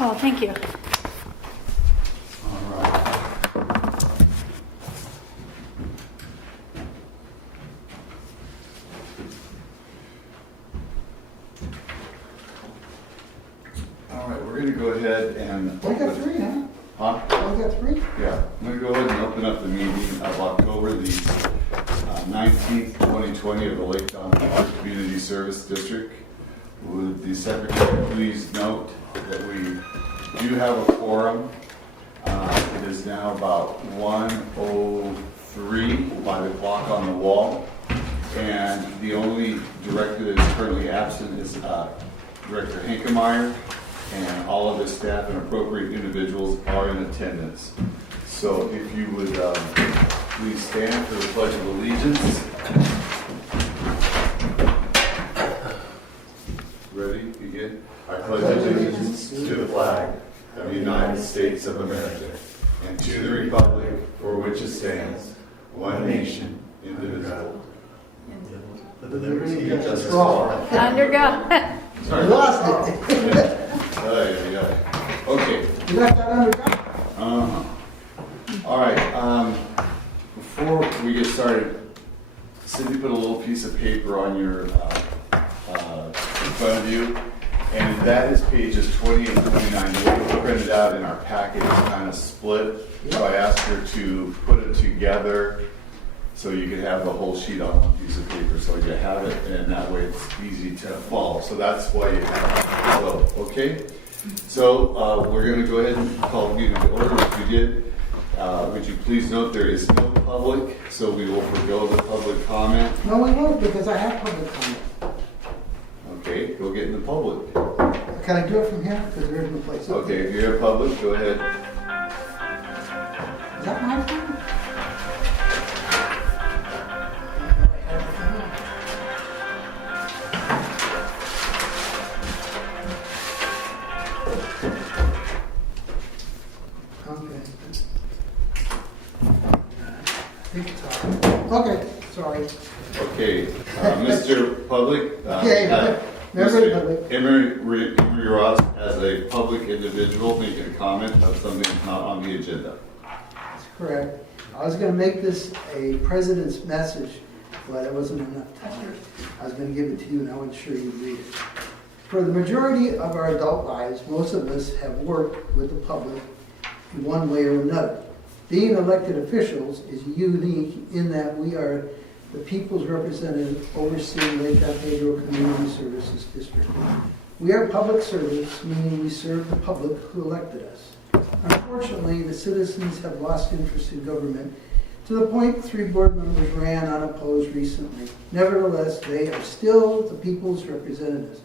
Oh, thank you. All right. All right, we're going to go ahead and... We got three, huh? Huh? We got three? Yeah, I'm going to go ahead and open up the meeting of October the 19th, 2020 of the Lake Donald Community Service District. Would the secretary please note that we do have a quorum. It is now about 1:03 by the clock on the wall. And the only director that is currently absent is Director Hankemeyer, and all of his staff and appropriate individuals are in attendance. So if you would please stand for the Pledge of Allegiance. Ready? Begin. I pledge allegiance to the flag of the United States of America and to the republic for which it stands, one nation, indivisible. The liberty and justice for all. Under God. We lost it. Okay. You left that under God. All right. Before we get started, Cindy put a little piece of paper on your in front of you, and that is pages 28 and 29. The way we printed out in our packet is kind of split, so I asked her to put it together so you could have the whole sheet on one piece of paper, so you have it, and that way it's easy to follow. So that's why you have it. So, okay? So we're going to go ahead and call the meeting to order. If you did, would you please note there is no public, so we will forgo the public comment. No, we won't, because I have public comment. Okay, go get in the public. Can I do it from here? Because there is no place. Okay, if you're a public, go ahead. Is that my phone? Okay. I think it's on. Okay, sorry. Okay, Mr. Public. Okay, member of the public. Emery Ross as a public individual making a comment of something that's not on the agenda. That's correct. I was going to make this a president's message, but it wasn't enough time. I was going to give it to you, and I wasn't sure you'd read it. For the majority of our adult lives, most of us have worked with the public in one way or another. Being elected officials is unique in that we are the people's representative overseeing Lake Pedro Community Services District. We are public service, meaning we serve the public who elected us. Unfortunately, the citizens have lost interest in government to the point 3 board members ran unopposed recently. Nevertheless, they are still the people's representatives.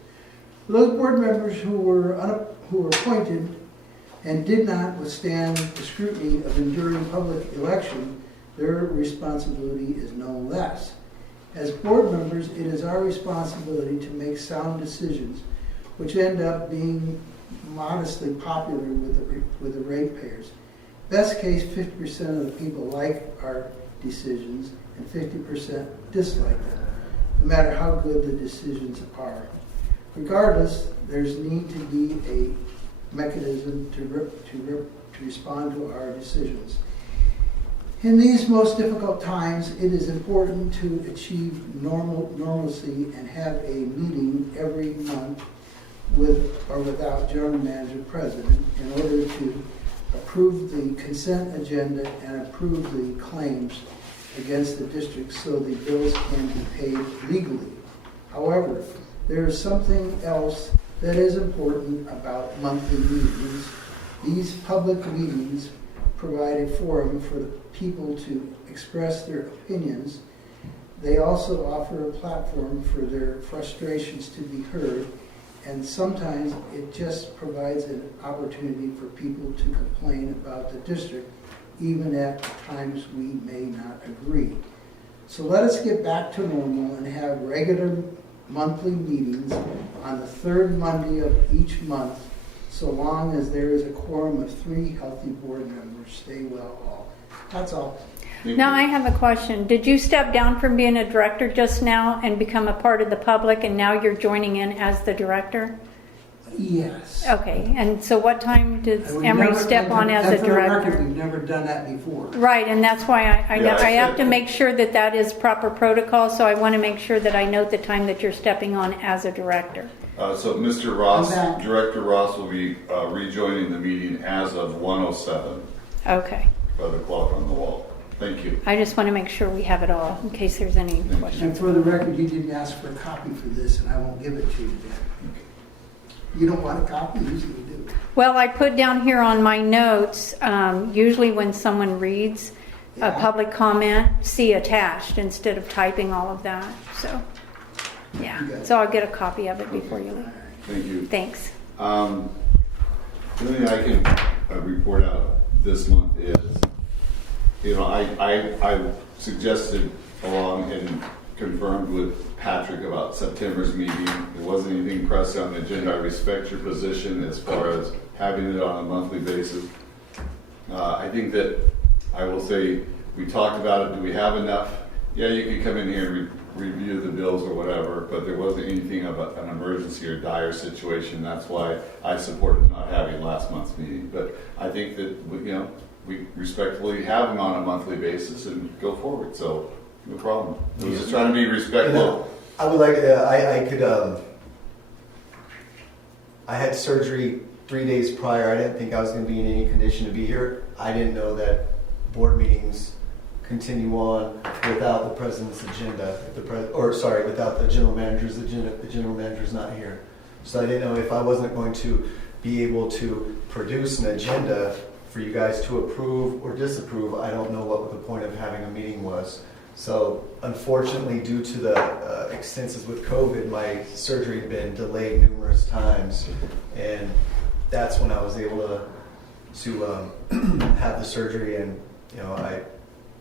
For those board members who were appointed and did not withstand the scrutiny of enduring public election, their responsibility is no less. As board members, it is our responsibility to make sound decisions which end up being modestly popular with the ratepayers. Best case, 50% of the people like our decisions and 50% dislike them, no matter how good the decisions are. Regardless, there's need to be a mechanism to respond to our decisions. In these most difficult times, it is important to achieve normalcy and have a meeting every month with or without general manager president in order to approve the consent agenda and approve the claims against the district so the bills can be paid legally. However, there is something else that is important about monthly meetings. These public meetings provide a forum for the people to express their opinions. They also offer a platform for their frustrations to be heard, and sometimes it just provides an opportunity for people to complain about the district, even at times we may not agree. So let us get back to normal and have regular monthly meetings on the 3rd Monday of each month, so long as there is a quorum of 3 healthy board members. Stay well all. That's all. Now I have a question. Did you step down from being a director just now and become a part of the public, and now you're joining in as the director? Yes. Okay, and so what time does And we've Emery never- step on as and a for the record, director? We've never done that before. Right, and that's why Yeah, I have said- to make sure that that is proper protocol, so I want to make sure that I note the time that you're stepping on as a director. So Mr. Ross, I'm back. Director Ross will be rejoining the meeting as of 1:07 Okay, by the clock on the wall. Thank you. I just want to make sure we have it all in case there's any you. questions. And for the record, you didn't ask for a copy for this, and I won't give it to you then. You don't want a copy? Usually you do. Well, I put down here on my notes, usually when someone reads a Yeah. public comment, see attached instead of typing all of that, so, yeah. You got it. So I'll get a copy of it before you leave. Thank you. Thanks. The only thing I can report out this month is, I suggested along and confirmed with Patrick about September's meeting. There wasn't anything pressed on the agenda. I respect your position as far as having it on a monthly basis. I think that I will say, we talked about it. Do we have enough? Yeah, you can come in here and review the bills or whatever, but there wasn't anything of an emergency or dire situation. That's why I supported not having last month's meeting. But I think that, we respectfully have them on a monthly basis and go forward. So no problem. I was just trying to be respectful. I would like, I had surgery 3 days prior. I didn't think I was going to be in any condition to be here. I didn't know that board meetings continue on without the president's agenda, without the general manager's agenda. If the general manager's not here. So I didn't know if I wasn't going to be able to produce an agenda for you guys to approve or disapprove. I don't know what the point of having a meeting was. So unfortunately, due to the extensions with COVID, my surgery had been delayed numerous times, and that's when I was able to have the surgery. And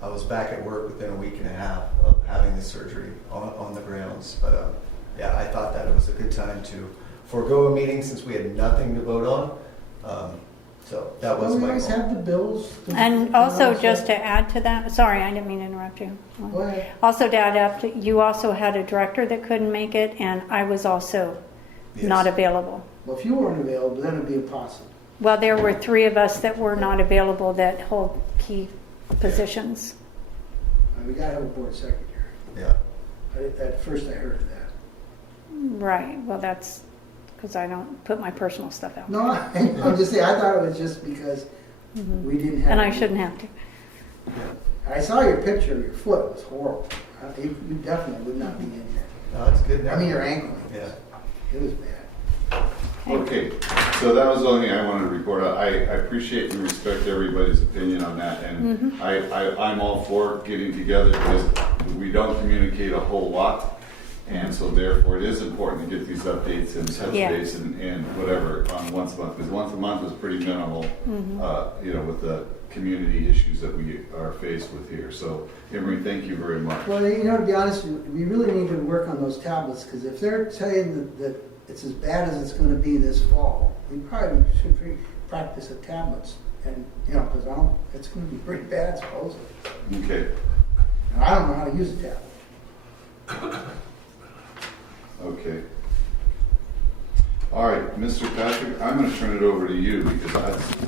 I was back at work within a week and a half of having the surgery on the grounds. But yeah, I thought that it was a good time to forego a meeting since we had nothing to vote on. So that was Well, my you guys goal. have the bills. And also, just to add to that, sorry, I didn't mean to interrupt you. Go ahead. Also, to add up, you also had a director that couldn't make it, and I was also Yes. not available. Well, if you weren't available, then it'd be impossible. Well, there were 3 of us that were not available that hold key positions. We gotta have a board secretary. Yeah. At first I heard of that. Right, well, that's because I don't put my personal stuff out. No, I'm just saying, I thought it was just because we didn't have. And I shouldn't have to. I saw your picture of your foot, it was horrible. You definitely would not be in here. No, it's good now. I mean, your ankle. Yeah. It was bad. Okay, so that was the only thing I wanted to report out. I appreciate and respect everybody's opinion on that, and I'm all for getting together because we don't communicate a whole lot, and so therefore it is important to get these updates and touch Yeah. base and whatever on once a month, because once a month is pretty minimal, with the community issues that we are faced with here. So, Emery, thank you very much. Well, to be honest, we really need to work on those tablets, because if they're saying that it's as bad as it's gonna be this fall, we probably should practice at tablets. And, because it's gonna be pretty bad supposedly. Okay, And I don't know how to use a tablet. okay. All right, Mr. Patrick, I'm going to turn it over to you because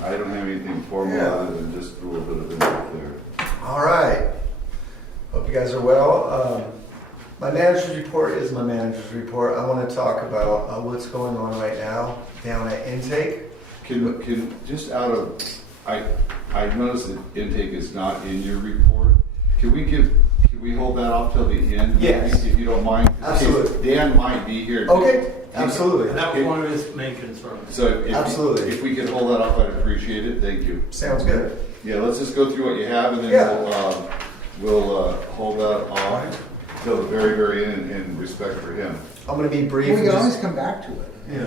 I don't have anything formal Yeah. other than just a little bit of input there. All right. Hope you guys are well. My manager's report is my manager's report. I want to talk about what's going on right now down at intake. Can just I noticed that intake is not in your report. Can we hold that off till the end? Yes. If you don't mind. Absolutely. Dan might be here. Okay. Absolutely. And that was one of his main concerns. So Absolutely. If we could hold that off, I'd appreciate it. Thank you. Sounds good. Yeah, let's just go through what you have and then Yeah. we'll hold that off till the very, very end in respect for him. I'm going to be brief. We and can just- always come back to it. Yeah.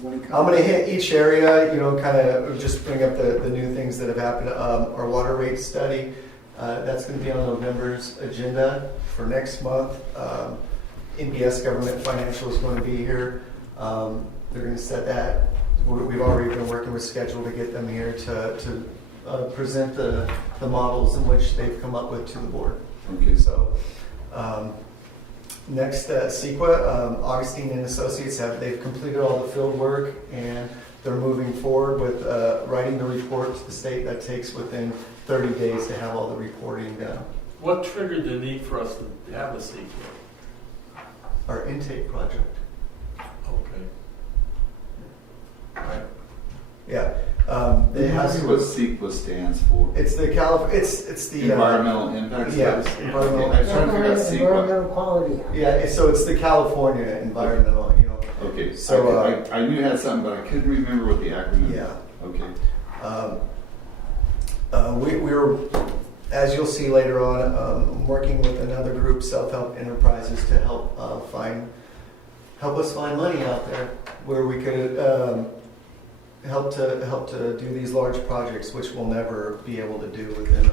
When it comes. I'm going to hit each area, kind of just bring up the new things that have happened. Our water rate study, that's going to be on November's agenda for next month. NBS Government Financial is going to be here. They're going to set that. We've already been working with schedule to get them here to present the models in which they've come up with to the board. Okay. So next CEQA, Augustine and Associates they've completed all the field work, and they're moving forward with writing the report to the state. That takes within 30 days to have all the reporting done. What triggered the need for us to have a CEQA? Our intake project. Okay. Right. Yeah. It has what CEQA stands for. It's the it's the Environmental impact yeah, studies. environmental. I was trying to figure out CEQA. Environmental quality. Yeah, so it's the California environmental, Okay, So, so I knew it had something, but I couldn't remember what the acronym was. Yeah. Okay. We were, as you'll see later on, working with another group, Self-Help Enterprises, to help us find money out there where we could help to do these large projects, which we'll never be able to do within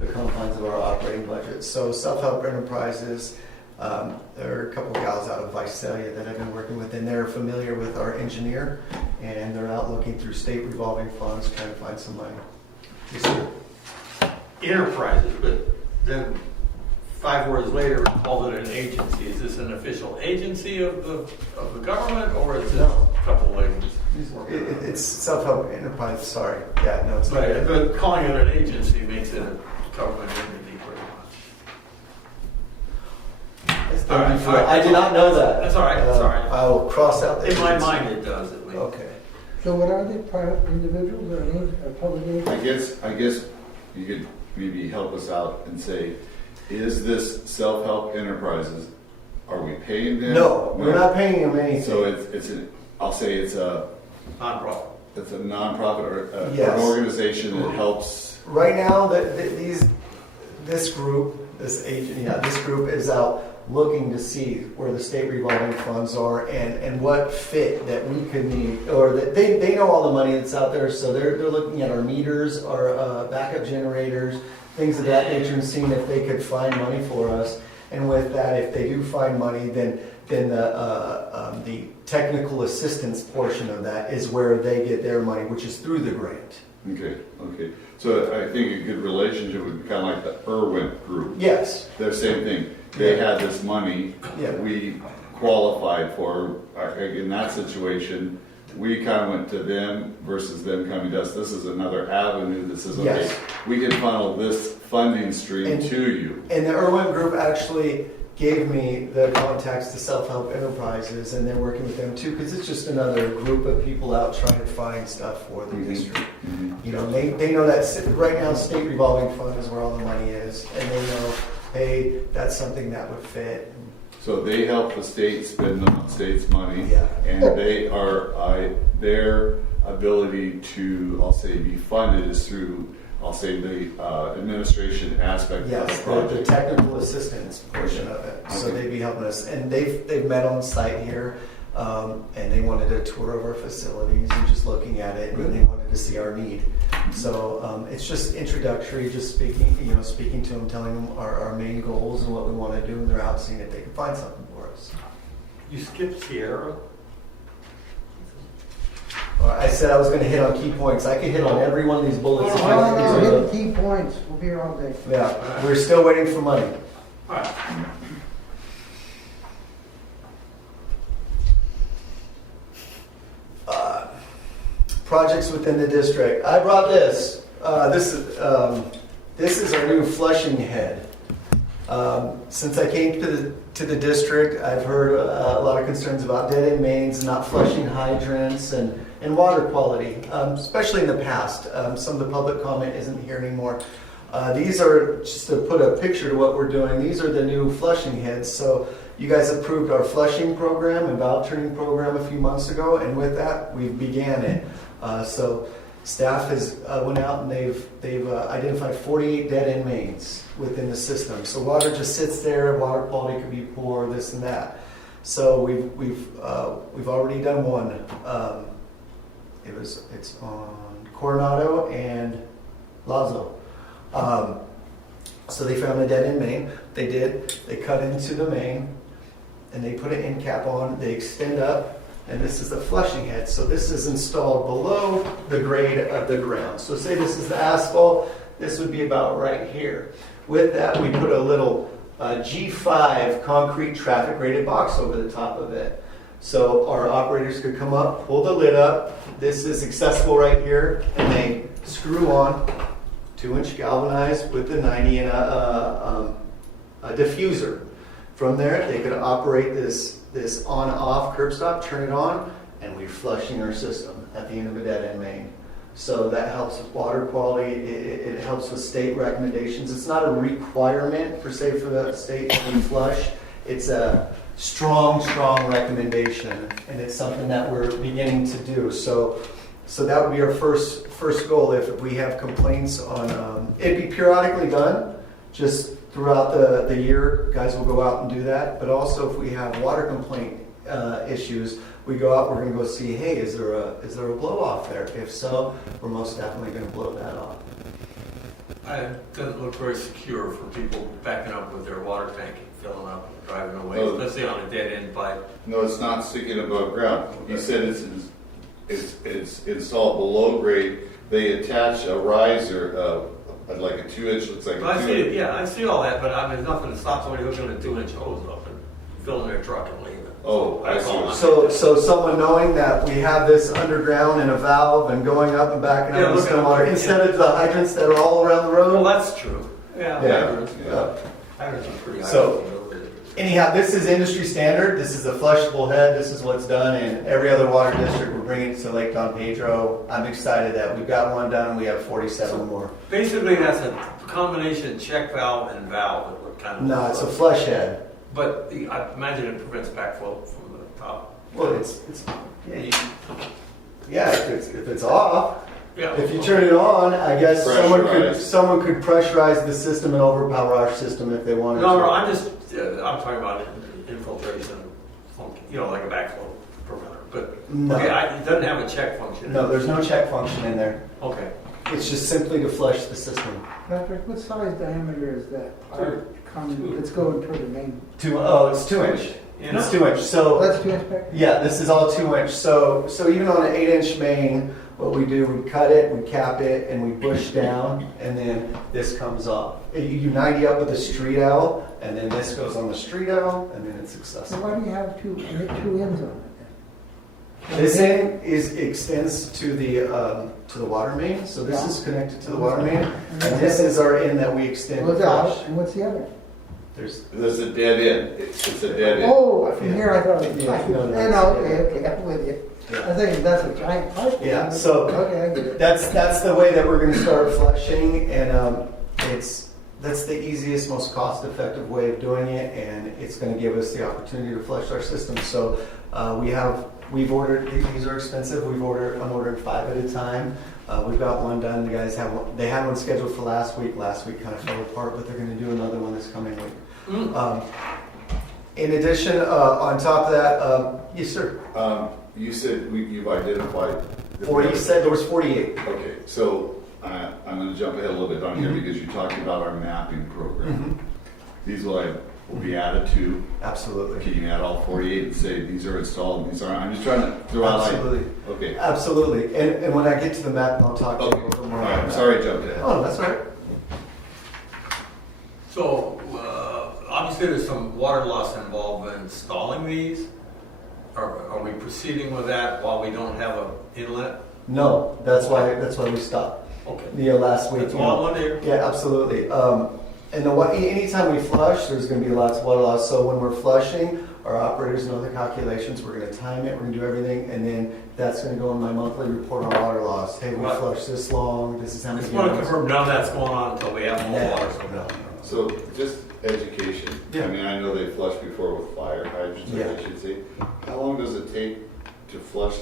the confines of our operating budget. So Self-Help Enterprises, there are a couple gals out of Visalia that I've been working with, and they're familiar with our engineer, and they're out looking through state revolving funds trying to find some money. Yes, sir. Enterprises, but then 5 words later, we called it an agency. Is this an official agency of the government, or is it No. a couple of ladies working on it? It's Self-Help Enterprise, sorry. Yeah, no, it's not. Right, but calling it an agency makes it a government entity pretty much. It's All right, 34. all right. I did not know that. That's all right, that's all right. I will cross out the In my agency. mind, it does at least. Okay. So what are they, private individuals or public agencies? I guess you could maybe help us out and say, is this Self-Help Enterprises? Are we paying them? No, we're not paying them anything. So I'll say it's a Non-profit. nonprofit or Yes. an organization that helps. Right now, this group is out looking to see where the state revolving funds are and what fit that we could need, or that they know all the money that's out there, so they're looking at our meters, our backup generators, things of that nature, and seeing if they could find money for us. And with that, if they do find money, then the technical assistance portion of that is where they get their money, which is through the grant. Okay. So I think a good relationship would be kind of like the Irwin group. Yes. They're the same thing. They had this money Yeah. that we qualified for. In that situation, we kind of went to them versus them coming to us. This is another avenue that says, okay, Yes. we can funnel this funding stream And- to you. And the Irwin Group actually gave me the contacts to Self-Help Enterprises, and they're working with them too, because it's just another group of people out trying to find stuff for the district. You know, they know that right now state revolving fund is where all the money is, and they know, hey, that's something that would fit. So they help the state spend the state's money, Yeah. and they are their ability to, I'll say, be funded is through, I'll say, the administration aspect of Yes, the the project. technical assistance portion of it. So Okay. they'd be helping us, and they've met on site here, and they wanted a tour of our facilities and just looking at it, and they wanted to see our need. So it's just introductory, just speaking to them, telling them our main goals and what we want to do, and they're out seeing if they can find something for us. You skipped Sierra? I said I was going to hit on key points. I could hit on every one of these bullets. if I No, wanted no, to. hit the key points. We'll be here all day. Yeah, we're still waiting for money. All right. Projects within the district. I brought this. This is our new flushing head. Since I came to the district, I've heard a lot of concerns about dead end mains, not flushing hydrants, and water quality, especially in the past. Some of the public comment isn't here anymore. These are, just to put a picture to what we're doing, these are the new flushing heads. So you guys approved our flushing program and valve turning program a few months ago, and with that, we began it. So staff has went out and they've identified 48 dead end mains within the system. So water just sits there, water quality could be poor, this and that. So we've already done one. It's on Coronado and Lazo. So they found a dead end main. They cut into the main and they put an end cap on. They extend up. And this is the flushing head. So this is installed below the grade of the ground. So say this is the asphalt, this would be about right here. With that, we put a little G5 concrete traffic rated box over the top of it. So our operators could come up, pull the lid up. This is accessible right here, and they screw on 2-inch galvanized with the 90 and a diffuser. From there, they could operate this on-off curb stop, turn it on, and we're flushing our system at the end of a dead-end main. So that helps with water quality. It helps with state recommendations. It's not a requirement per se for the state to flush. It's a strong recommendation, and it's something that we're beginning to do. So that would be our first goal. If we have complaints on, it'd be periodically done, just throughout the year. Guys will go out and do that. But also, if we have water complaint issues, we go out. We're going to go see. Hey, is there a blow off there? If so, we're most definitely going to blow that off. It doesn't look very secure for people backing up with their water tank and filling up and driving away, Oh. especially on a dead end pipe. No, it's not sticking above ground. He said it's installed below grade. They attach a riser, like a 2-inch, looks like Well, a I see 2-inch. it, yeah, I see all that, but I mean, there's nothing to stop somebody hooking a 2-inch hose up and filling their truck and leaving. Oh, I That's see. all I'm- So someone knowing that we have this underground in a valve and going up and backing Yeah, up with look at stormwater it. instead of the hydrants that are all around the road. Well, that's true. Yeah. Yeah. Hydrants, Yeah. Hydrants are pretty high. So- Anyhow, this is industry standard. This is a flushable head. This is what's done in every other water district. We're bringing it to Lake Don Pedro. I'm excited that we've got one done. We have 47 more. Basically, that's a combination check valve and valve. It kind of. No, it's a flush head. But I imagine it prevents backflow from the top. Well, if it's off. Yeah. If you turn it on, I guess Pressurized. someone could pressurize the system and overpower our system if they wanted to. No, I'm talking about infiltration, like a backflow preventer. But No. okay, it doesn't have a check function. No, there's no check function in there. Okay. It's just simply to flush the system. Patrick, what size diameter is that pipe coming, that's going toward the main? It's 2-inch. You know? It's 2-inch. So That's 2-inch back? yeah, this is all 2-inch. So even on an 8-inch main, what we do, we cut it, we cap it, and we bush down, and then this comes off. You 90 up with a street L, and then this goes on the street L, and then it's So accessible. why do you have two ends on it then? This end extends to the water main, so this is connected to the water main, and this is our end that we extend. What's flush. out and what's the other? There's a dead end. It's a dead end. Oh, from here I thought it was Yeah, pipe. no, Okay, I'm with you. I think that's a giant pipe. Yeah, so Okay, I get it. that's the way that we're going to start flushing, and that's the easiest, most cost-effective way of doing it, and it's going to give us the opportunity to flush our system. So we've ordered, these are expensive. I'm ordering 5 at a time. We've got one done. The guys had one scheduled for last week. Last week kind of fell apart, but they're going to do another one this coming week. In addition, on top of that, yes, sir. You said you've identified. 40. You said there was 48. Okay, so I'm going to jump ahead a little bit on here because you're talking about our mapping program. These will be added to. Absolutely. Can you add all 48 and say these are installed and these aren't? I'm just trying to throw out. Absolutely. Okay. Absolutely. And when I get to the map, I'll talk to you a little bit more. All right, about I'm that. sorry I jumped ahead. Oh, that's all right. So obviously, there's some water loss involved in installing these. Are we proceeding with that while we don't have an inlet? No, that's why we stopped. Okay. The last week. That's you all I know. wanted to hear. Yeah, absolutely. And anytime we flush, there's going to be lots of water loss. So when we're flushing, our operators know the calculations. We're going to time it. We're going to do everything, and then that's going to go in my monthly report on water loss. Hey, we Right. flushed this long. This is how I many. just want to gallons. confirm none of that's going on until we have more water. No. So just education. Yeah. I mean, I know they flushed before with fire hydrants, Yeah. I should say. How long does it take to flush,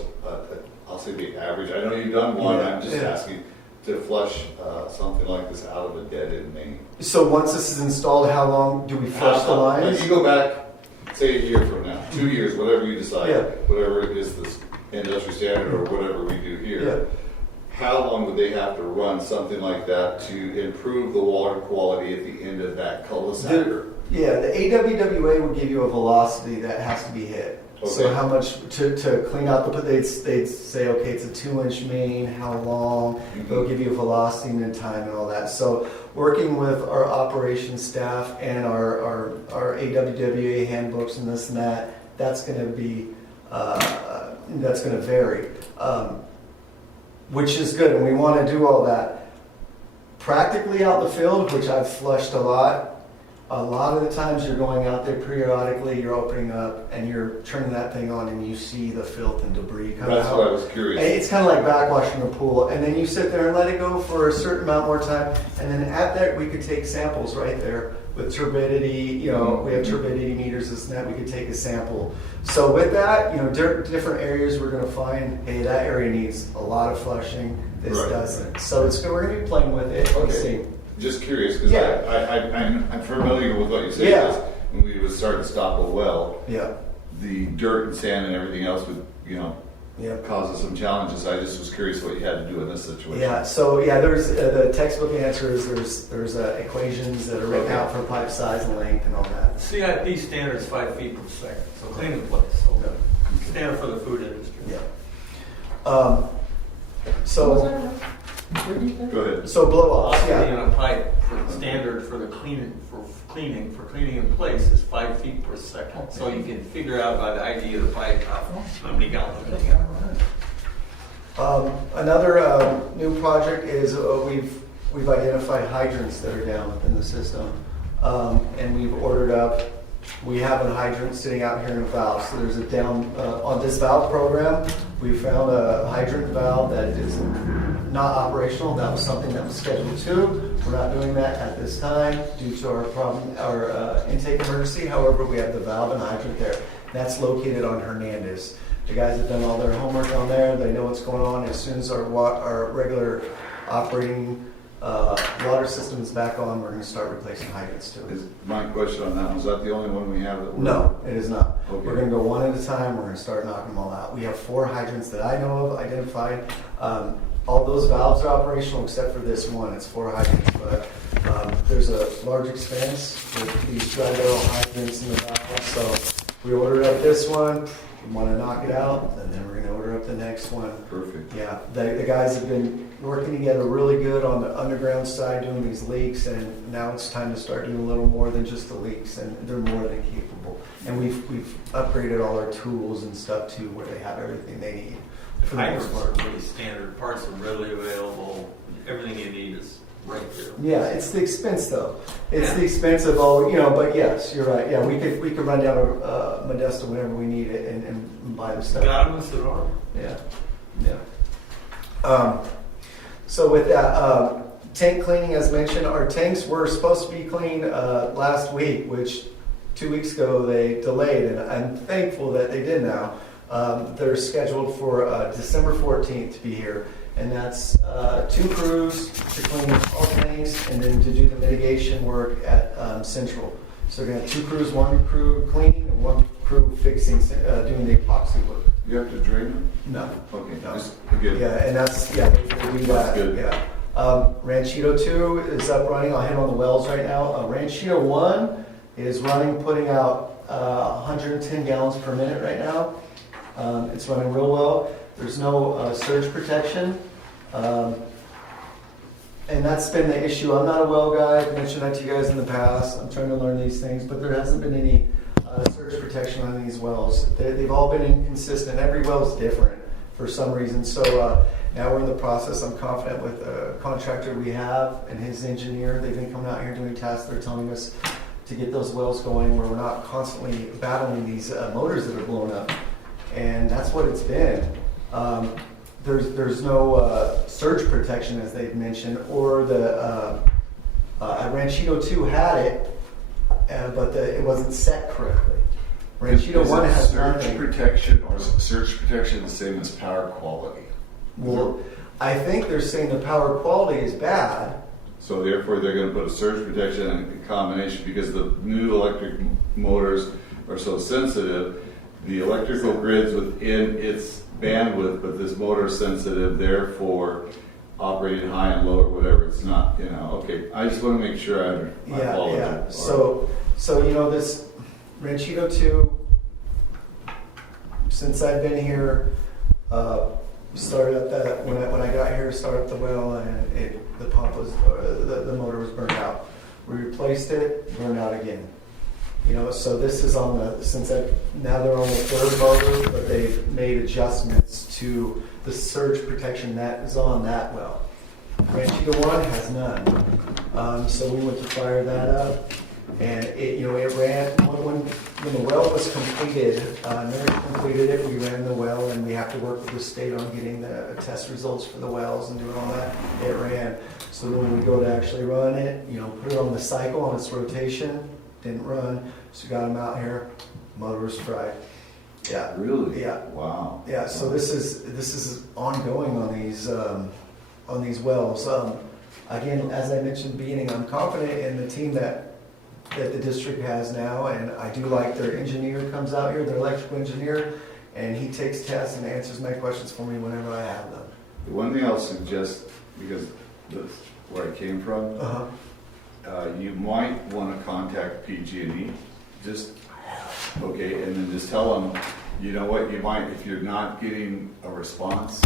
I'll say the average, I know you've done one, Yeah. I'm just Yeah. asking, to flush something like this out of a dead end main? So once this is installed, how long do we flush the lines? Like you go back, say a year from now, 2 years, whatever you decide, Yeah. whatever it is this industry standard or whatever we do Yeah. here. How long would they have to run something like that to improve the water quality at the end of that cul-de-sac? The AWWA will give you a velocity that has to be hit. So Okay. how much to clean out the, they'd say, okay, it's a 2-inch main, how long? They'll give you a velocity and time and all that. So working with our operations staff and our AWWA handbooks and this and that, that's going to be, that's going to vary, which is good. And we want to do all that. Practically out in the field, which I've flushed a lot of the times you're going out there periodically, you're opening up and you're turning that thing on and you see the filth and debris come out. That's what I was curious. And it's kind of like backwashing a pool. And then you sit there and let it go for a certain amount more time. And then at that, we could take samples right there with turbidity. You know, we have turbidity meters, this and that. We could take a sample. So with that, you know, different areas we're going to find, hey, that area needs a lot of flushing. This Right. doesn't. So we're going to be playing with it. We'll see. Just curious, because Yeah. I'm familiar with what you say. Yeah. Because when we would start to stop a well, Yeah. the dirt and sand and everything else would, Yeah. cause us some challenges. I just was curious what you had to do in this situation. Yeah, so yeah, there's the textbook answer is there's equations that are written out for pipe size and length and all that. CIP standard is 5 feet per second, so clean in place. So standard for the food industry. Yeah. So Go ahead. blow off. Velocity Yeah. in a pipe for standard for the cleaning in place is 5 feet per second. So you can figure out by the ID of the pipe how many gallons it's gonna get. Another new project is we've identified hydrants that are down within the system, and we've ordered up. We have a hydrant sitting out here in a valve. So there's a down on this valve program. We found a hydrant valve that is not operational. That was something that was scheduled to. We're not doing that at this time due to our intake emergency. However, we have the valve and hydrant there. That's located on Hernandez. The guys have done all their homework on there. They know what's going on. As soon as our regular operating water system is back on, we're going to start replacing hydrants too. Is my question on that, was that the only one we have that? No, it is not. Okay. We're going to go one at a time. We're going to start knocking them all out. We have 4 hydrants that I know of identified. All those valves are operational except for this one. It's 4 hydrants, but there's a large expense with these dry barrel hydrants in the valve. So we ordered up this one. We want to knock it out, and then we're going to order up the next one. Perfect. Yeah, the guys have been working together really good on the underground side doing these leaks, and now it's time to start doing a little more than just the leaks, and they're more than capable. And we've upgraded all our tools and stuff too, where they have everything they need. For the most Hydrants part. are really standard. Parts are readily available. Everything you need is right there. Yeah, it's the expense though. It's Yeah. the expense of all, but yes, you're right. Yeah, we could run down to Modesto whenever we need it and buy the stuff. Got them in Sonora. Yeah. So with that, tank cleaning, as mentioned, our tanks were supposed to be cleaned last week, which 2 weeks ago they delayed, and I'm thankful that they did now. They're scheduled for December 14th to be here, and that's 2 crews to clean all tanks and then to do the mitigation work at Central. So we're going to have 2 crews, 1 crew cleaning and 1 crew fixing, doing the epoxy work. You have to drain them? No. Okay, No. just good. Yeah, and that's, they do that. That's good. Yeah. Ranchito 2 is up running. I'll hit on the wells right now. Ranchito 1 is running, putting out 110 gallons per minute right now. It's running real well. There's no surge protection. And that's been the issue. I'm not a well guy. I've mentioned that to you guys in the past. I'm trying to learn these things, but there hasn't been any surge protection on these wells. They've all been inconsistent. Every well is different for some reason. So now we're in the process. I'm confident with the contractor we have and his engineer. They've been coming out here doing tests. They're telling us to get those wells going where we're not constantly battling these motors that are blowing up. And that's what it's been. There's no surge protection, as they've mentioned, or the Ranchito 2 had it, but it wasn't set correctly. Ranchito 1 has surge nothing. protection, or is surge protection the same as power quality? Well, I think they're saying the power quality is bad. So therefore, they're going to put a surge protection in combination because the new electric motors are so sensitive. The electrical grid's within its bandwidth, but this motor is sensitive, therefore operating high and low or whatever, it's not, okay. I just want to make sure I follow Yeah. that. So this Ranchito 2, since I've been here, started up that, when I got here, started up the well, and the pump was, the motor was burnt out. We replaced it, burned out again. You know, so this is on now they're on the third motor, but they've made adjustments to the surge protection that is on that well. Ranchito 1 has none. So we went to fire that up, and it ran, when the well was completed, Nurse completed it, we ran the well, and we have to work with the state on getting the test results for the wells and doing all that. It ran. So when we go to actually run it, put it on the cycle, on its rotation, didn't run, so we got them out here, motor was fried. Yeah. Really? Yeah. Wow. Yeah, so this is ongoing on these wells. Again, as I mentioned at the beginning, I'm confident in the team that the district has now, and I do like their engineer comes out here, their electrical engineer, and he takes tests and answers my questions for me whenever I have them. The one thing I'll suggest, because that's where I came from, you might want to contact PG&E, and then just tell them, you know what, you might, if you're not getting a response,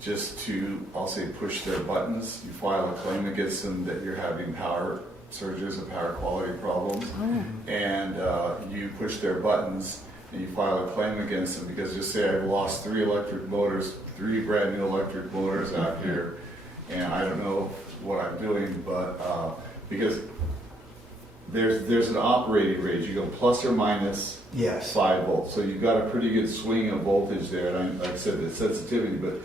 just to, I'll say, push their buttons. You file a claim against them that you're having power surges and power quality problems, and you push their buttons and you file a claim against them, because just say I've lost 3 brand new electric motors out here, and I don't know what I'm doing, but because there's an operating range, you go plus or minus Yes. 5 volts, so you've got a pretty good swing of voltage there. And like I said, the sensitivity, but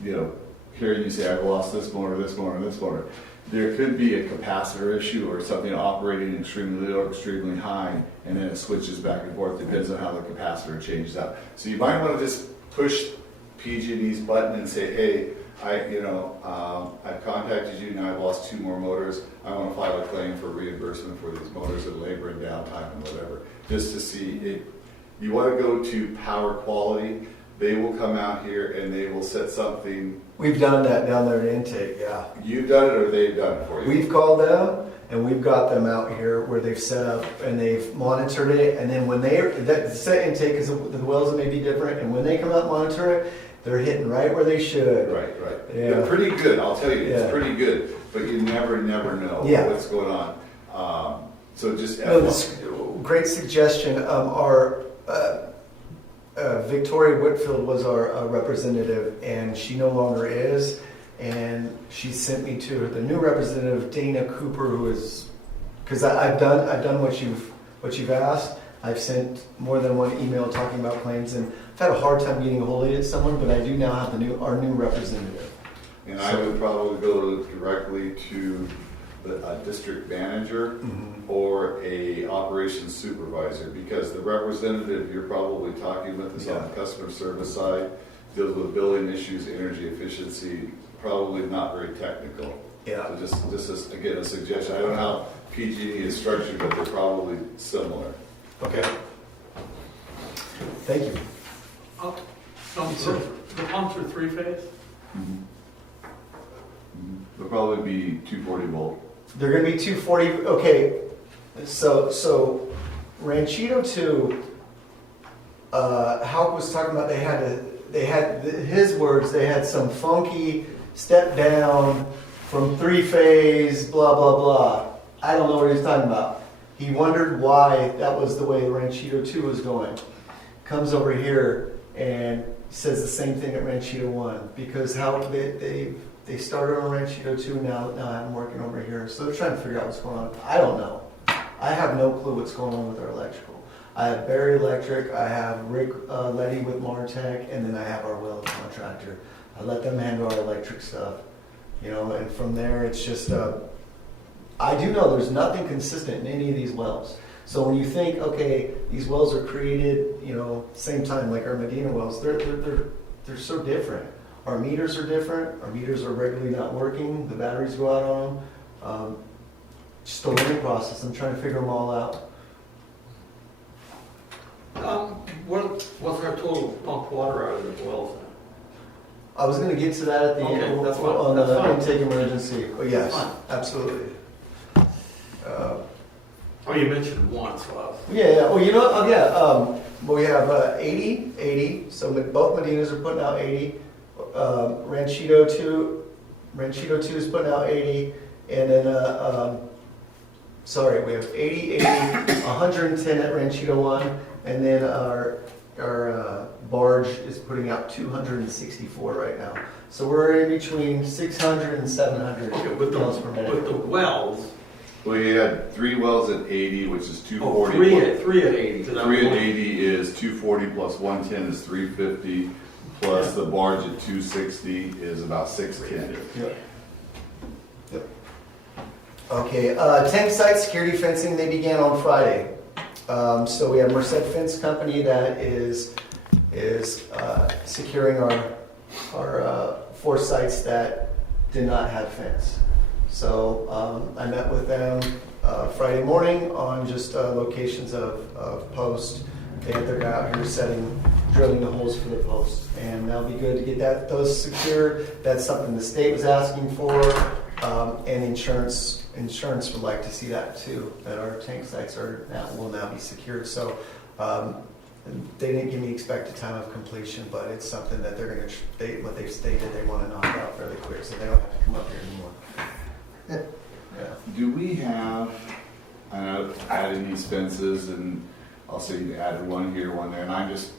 hearing you say I've lost this motor, this motor, this motor, there could be a capacitor issue or something operating extremely low or extremely high, and then it switches back and forth. Depends on how the capacitor changes out. So you might want to just push PG&E's button and say, hey, I've contacted you, now I've lost 2 more motors. I want to file a claim for reimbursement for these motors and labor and downtime and whatever. Just to see if you want to go to power quality, they will come out here and they will set something. We've done that down there at intake, yeah. You've done it or they've done it for you? We've called them, and we've got them out here where they've set up and they've monitored it, and then when that set intake, because the wells may be different, and when they come out and monitor it, they're hitting right where they should. Right. Yeah. They're pretty good, I'll tell you, Yeah. it's pretty good, but you never know Yeah. what's going on. So just This great suggestion. Our Victoria Whitfield was our representative, and she no longer is. And she sent me to the new representative, Dana Cooper, who is, because I've done what you've asked. I've sent more than one email talking about claims, and I've had a hard time getting a hold of someone, but I do now have our new representative. And I would probably go directly to a district manager or a operations supervisor, because the representative you're probably talking with is on the customer service side, deals with billing issues, energy efficiency, probably not very technical. Yeah. So just as, again, a suggestion. I don't know how PG&E is structured, but they're probably similar. Okay. Thank you. The pumps are 3-phase? They'll probably be 240 volt. They're going to be 240. Okay. So Ranchito 2, Halk was talking about they had his words, they had some funky step down from 3-phase, blah, blah, blah. I don't know what he's talking about. He wondered why that was the way Ranchito 2 was going. Comes over here and says the same thing at Ranchito 1, because how they started on Ranchito 2, now I'm working over here. So they're trying to figure out what's going on. I don't know. I have no clue what's going on with our electrical. I have Barry Electric, I have Rick Letty with Martech, and then I have our well contractor. I let them handle our electric stuff, and from there it's just, I do know there's nothing consistent in any of these wells. So when you think, okay, these wells are created, same time like our Medina wells, they're so different. Our meters are different. Our meters are regularly not working. The batteries go out on them. Just a learning process. I'm trying to figure them all out. What's our total pumped water out of the wells? I was going to get to that at the Okay, end that's fine. on That's the fine. intake emergency. But yes, That's fine. absolutely. You mentioned one, so Yeah. Well, We have 80, so both Medinas are putting out 80. Ranchito 2 is putting out 80, and then, we have 80, 110 at Ranchito 1, and then our barge is putting out 264 right now. So we're in between 600 and 700 Okay, with gallons per minute. the wells, We had 3 wells at 80, which is 240. three at 80. 'Cause I'm 3 at going- 80 is 240 plus 110 is 350, plus the barge at 260 is about 610. Yep. Okay, tank site security fencing, they began on Friday. So we have Merced Fence Company that is securing our 4 sites that did not have fence. So I met with them Friday morning on just locations of posts. They had their guy out here drilling the holes for the posts, and that'll be good to get those secured. That's something the state was asking for, and insurance would like to see that too. That our tank sites will now be secured. So they didn't give me expected time of completion, but it's something that they're going to. What they've stated they want to knock out fairly quick, so they don't have to come up here anymore. Yeah. Do we have, I know, adding these fences, and I'll say you added one here, one there, and I'm just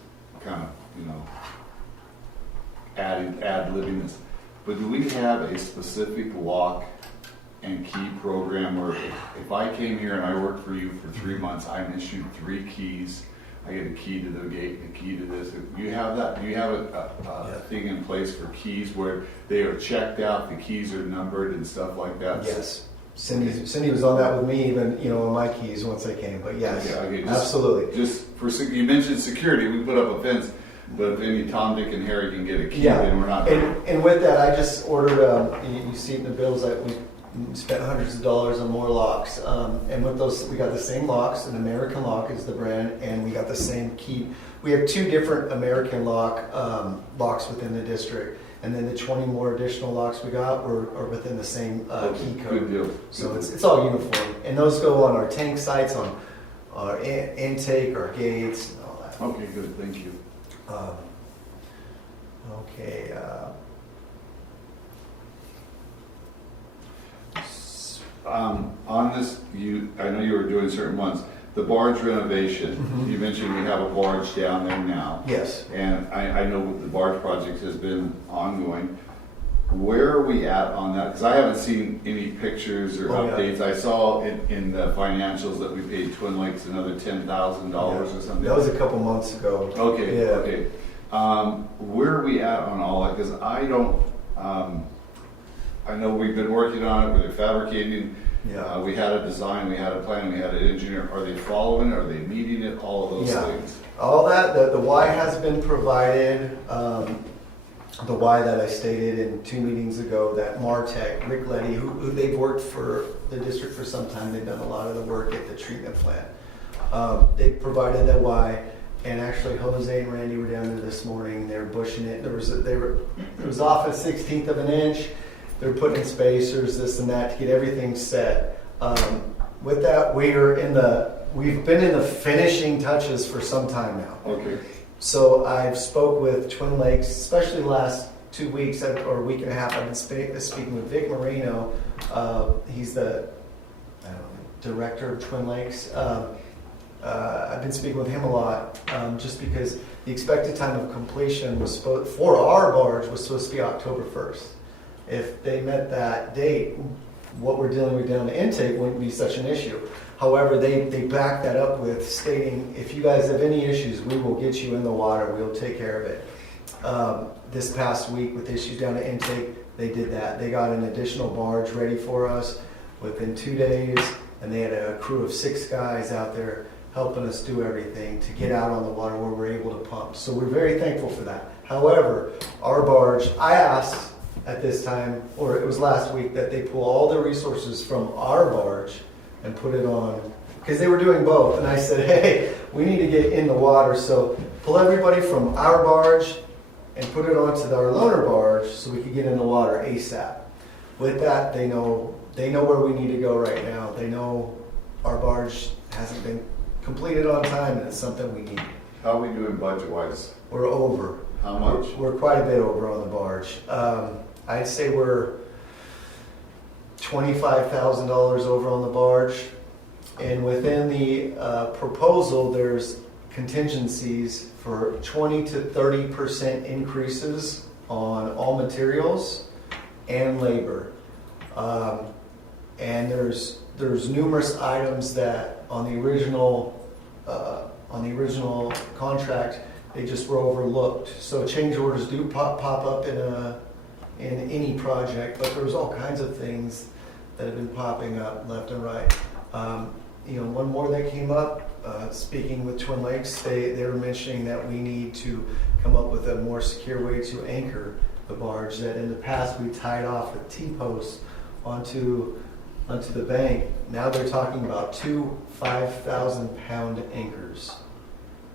kind of, ad-libbing this. But do we have a specific lock and key program where if I came here and I worked for you for 3 months, I'm issued 3 keys, I get a key to the gate, a key to this. Do you have that? Do you have a thing in place for keys where they are checked out, the keys are numbered and stuff like that? Yes. Cindy was on that with me, even on my keys once I came. But yes, Okay, absolutely. Just you mentioned security. We put up a fence, but if any Tom, Dick, and Harry can get a key, then we're not. And with that, I just ordered. You see it in the bills that we spent hundreds of dollars on more locks. And with those, we got the same locks. An American Lock is the brand, and we got the same key. We have 2 different American locks within the district. And then the 20 more additional locks we got are within the same key code. Good deal. So it's all uniform. And those go on our tank sites, on our intake, our gates, and all that. Okay, good. Thank you. Okay. On this, I know you were doing certain ones. The barge renovation. Mm-hmm. You mentioned we have a barge down there now. Yes. And I know the barge project has been ongoing. Where are we at on that? Because I haven't seen any pictures or updates. I saw in the financials that we paid Twin Lakes another $10,000 or something. That was a couple months ago. Okay, Yeah. okay. Where are we at on all that? Because I don't, I know we've been working on it, we're fabricating. Yeah. We had a design, we had a plan, we had an engineer. Are they following it? Are they meeting it? All of those things. All that, the why has been provided. The why that I stated in 2 meetings ago, that MarTech, Rick Letty, who they've worked for the district for some time, they've done a lot of the work at the treatment plant. They provided that why, and actually Jose and Randy were down there this morning. They were bushing it. It was off a 1/16 of an inch. They're putting in spacers, this and that, to get everything set. With that, we've been in the finishing touches for some time now. Okay. So I've spoke with Twin Lakes, especially the last 2 weeks or a week and a half. I've been speaking with Vic Moreno. He's the director of Twin Lakes. I've been speaking with him a lot, just because the expected time of completion for our barge was supposed to be October 1st. If they met that date, what we're dealing with down the intake wouldn't be such an issue. However, they backed that up with stating, if you guys have any issues, we will get you in the water. We'll take care of it. This past week with issues down the intake, they did that. They got an additional barge ready for us within 2 days, and they had a crew of 6 guys out there helping us do everything to get out on the water where we're able to pump. So we're very thankful for that. However, our barge, I asked at this time, or it was last week, that they pull all the resources from our barge and put it on, because they were doing both. And I said, hey, we need to get in the water, so pull everybody from our barge and put it onto our loaner barge so we could get in the water ASAP. With that, they know where we need to go right now. They know our barge hasn't been completed on time, and it's something we need. How are we doing budget-wise? We're over. How much? We're quite a bit over on the barge. I'd say we're $25,000 over on the barge. And within the proposal, there's contingencies for 20 to 30% increases on all materials and labor. And there's numerous items that on the original contract, they just were overlooked. So change orders do pop up in any project, but there was all kinds of things that have been popping up left and right. One more that came up, speaking with Twin Lakes, they were mentioning that we need to come up with a more secure way to anchor the barge, that in the past we tied off a T-post onto the bank. Now they're talking about 2 5,000-pound anchors.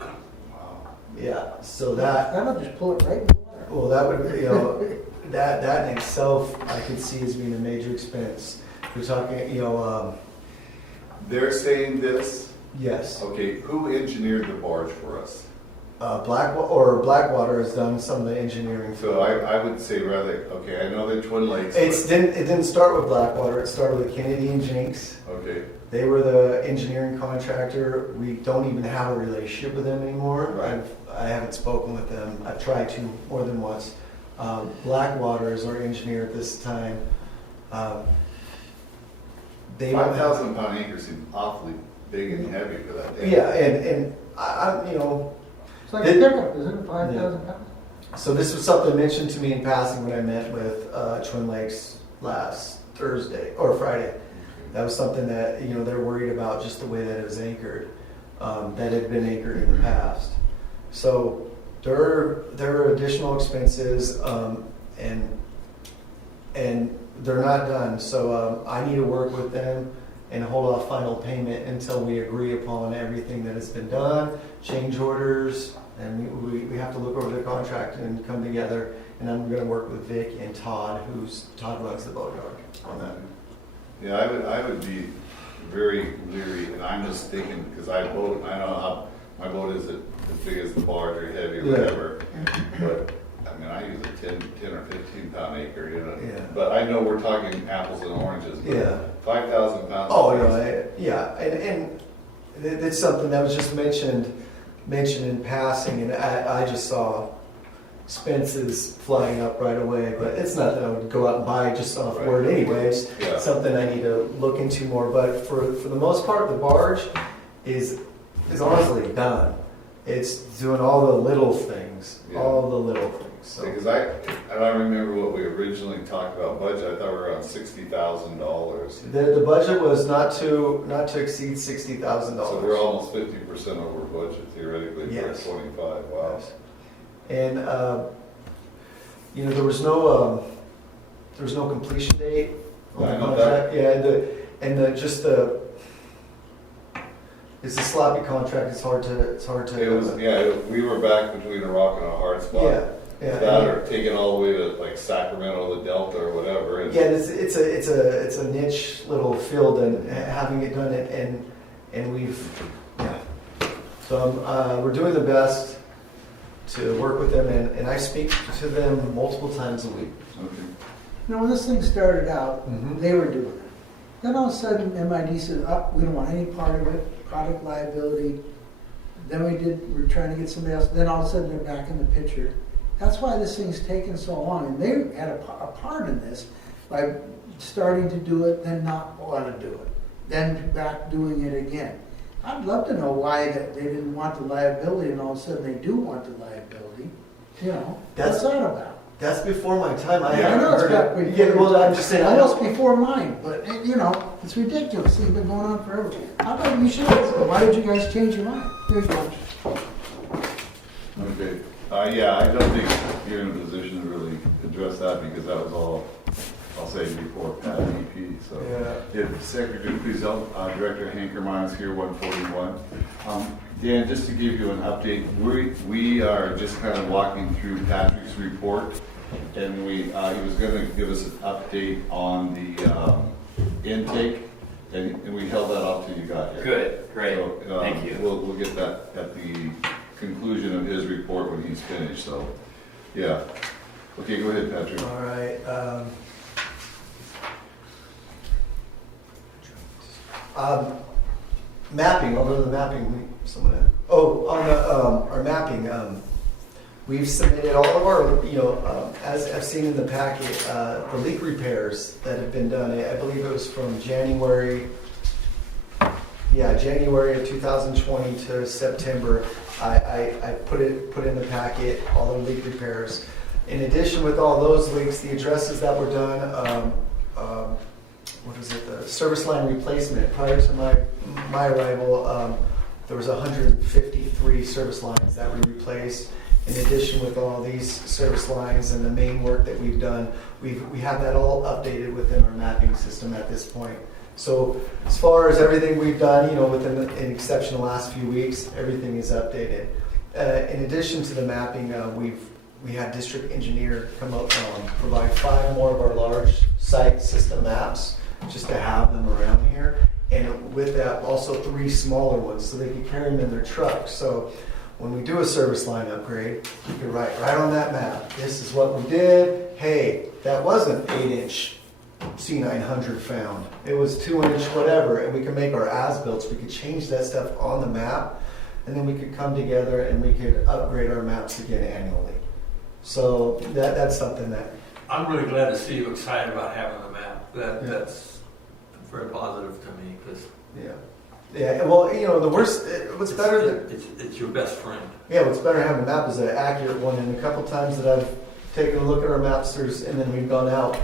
Wow. Yeah, so that'll just pull it right in the water. well, that would, that in itself I could see as being a major expense. We're talking, They're saying this? yes. Okay, who engineered the barge for us? Blackwater has done some of the engineering. So I would say rather, okay, I know they're Twin Lakes. It didn't start with Blackwater. It started with Kennedy and Jinx. Okay, They were the engineering contractor. We don't even have a relationship with them anymore. Right. I haven't spoken with them. I've tried to more than once. Blackwater is our engineer at this time. They don't have- 5,000-pound anchor seems awfully big and heavy for that thing. Yeah, and I It's like a pickup, isn't it, 5,000 pounds? so this was something mentioned to me in passing when I met with Twin Lakes last Thursday or Friday. That was something that they're worried about, just the way that it was anchored, that had been anchored in the past. So there are additional expenses, and they're not done. So I need to work with them and hold off final payment until we agree upon everything that has been done, change orders, and we have to look over the contract and come together. And I'm going to work with Vic and Todd runs the boat yard on that. Yeah, I would be very leery, and I'm just thinking, because I know how, my boat is as big as the barge or heavy or Yeah. whatever, but, I mean, I use a 10 or 15-pound anchor, Yeah. But I know we're talking apples and oranges, but Yeah. 5,000 pounds. Oh, yeah, and it's something that was just mentioned in passing, and I just saw expenses flying up right away, but it's not that I would go out and buy just off Right. word anyways. Yeah. Something I need to look into more, but for the most part, the barge is honestly done. It's doing all the little things, Yeah. all the little things. So. Because I remember what we originally talked about budget, I thought we were around $60,000. The budget was not to exceed $60,000. So we're almost 50% over budget theoretically for Yes. 25, wow. Yes. And there was no completion date on I the know contract. Yeah, it's a sloppy contract. It's hard to. It was, we were back between a rock and a hard spot. Yeah, yeah. That or taking all the way to like Sacramento, the Delta or whatever. And Yeah, it's a niche little field, and having it done and we've So we're doing the best to work with them, and I speak to them multiple times a week. Okay. When this thing started out, Mhm. they were doing it. Then all of a sudden, MID said, we don't want any part of it, product liability. Then we're trying to get somebody else. Then all of a sudden, they're back in the picture. That's why this thing's taken so long. And they had a part in this by starting to do it, then not want to do it. Then back doing it again. I'd love to know why they didn't want the liability, and all of a sudden they do want the liability. What's that about? That's before my time. I I haven't know it's heard got it. Yeah, well, I'm just saying. I almost don't. before mine, but it's ridiculous. It's been going on forever. How about you should? Why did you guys change your mind? Here you go. Okay. Yeah, I don't think you're in a position to really address that because that was all, I'll say, before Pat EP. So, Yeah. if Secretary, please help, Director Hankermine is here, 141. Dan, just to give you an update, we are just kind of walking through Patrick's report, and he was going to give us an update on the intake, and we held that off till you got here. Good, great. So, Thank you. We'll get that at the conclusion of his report when he's finished, so, yeah. Okay, go ahead, Patrick. All right. Mapping, I'll go to the mapping. On our mapping, we've submitted all of our, as I've seen in the packet, the leak repairs that have been done. I believe it was from January of 2020 to September. I put in the packet all the leak repairs. In addition, with all those leaks, the addresses that were done, the service line replacement. Prior to my arrival, there was 153 service lines that were replaced. In addition, with all these service lines and the main work that we've done, we have that all updated within our mapping system at this point. So as far as everything we've done, within an exception of the last few weeks, everything is updated. In addition to the mapping, we had district engineer come up provide 5 more of our large site system maps just to have them around here. And with that, also 3 smaller ones so they can carry them in their trucks. So when we do a service line upgrade, you can write right on that map, this is what we did. Hey, that wasn't 8-inch C900 found. It was 2-inch whatever. And we can make our as-builts. We could change that stuff on the map. And then we could come together and we could upgrade our maps again annually. So that's something that... I'm really glad to see you excited about having the map. That's very positive to me because... Yeah, well, the worst, what's better than... It's your best friend. Yeah, what's better than having a map is an accurate one. And a couple times that I've taken a look at our maps, and then we've gone out,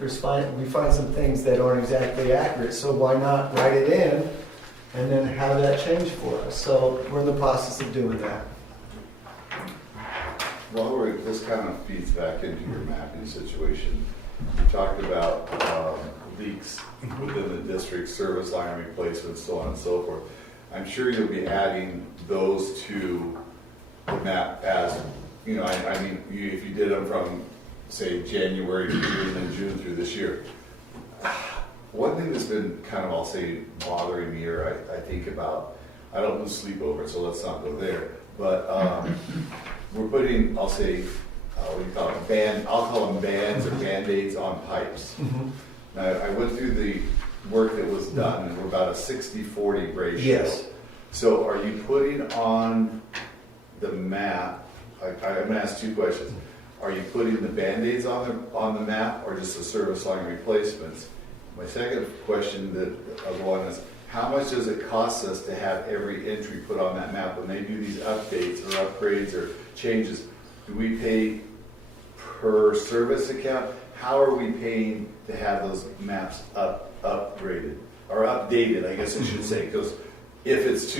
we find some things that aren't exactly accurate. So why not write it in and then have that change for us? So we're in the process of doing that. Well, this kind of feeds back into your mapping situation. You talked about leaks within the district, service line replacements, so on and so forth. I'm sure you'll be adding those to the map as, if you did them from, say, January to June and June through this year. One thing that's been kind of, I'll say, bothering me, or I think about, I don't lose sleep over it, so let's not go there, but we're putting, I'll say, what do you call it? I'll call them bands or band-aids on pipes. Mm-hmm. Now, I went through the work that was done, and we're about a 60-40 ratio. Yes. So are you putting on the map, I'm going to ask 2 questions. Are you putting the band-aids on the map or just the service line replacements? My second question is, how much does it cost us to have every entry put on that map when they do these updates or upgrades or changes? Do we pay per service account? How are we paying to have those maps upgraded or updated, I guess I should say? Because if it's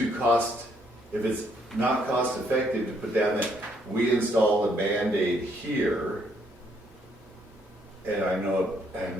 not cost effective to put down that we install the Band-Aid here, and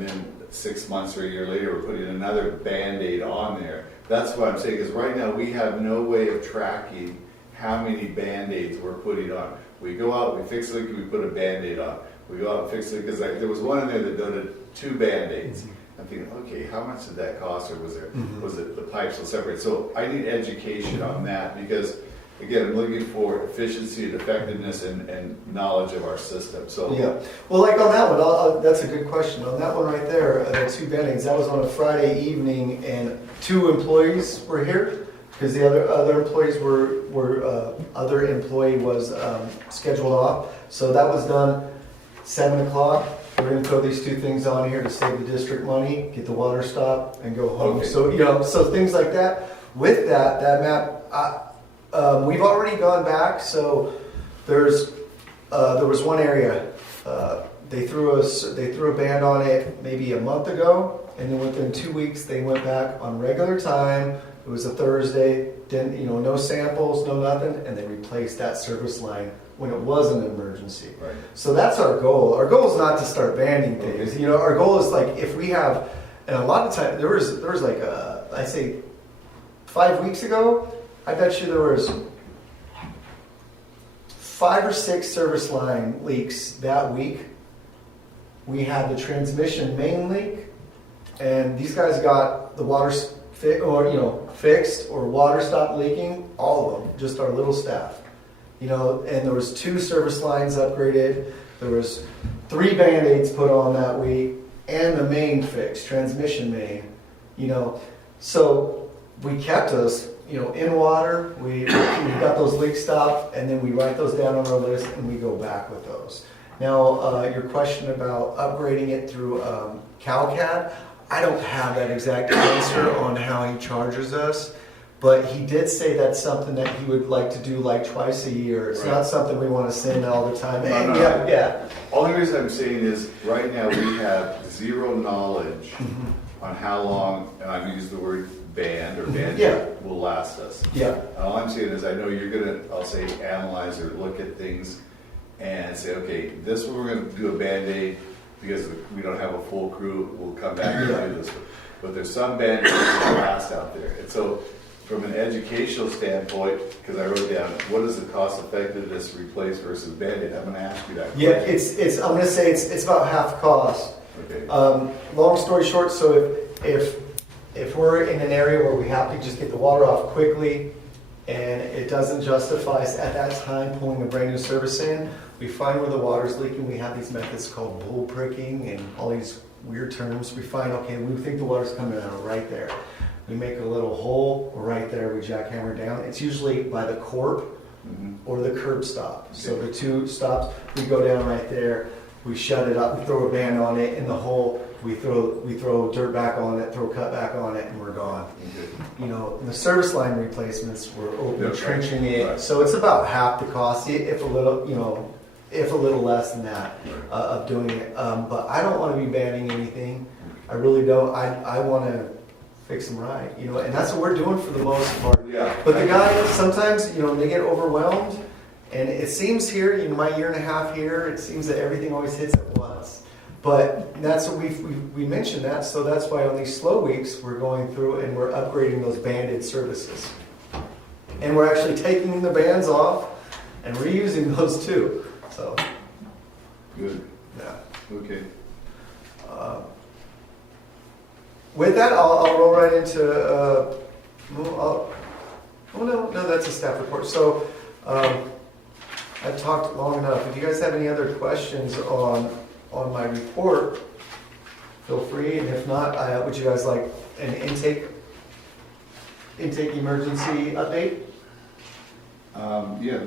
then 6 months or a year later we're putting another Band-Aid on there. That's what I'm saying, because right now we have no way of tracking how many Band-Aids we're putting on. We go out, we fix the leak, we put a Band-Aid on. We go out and fix it, because there was one in there that did 2 Band-Aids. Mm-hmm. I'm thinking, okay, how much did that cost, or was it the pipes will separate? So I need education on that, because again, I'm looking for efficiency and effectiveness and knowledge of our system. So yeah, well, like on that one, that's a good question. On that one right there, the 2 Band-Aids, that was on a Friday evening, and 2 employees were here because the other employees other employee was scheduled off. So that was done 7 o'clock. We're going to throw these 2 things on here to save the district money, get the water stopped, and go home. Okay. So things like that. With that map, we've already gone back. So there was one area they threw a band on it maybe a month ago, and then within 2 weeks they went back on regular time. It was a Thursday. No samples, no nothing, and they replaced that service line when it was an emergency. Right. So that's our goal. Our goal is not to start banding things. Okay. Our goal is like if we have, and a lot of time there was like I'd say 5 weeks ago, I bet you there was 5 or 6 service line leaks that week. We had the transmission main leak, and these guys got the water fixed or water stopped leaking. All of them, just our little staff. You know, and there was 2 service lines upgraded. There was 3 Band-Aids put on that week, and the main fixed, transmission main. You know, so we kept us, you know, in water. We got those leaks stopped, and then we write those down on our list, and we go back with those. Now, your question about upgrading it through CalCAD, I don't have that exact answer on how he charges us, but he did say that's something that he would like to do like twice a year. It's not something we want to send all the time. No. Yeah. Only reason I'm saying is, right now, we have zero knowledge on how long, and I'm going to use the word band or band will last us. Yeah. All I'm saying is, I know you're going to, I'll say, analyze or look at things and say, okay, this one we're going to do a Band-Aid because we don't have a full crew, we'll come back and do this one. But there's some Band-Aids that last out there. And so, from an educational standpoint, because I wrote down, what is the cost effectiveness replace versus Band-Aid? I'm going to ask you that question. Yeah, it's. I'm going to say it's about half cost. Okay. Long story short, so if we're in an area where we have to just get the water off quickly, and it doesn't justify us at that time pulling a brand new service in, we find where the water's leaking. We have these methods called bull pricking and all these weird terms. We find, okay, we think the water's coming out right there. We make a little hole right there, we jackhammer down. It's usually by the corp or the curb stop. So the 2 stops, we go down right there, we shut it up, we throw a band on it in the hole, we throw dirt back on it, throw cut back on it, and we're gone. You know, in the service line replacements, we're open trenching it. Right. So it's about half the cost, if a little, you know, if a little less than that of doing it. But I don't want to be banning anything. I really don't. I want to fix them right, you know, and that's what we're doing for the most part. Yeah. But the guys, sometimes, you know, they get overwhelmed, and it seems here, you know, my year and a half here, it seems that everything always hits at once. But that's what we mentioned that, so that's why on these slow weeks, we're going through and we're upgrading those Band-Aid services. And we're actually taking the bands off and reusing those too, so. Good. Yeah. Okay. With that, I'll roll right into, no, that's a staff report. So, I've talked long enough. If you guys have any other questions on my report, feel free. And if not, would you guys like an intake emergency update? Yeah,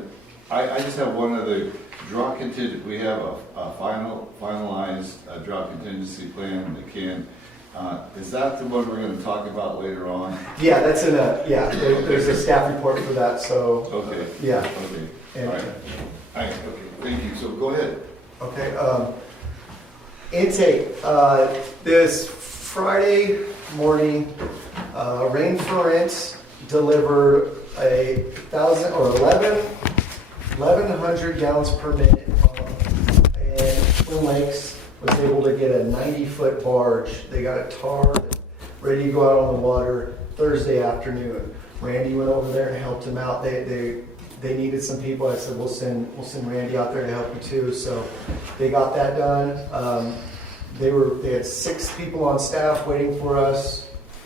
I just have one other draw contingent. We have a finalized draw contingency plan that can. Is that the one we're going to talk about later on? Yeah, that's in there's a staff report for that, so. Okay. Yeah. Okay. And, All right. Okay, thank you. So go ahead. Okay. Intake. This Friday morning, Rainforest delivered 1,100 gallons per minute pump, and Twin Lakes was able to get a 90-foot barge. They got it tarred, ready to go out on the water Thursday afternoon. Randy went over there and helped him out. They needed some people. I said, we'll send Randy out there to help you too. So they got that done. They had 6 people on staff waiting for us.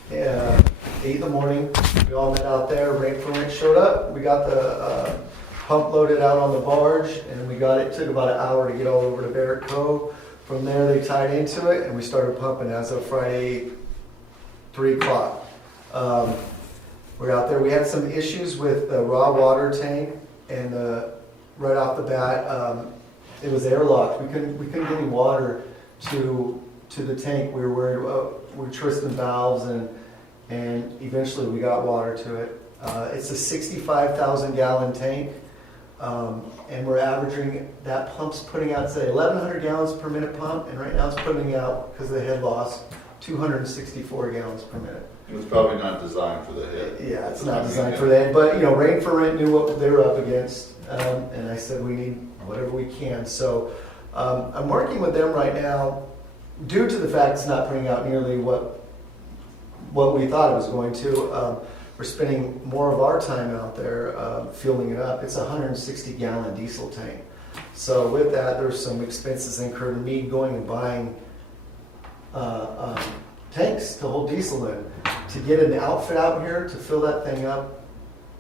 8 in the morning. We all met out there. Rainforest showed up. We got the pump loaded out on the barge, and it took about an hour to get all over to Barrett Cove. From there, they tied into it, and we started pumping as of Friday, 3 o'clock. We're out there. We had some issues with the raw water tank, and right off the bat, it was airlocked. We couldn't get any water to the tank. We were worried about, we're twisting valves, and eventually we got water to it. It's a 65,000 gallon tank. And we're averaging, that pump's putting out, say, 1,100 gallons per minute pump, and right now it's putting out, because of the head loss, 264 gallons per minute. It was probably not designed for the head. Yeah, it's not designed for that, but you know, Rain for Rent knew what they were up against, and I said we need whatever we can. So I'm working with them right now, due to the fact it's not putting out nearly what we thought it was going to. We're spending more of our time out there fueling it up. It's a 160 gallon diesel tank. So with that, there's some expenses incurred in me going and buying tanks to hold diesel in. To get an outfit out here to fill that thing up,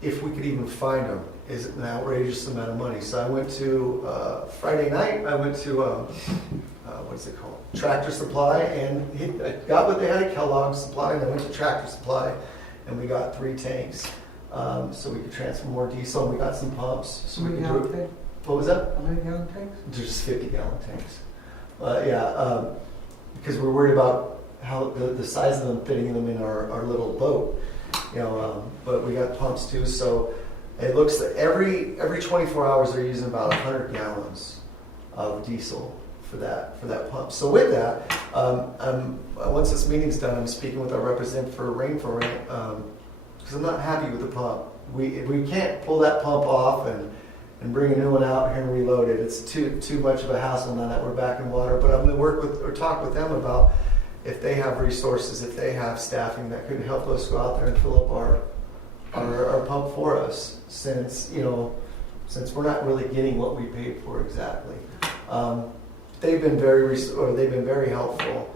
if we could even find them, is an outrageous amount of money. So I went to, Friday night, I went to, what's it called? Tractor Supply, and I got what they had at Kellogg Supply, and I went to Tractor Supply, and we got 3 tanks. So we could transfer more diesel, and we got some pumps. So we could do it. What was that? How many gallon tanks? Just 50-gallon tanks. Because we're worried about how the size of them fitting them in our little boat, but we got pumps too. So it looks like every 24 hours they're using about 100 gallons of diesel for that pump. So with that, once this meeting's done, I'm speaking with our representative for Rainfall Rent because I'm not happy with the pump. We can't pull that pump off and bring a new one out here and reload it. It's too much of a hassle now that we're back in water. But I'm going to talk with them about if they have resources, if they have staffing that could help us go out there and fill up our pump for us, since we're not really getting what we paid for exactly. They've been very helpful.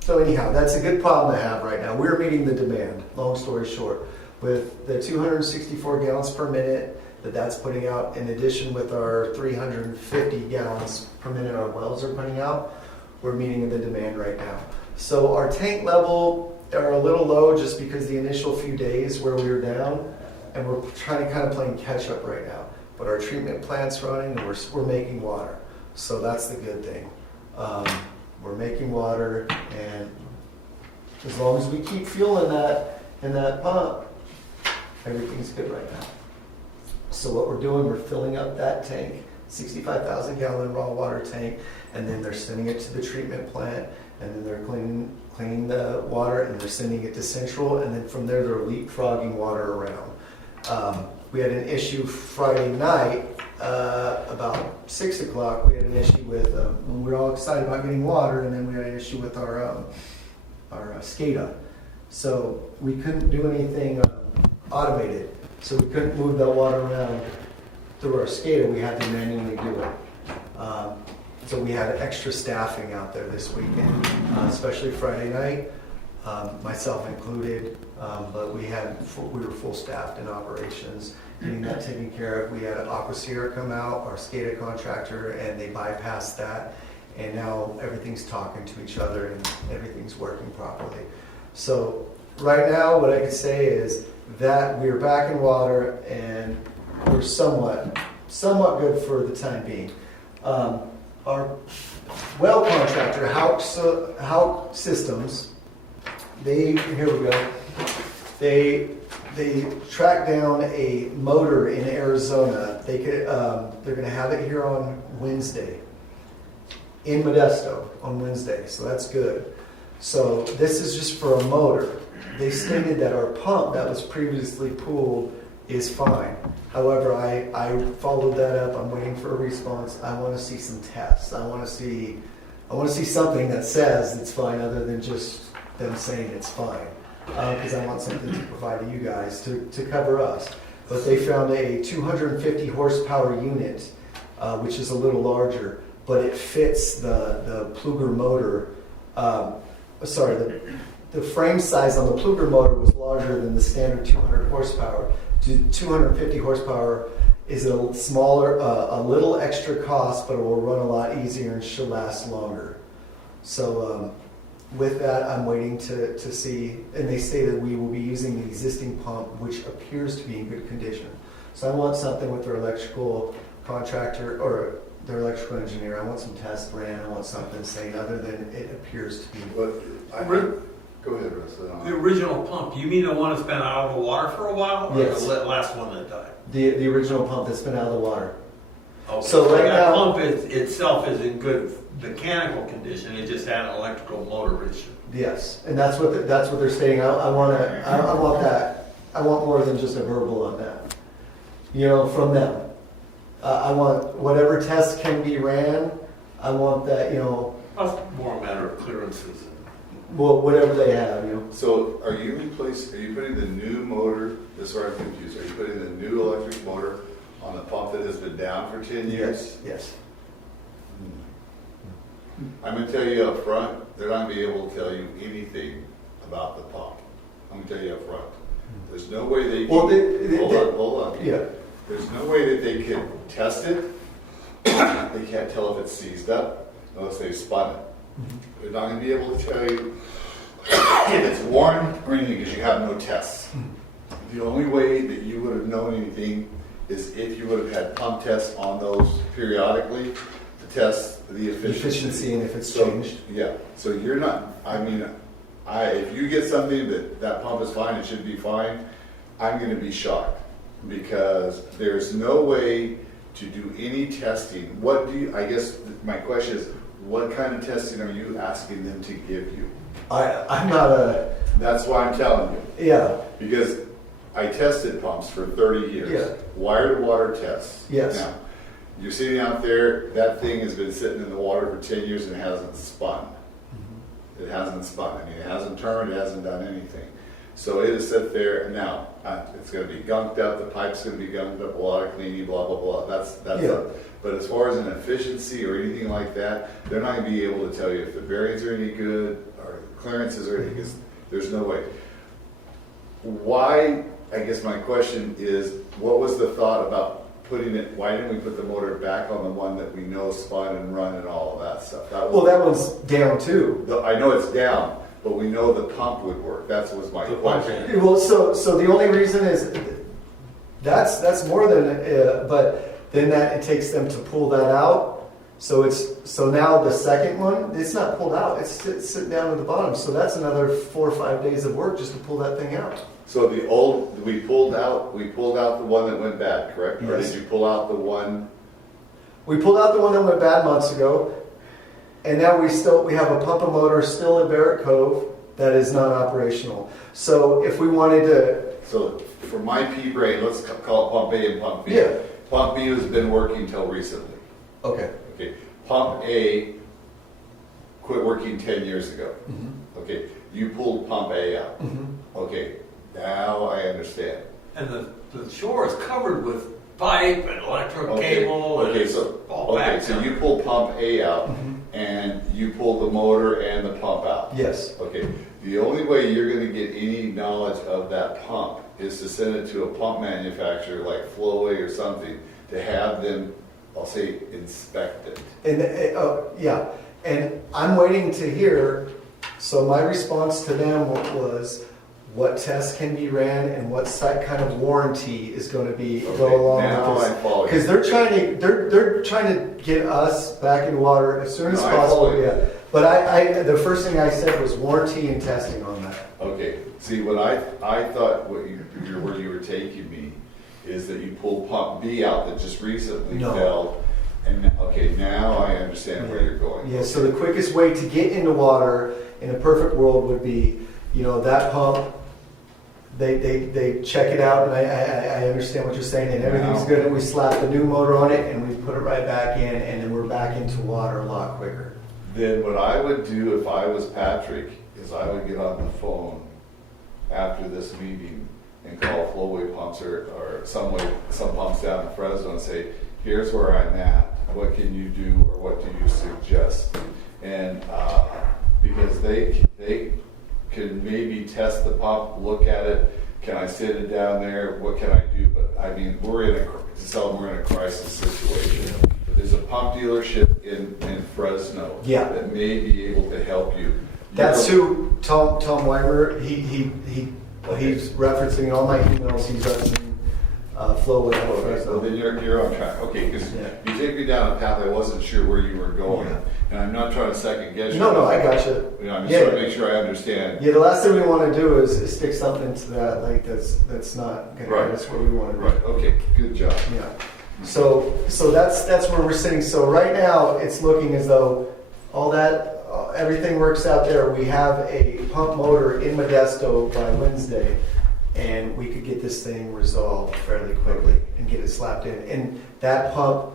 So anyhow, that's a good problem to have right now. We're meeting the demand. Long story short, with the 264 gallons per minute that's putting out, in addition with our 350 gallons per minute our wells are putting out, we're meeting the demand right now. So our tank level are a little low just because the initial few days where we were down, and we're trying to kind of playing catch up right now. But our treatment plant's running, and we're making water. So that's the good thing. We're making water, and as long as we keep fueling that in that pump, everything's good right now. So what we're doing, we're filling up that tank, 65,000 gallon raw water tank, and then they're sending it to the treatment plant, and then they're cleaning the water, and they're sending it to Central, and then from there they're leapfrogging water around. We had an issue Friday night, about 6 o'clock, we had an issue with, we were all excited about getting water, and then we had an issue with our SCADA. So we couldn't do anything automated. So we couldn't move that water around through our SCADA. We had to manually do it. So we had extra staffing out there this weekend, especially Friday night, myself included. But we were full staffed in operations, getting that taken care of. We had an Aquaseer come out, our SCADA contractor, and they bypassed that. And now everything's talking to each other and everything's working properly. So right now, what I can say is that we're back in water and we're somewhat good for the time being. Our well contractor, Hauk Systems, they tracked down a motor in Arizona. They're going to have it here on Wednesday, in Modesto on Wednesday, so that's good. So this is just for a motor. They stated that our pump that was previously pooled is fine. However, I followed that up. I'm waiting for a response. I want to see some tests. I want to see something that says it's fine, other than just them saying it's fine. Because I want something to provide to you guys to cover us. But they found a 250 horsepower unit, which is a little larger, but it fits the Pluger motor. The frame size on the Pluger motor was larger than the standard 200 horsepower. 250 horsepower is a smaller, a little extra cost, but it will run a lot easier and should last longer. So with that, I'm waiting to see, and they stated we will be using the existing pump, which appears to be in good condition. So I want something with their electrical contractor or their electrical engineer. I want some tests ran. I want something saying other than it appears to be. Go ahead, Russ. The original pump, you mean the one that's been out of the water for a while? Or Yes. the last one that died? The original pump that's been out of the water. Okay. So right that now- pump itself is in good mechanical condition, it just had an electrical motor issue. Yes, and that's what they're saying. I want that. I want more than just a verbal on that. From them. I want whatever tests can be ran. I want that. That's more a matter of clearances. Well, whatever they have. So are you putting the new motor, this is where I'm confused, are you putting the new electric motor on the pump that has been down for 10 years? Yes. I'm going to tell you up front, they're not going to be able to tell you anything about the pump. I'm going to tell you up front. There's no way they Well, can, hold on. Yeah. There's no way that they can test it. They can't tell if it's seized up unless they've spun it. They're not gonna be able to tell you if it's worn or anything because you have no tests. The only way that you would have known anything is if you would have had pump tests on those periodically to test the efficiency. And if it's So, changed. Yeah, so you're not, if you get something that pump is fine, it should be fine, I'm gonna be shocked. Because there's no way to do any testing. I guess my question is, what kind of testing are you asking them to give you? I'm not a, That's why I'm telling you. yeah, Because I tested pumps for 30 years. Yeah. Wire-to-water tests. Yes. Now, you're sitting out there, that thing has been sitting in the water for 10 years and it hasn't spun. It hasn't spun. I mean, it hasn't turned, it hasn't done anything. So it is sit there, and now it's going to be gunked up, the pipe's going to be gunked up, a lot of cleaning, blah, blah, blah. That's Yeah. But as far as an efficiency or anything like that, they're not going to be able to tell you if the bearings are any good or clearances are anything, because there's no way. Why, I guess my question is, what was the thought about putting it, why didn't we put the motor back on the one that we know spun and run and all of that stuff? well, that one's down too. I know it's down, but we know the pump would work. That was my The pump question. Well, so the only reason is that's more than, but then it takes them to pull that out. So now the second one, it's not pulled out. It's sitting down at the bottom. So that's another 4 or 5 days of work just to pull that thing out. So we pulled out the one that went bad, correct? Or Yes. did you pull out the one? We pulled out the one that went bad months ago, and now we have a pump and motor still at Barrett Cove that is not operational. So if we wanted to, So for my P brain, let's call it pump A and pump B. Yeah. Pump B has been working till recently. okay, Okay. Pump A quit working 10 years ago. Mm-hmm. Okay. You pulled pump A out. Okay. Now I understand. And the shore is covered with pipe and electric Okay. cable and Okay, it's so all back. so you pull pump A out and you pull the motor and the pump out. yes, Okay, the only way you're gonna get any knowledge of that pump is to send it to a pump manufacturer like Flowway or something to have them, I'll say, inspect it. and yeah, and I'm waiting to hear. So my response to them was, what tests can be ran and what kind of warranty is going to be Okay, go along now with I this? follow you. Because they're trying to get us back in water as soon as No, I possible. follow you. Yeah, but I the first thing I said was warranty and testing on that. Okay, see, what I thought where you were taking me is that you pulled pump B out that just recently No. failed. And, okay, now I understand where you're going. Yeah, so the quickest way to get into water in a perfect world would be, that pump, they check it out, and I understand what you're saying, and everything's good, and we slap the new motor on it, and we put it right back in, and then we're back into water a lot quicker. Then what I would do if I was Patrick is I would get on the phone after this meeting and call Flowway pumps or some pumps down in Fresno and say, here's where I'm at, what can you do or what do you suggest? And because they can maybe test the pump, look at it, can I sit it down there, what can I do? But I mean, we're in a crisis situation. But there's a pump dealership in Fresno Yeah. that may be able to help you. That's who Tom Weimer. He's referencing all my emails. He's referencing Flow Okay, so Fresno. then you're on track. Okay, because Yeah. you take me down a path I wasn't sure where you were going, Yeah. and I'm not trying to second guess you. No, I got you. I'm just Yeah. trying to make sure I understand. Yeah, the last thing we want to do is stick something into that like that's not going Right. to get us where we want to be. Right. Okay. Good job. Yeah. So that's where we're sitting. So right now it's looking as though all that everything works out there. We have a pump motor in Modesto by Wednesday, and we could get this thing resolved fairly quickly and get it slapped in. And that pump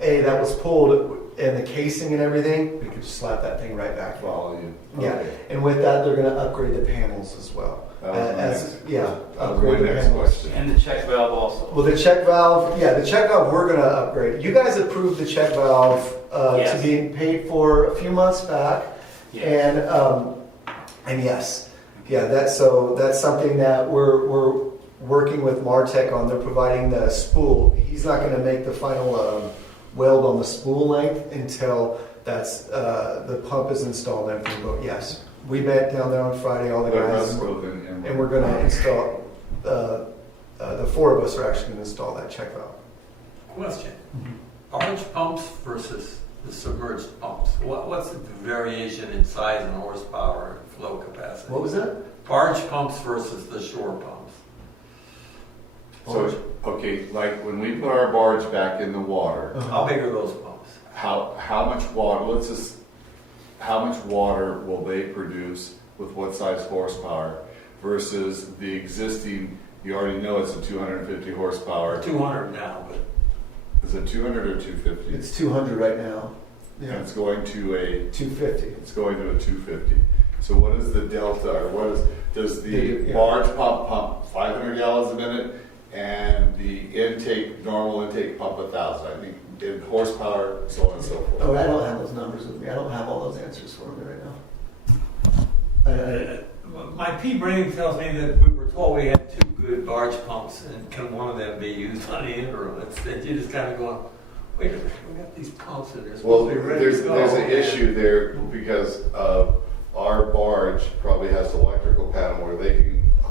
A that was pulled and the casing and everything, we could just slap that thing right back. Follow you. Yeah, Okay. and with that, they're going to upgrade the panels as well. That was my next- That was upgrade my the next panels. question. And the check valve also. Well, the check valve, the check valve we're going to upgrade. You guys approved the check valve Yes. to be paid for a few months back, Yes. and yes, Yeah, that's something that we're working with Martech on. They're providing the spool. He's not going to make the final weld on the spool length until the pump is installed and everything. But yes, we met down there on Friday, all the guys, and we're going to install. The four of us are actually going to install that check valve. Question. Barge pumps versus the submerged pumps. What's the variation in size and horsepower and flow capacity? What was that? Barge pumps versus the shore pumps. So, okay, like when we put our barge back in the water, How big are those pumps? how much water, how much water will they produce with what size horsepower versus the existing, you already know it's a 250 horsepower. 200 now, but Is it 200 or 250? It's 200 right now. And it's going to a 250. It's going to a 250. So what is the delta, or does the Yeah. barge pump 500 gallons a minute, and the normal intake pump 1,000? I think in horsepower, so on and so forth. Oh, I don't have those numbers with me. I don't have all those answers for me right now. my pea brain tells me that we were told we had 2 good barge pumps, and can one of them be used on the interim? You just kind of going, wait a minute, we got these pumps and they're Well, supposed to be ready there's to go. an issue there because our barge probably has an electrical panel where they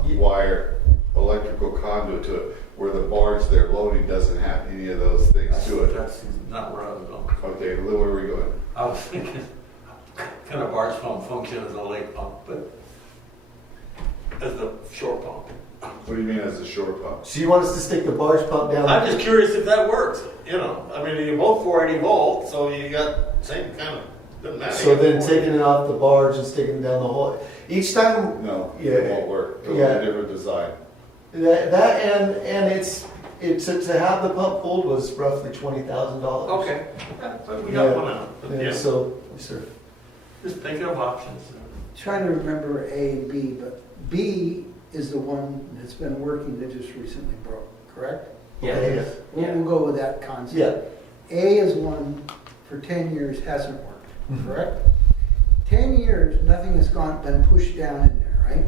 can wire electrical conduit to it, where the barge they're loading doesn't have any of those things to it. That's not where I was going. Okay, where are we going? I was thinking, can a barge pump function as a lake pump, but as the shore pump? What do you mean as a short pump? So you want us to stick the barge pump down? I'm just curious if that works. You know, I mean, you're both 480 volt, so you got same kind of. Doesn't matter. So then taking it off the barge and sticking it down the hole. Each time, No, Yeah. it won't work. It'll be Yeah. a different design. that and it's to have the pump pulled was roughly $20,000. Okay, but we got one out. But Yeah, yeah, so, sir. just thinking of options. Trying to remember A and B, but B is the one that's been working that just recently broke, correct? Okay. We'll go with that concept. Yeah. A is one for 10 years hasn't worked, Mhm. correct? 10 years, nothing has been pushed down in there, right?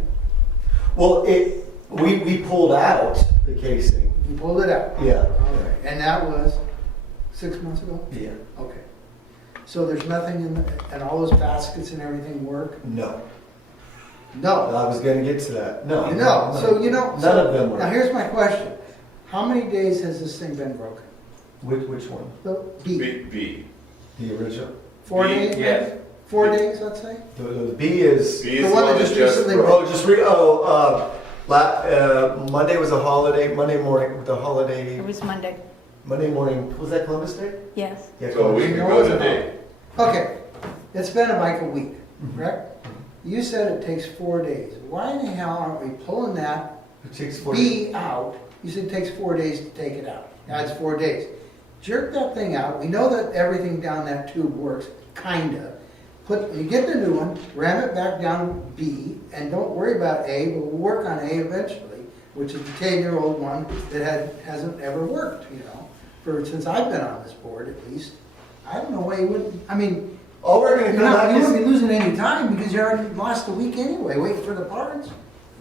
Well, we pulled out the casing. You pulled it out. Yeah. All right, and that was 6 months ago? Yeah. Okay. So there's nothing and all those baskets and everything work? No. No. I was going to get to that. No. No, so None of them were. Now here's my question. How many days has this thing been broken? Which one? The B. B. The original. 4 B, days? yes. 4 days, let's say? The B is. B The is one that just recently broke. Monday was a holiday. Monday morning with the holiday. It was Monday. Monday morning was that Columbus Day? Yes. Yeah. So we Columbus can Day. go today. Okay, it's been like a week, Mhm. correct? You said it takes 4 days. Why in the hell aren't we pulling that It takes 4 B out? You said it takes 4 days to take it out. Now it's 4 days. Jerk that thing out. We know that everything down that tube works, kinda. You get the new one, ram it back down B, and don't worry about A, but we'll work on A eventually, which is the 10-year-old one that hasn't ever worked, since I've been on this board at least. I don't know why you wouldn't, All we're going to come back you is. wouldn't be losing any time because you already lost a week anyway, waiting for the parts.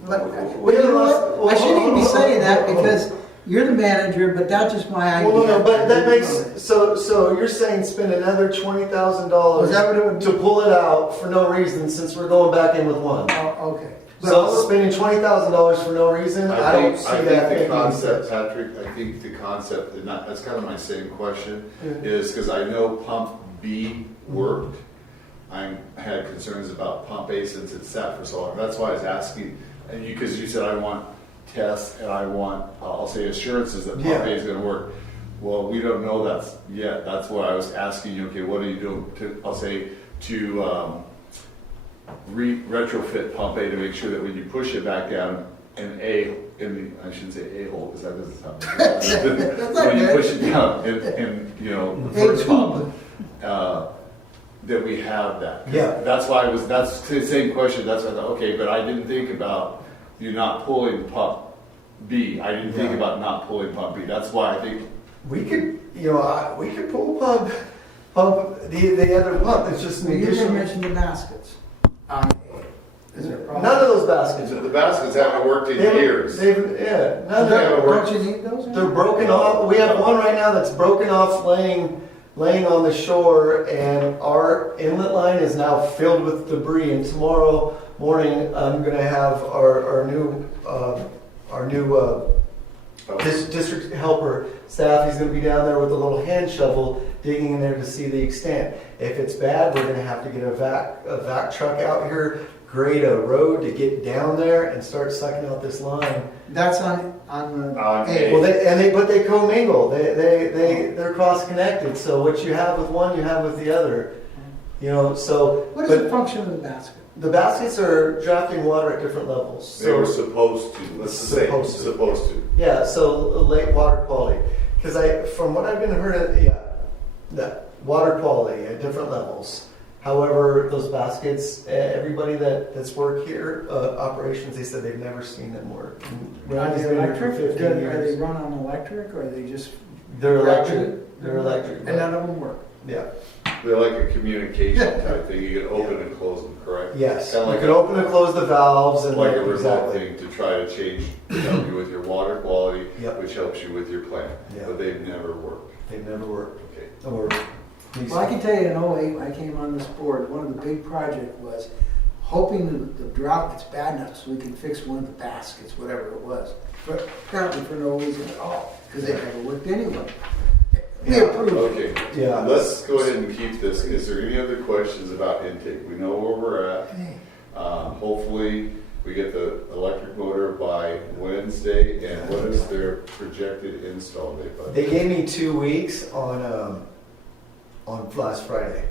But We you know lost- what? I shouldn't even be saying that hold on. because you're the manager, but that's just my idea. Well, no, but that makes so you're saying spend another $20,000 Is that what it would be? to pull it out for no reason since we're going back in with one. Oh, okay. So spending $20,000 for no reason, I don't see I that think making the concept, sense. Patrick, I think the concept, and that's kind of my same question, Yeah. is because I know pump B worked. I had concerns about pump A since it sat for so long. That's why I was asking, and because you said I want tests and I want, I'll say assurances that pump Yeah. A is going to work. Well, we don't know that yet. That's why I was asking you, okay, what are you doing to retrofit pump A to make sure that when you push it back down, I shouldn't say A hole because that doesn't sound That's when you okay. push it down and first pump, that we have that. Yeah. That's why that's the same question. That's why I thought, okay, but I didn't think about you not pulling pump B. I didn't think Yeah. about not pulling pump B. That's why I think We could, we could pull pump the other pump. It's just an You didn't additional. mention the baskets on A. Is there a problem? None of those baskets. The baskets haven't worked in They've- years. Yeah, none of They them. haven't worked. Don't you need those? They're broken off. We have one right now that's broken off, laying on the shore, and our inlet line is now filled with debris. And tomorrow morning, I'm going to have our new district helper staff. He's going to be down there with a little hand shovel, digging in there to see the extent. If it's bad, we're going to have to get a vac truck out here, grade a road to get down there and start sucking out this line. That's on the. On A. A. But they commingle. They're cross connected. So what you have with one, you have with the other. You know. So What is but the function of the basket? the baskets are drafting water at different levels. They were So supposed to, let's just say, supposed to. yeah. So lake water quality. Because from what I've been heard, the water quality at different levels. However, those baskets, everybody that's worked here, operations, they said they've never seen them work. Are Ronnie's they been here for electric? 15 Are they years. run on electric or are they just? They're gravity? electric. They're electric. And none of them work. Yeah. They're like a communication type thing. You can open and close them, correct? Yes. Kinda You like can open and close the valves and like a remote exactly. thing to try to change, help you with your water quality, Yep. which helps you with your plant. Yeah. But they've never worked. They've never worked. Okay. Or Well, I can tell you in '08, when I came on this board, one of the big projects was hoping the drought gets bad enough so we can fix one of the baskets, whatever it was. But apparently for no reason at all, because they never worked anyway. We Yeah. approved it. Okay. Yeah. Let's go ahead and keep this. Is there any other questions about intake? We know where we're at. Hopefully, we get the electric motor by Wednesday. And what is their projected install date? By? they gave me 2 weeks on last Friday.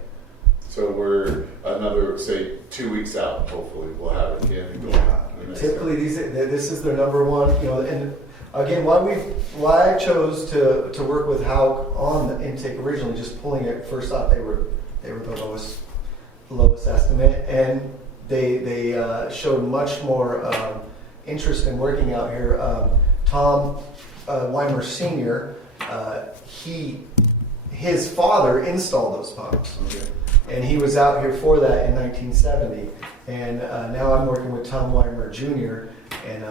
So we're another, say, 2 weeks out. Hopefully, we'll have it in and going on. Typically, this is their number one. You know, and again, why I chose to work with Hauk on the intake originally, just pulling it. First off, they were the lowest estimate, and they showed much more interest in working out here. Tom Weimer Sr. His father installed those pumps. Okay. And he was out here for that in 1970. And now I'm working with Tom Weimer Jr. And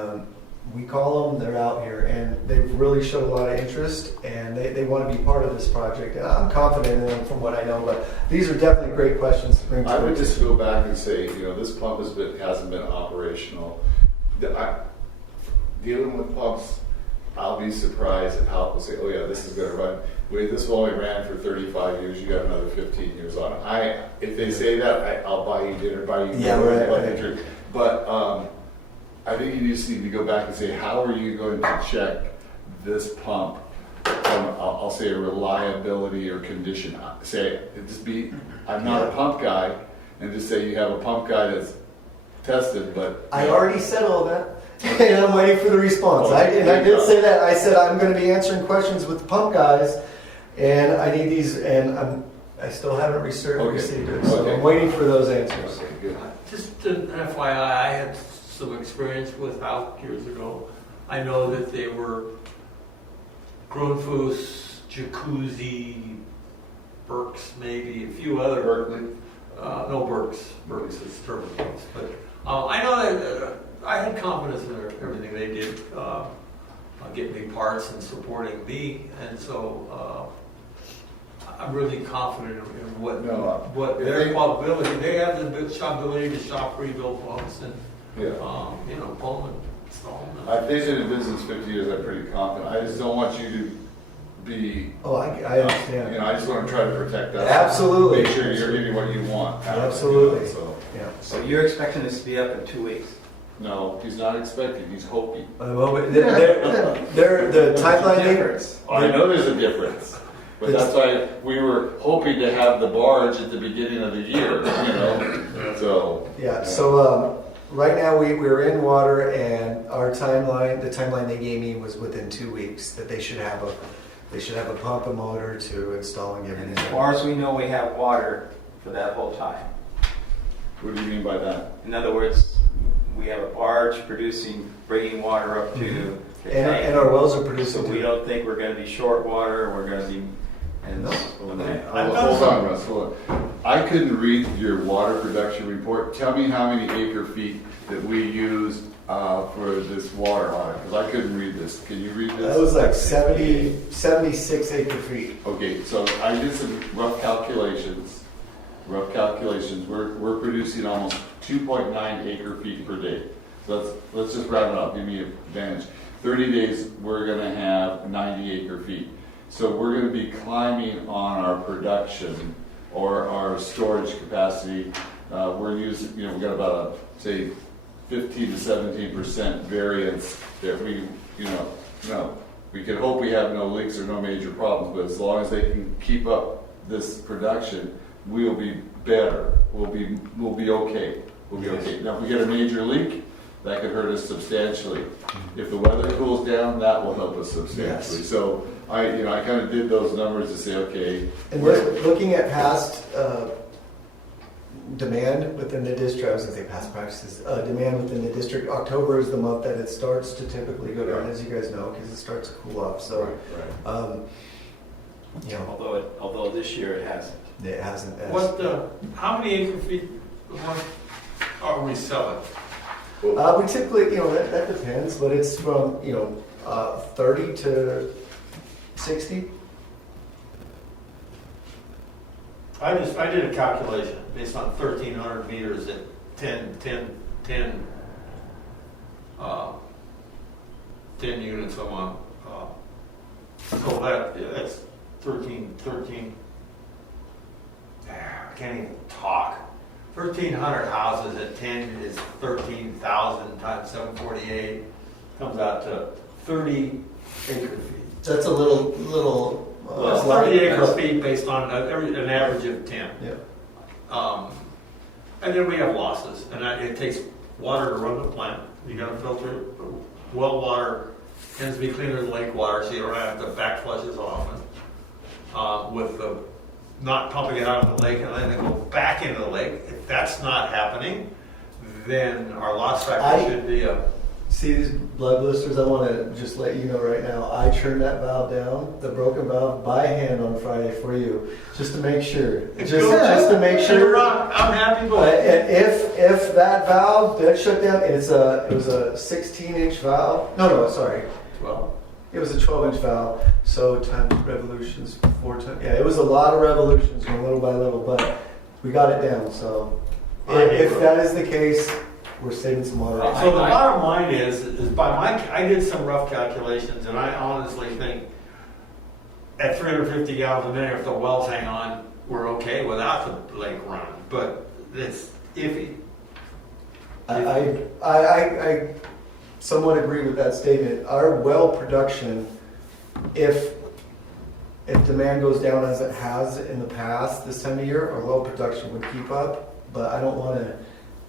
we call them, they're out here. And they've really showed a lot of interest. And they want to be part of this project. And I'm confident in them from what I know. But these are definitely great questions to bring to I would our just attention. go back and say, this pump hasn't been operational. Dealing with pumps, I'll be surprised if Halp will say, oh yeah, this is going to run. Wait, this only ran for 35 years. You got another 15 years on it. If they say that, I'll buy you dinner, buy you drink. But I think you just need to go back and say, how are you going to check this pump from, I'll say, a reliability or condition? I'm not a pump guy, and just say you have a pump guy that's tested, but. I already said all that. And I'm waiting for the response. I did say that. I said I'm going to be answering questions with the pump guys, and I need these, and I still haven't received it. So Okay. I'm waiting for those answers. Okay, good. Just an FYI, I had some experience with Hauk years ago. I know that they were Grundfus, Jacuzzi, Burks, maybe a few other. Berkeley? No, Burks. Burks is turbines. But I know that I had confidence in everything they did, getting me parts and supporting me, and so I'm really confident in what their capability. They have the ability to shop rebuild pumps and pull them and install them. I've been in the business 50 years. I'm pretty confident. I just don't want you to be. Oh, I understand. I just want to try to protect us. Absolutely. Make sure you're getting what you want. Absolutely. So, Yeah. So you're expecting this to be up in 2 weeks? no, he's not expecting. He's hoping. Well, they're the timeline. Difference. I know there's a difference, but that's why we were hoping to have the barge at the beginning of the year. So. Yeah. So right now we're in water, and our timeline, the timeline they gave me was within 2 weeks that they should have a pump, a motor to install and get And it. as far as we know, we have water for that whole time. What do you mean by that? In other words, we have a barge bringing water up to the tank. And our wells are So producing. we don't think we're going to be short water. We're going to be. And No. okay. Hold on, Russ. Hold on. I couldn't read your water production report. Tell me how many acre feet that we used for this water audit, because I couldn't read this. Can you read this? That was like 76 acre feet. Okay, so I did some rough calculations. We're producing almost 2.9 acre feet per day. So let's just round it up, give me an advantage. 30 days, we're gonna have 90 acre feet. So we're gonna be climbing on our production or our storage capacity. We're using, we got about say 15 to 17% variance that we can hope we have no leaks or no major problems, but as long as they can keep up this production, we'll be better. We'll be okay. We'll be okay. Now, if we get a major leak, that could hurt us substantially. If the weather cools down, that will help us substantially. Yes. So I kind of did those numbers to say, okay. And looking at past demand within the district, I was going to say past practices, demand within the district, October is the month that it starts to typically go down, as you guys know, because it starts to cool off. So, Right. Although this year it hasn't. it hasn't. How many acre feet are we selling? We typically, that depends, but it's from 30 to 60. I did a calculation based on 1,300 meters at 10 units a month. So that's 13. I can't even talk. 1,300 houses at 10 is 13,000 times 748. Comes out to 30 acre feet. So that's a little. Well, it's 30 acre feet based on an average of 10. Yeah. And then we have losses, and it takes water to run the plant. You got to filter it. Well water tends to be cleaner than lake water, so you don't have to back flush as often. With the not pumping it out of the lake and letting it go back into the lake, if that's not happening, then our loss factor should be a. See these blood blisters? I want to just let you know right now, I turned that valve down, the broken valve, by hand on Friday for you, just to make sure. Just to make sure. I'm happy with And if that valve did shut down, it was a 16-inch valve. No, sorry. 12. It was a 12-inch valve. So times revolutions, 4 times. Yeah, it was a lot of revolutions, little by little, but we got it down. So if that is the case, we're saving some water. So the bottom line is I did some rough calculations, and I honestly think at 350 gallons a minute, if the wells hang on, we're okay without the lake running. But it's iffy. I somewhat agree with that statement. Our well production, if demand goes down as it has in the past this time of year, our well production would keep up. But I don't want to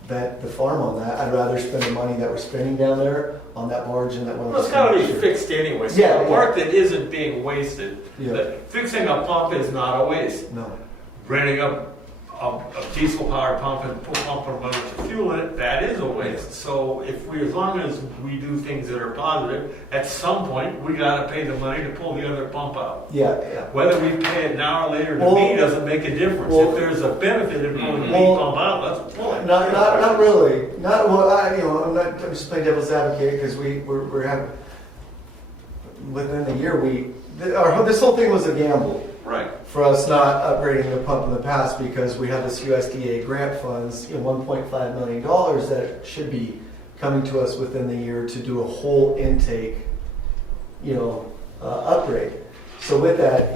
bet the farm on that. I'd rather spend the money that we're spending down there on that barge and that well. Well, it's got to be fixed anyway. So Yeah, the work that isn't being wasted, Yeah. Fixing a pump is not a waste. No. Renting a diesel powered pump and pumping a bunch of fuel in it, that is a waste. So as long as we do things that are positive, at some point we got to pay the money to pull the other pump out. Yeah. Whether we pay it now or later to me doesn't make a difference. Well, if there's a benefit in pulling the lead pump out, let's pull it. Not really. Not well. I'm just playing devil's advocate because we're having within the year this whole thing was a gamble. Right. For us not upgrading the pump in the past because we have this USDA grant funds, $1.5 million that should be coming to us within the year to do a whole intake, upgrade. So with that,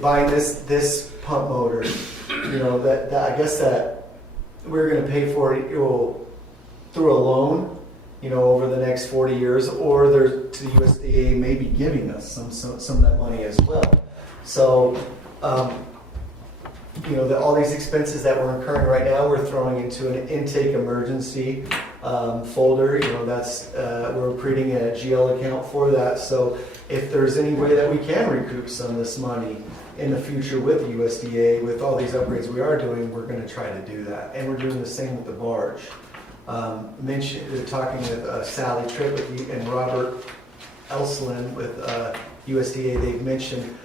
buying this pump motor, that I guess that we're going to pay for it through a loan, over the next 40 years, or the USDA may be giving us some of that money as well. So, all these expenses that we're incurring right now, we're throwing into an intake emergency folder. We're creating a GL account for that. So, if there's any way that we can recoup some of this money in the future with the USDA, with all these upgrades we are doing, we're going to try to do that. And we're doing the same with the barge. Talking with Sally Tripp and Robert Elslin with USDA, they've mentioned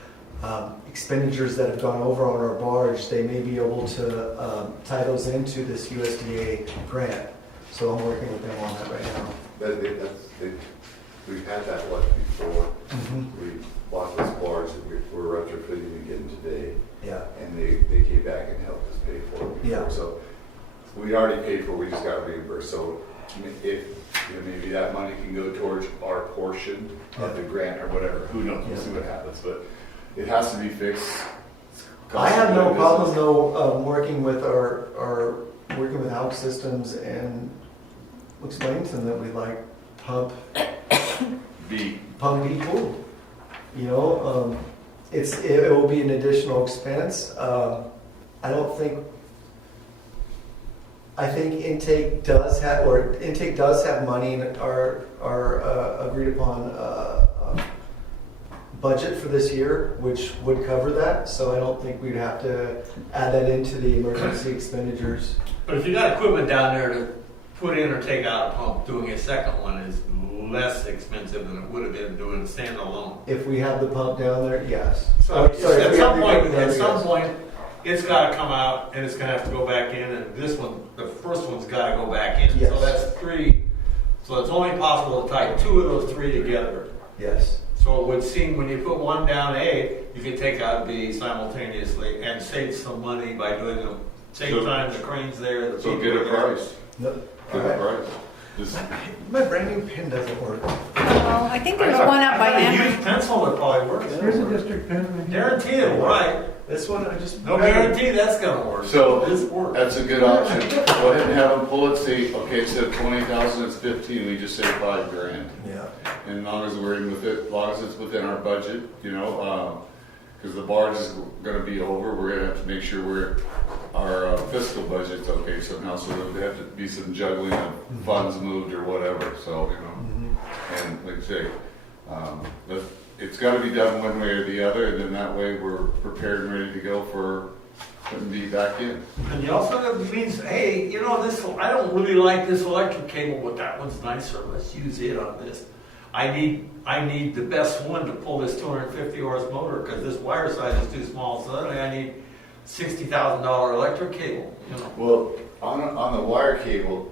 expenditures that have gone over on our barge, they may be able to tie those into this USDA grant. So I'm working with them on that right now. We've had that one before. We bought this barge that we're retrofitting again today, Yeah. and they came back and helped us pay for it before. Yeah. So we already paid for it, we just got reimbursed. So if, maybe that money can go towards our portion of the grant or whatever, who knows, we'll see what happens, but it has to be fixed. I have no problem though, working with working with House Systems and explaining to them that we like pump B pool. You know, it will be an additional expense. I think intake does have money in our agreed upon budget for this year, which would cover that. So I don't think we'd have to add that into the emergency expenditures. But if you got equipment down there to put in or take out a pump, doing a second one is less expensive than it would have been doing standalone. If we have the pump down there, yes. So Sorry, if at we some have the point, equipment down there, yes. it's got to come out and it's going to have to go back in, and this one, the first one's got to go back in. Yes. So that's 3. So it's only possible to tie 2 of those 3 together. Yes. So it would seem when you put one down A, you can take out B simultaneously and save some money by doing them same So- time the crane's there. The So people get a are there. price. No, Get a price. Just, my brand new pen doesn't work. Well, I think there's one up by I Amherst. used pencil that probably works. Here's a district pen right here. Guarantee it'll work. This one, I just No guarantee that's gonna work. So, This works. that's a good option. Go ahead and have them pull it, say, okay, instead of 20,000, it's 15, we just say $5,000. Yeah. And as long as we're in with it, as long as it's within our budget, because the barge is gonna be over, we're gonna have to make sure our fiscal budget's okay somehow, so there'll have to be some juggling of funds moved or whatever, so, and like I say, it's gotta be done one way or the other, and then that way we're prepared and ready to go for putting B back in. And you also means, hey, this, I don't really like this electric cable, but that one's nicer. Let's use it on this. I need the best one to pull this 250 horse motor because this wire size is too small. So suddenly I need $60,000 electric cable. Well, on the wire cable,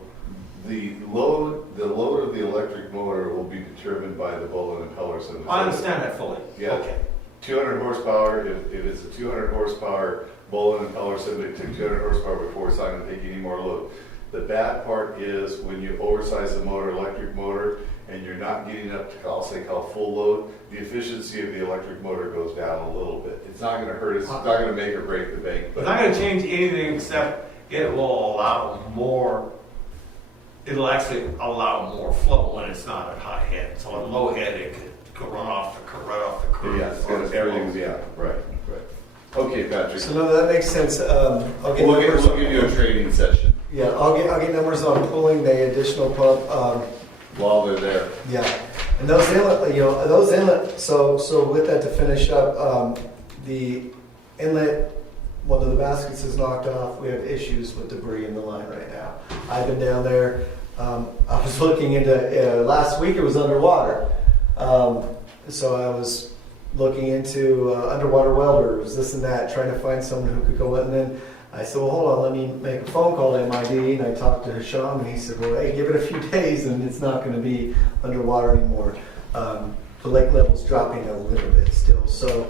the load of the electric motor will be determined by the Bolin impeller system. I understand that fully. Yeah. Okay. 200 horsepower, if it's a 200 horsepower Bolin impeller system, it took 200 horsepower before it's not going to take any more load. The bad part is when you oversize the motor, electric motor, and you're not getting up to, I'll call full load, the efficiency of the electric motor goes down a little bit. It's not going to hurt us, it's not going to make or break the bank. It's not going to change anything except it will allow more. It'll actually allow more flow when it's not at high head. So at low head, it could run off the curve. Yeah, everything's, right. Okay, Patrick. So no, that makes sense. I'll get We'll numbers. give you a training session Yeah, I'll get numbers on pulling the additional pump. while they're there. Yeah, and those inlet. So with that, to finish up, the inlet, one of the baskets is knocked off. We have issues with debris in the line right now. I've been down there. I was looking into last week. It was underwater, so I was looking into underwater welders, this and that, trying to find someone who could go in. And then I said, well, hold on, let me make a phone call to MID. And I talked to Hisham, and he said, well, hey, give it a few days, and it's not going to be underwater anymore. The lake level's dropping a little bit still. So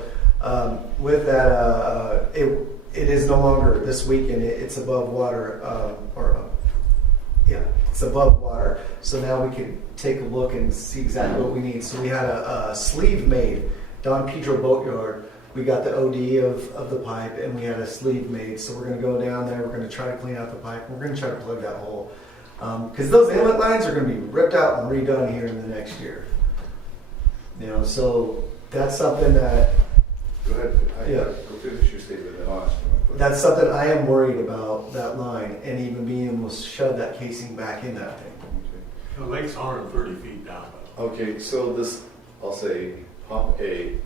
with that, it is no longer this weekend. It's above water, it's above water. So now we can take a look and see exactly what we need. So we had a sleeve made, Don Pedro Boatyard. We got the OD of the pipe, and we had a sleeve made. So we're going to go down there. We're going to try to clean out the pipe. We're going to try to plug that hole. Because those inlet lines are going to be ripped out and redone here in the next year. So that's something that... Go ahead. Yeah. Go finish your statement, then I'll ask you my question. That's something I am worried about, that line, and even being able to shove that casing back in that thing. The lake's 130 feet down. Okay, so this, I'll say, pump A,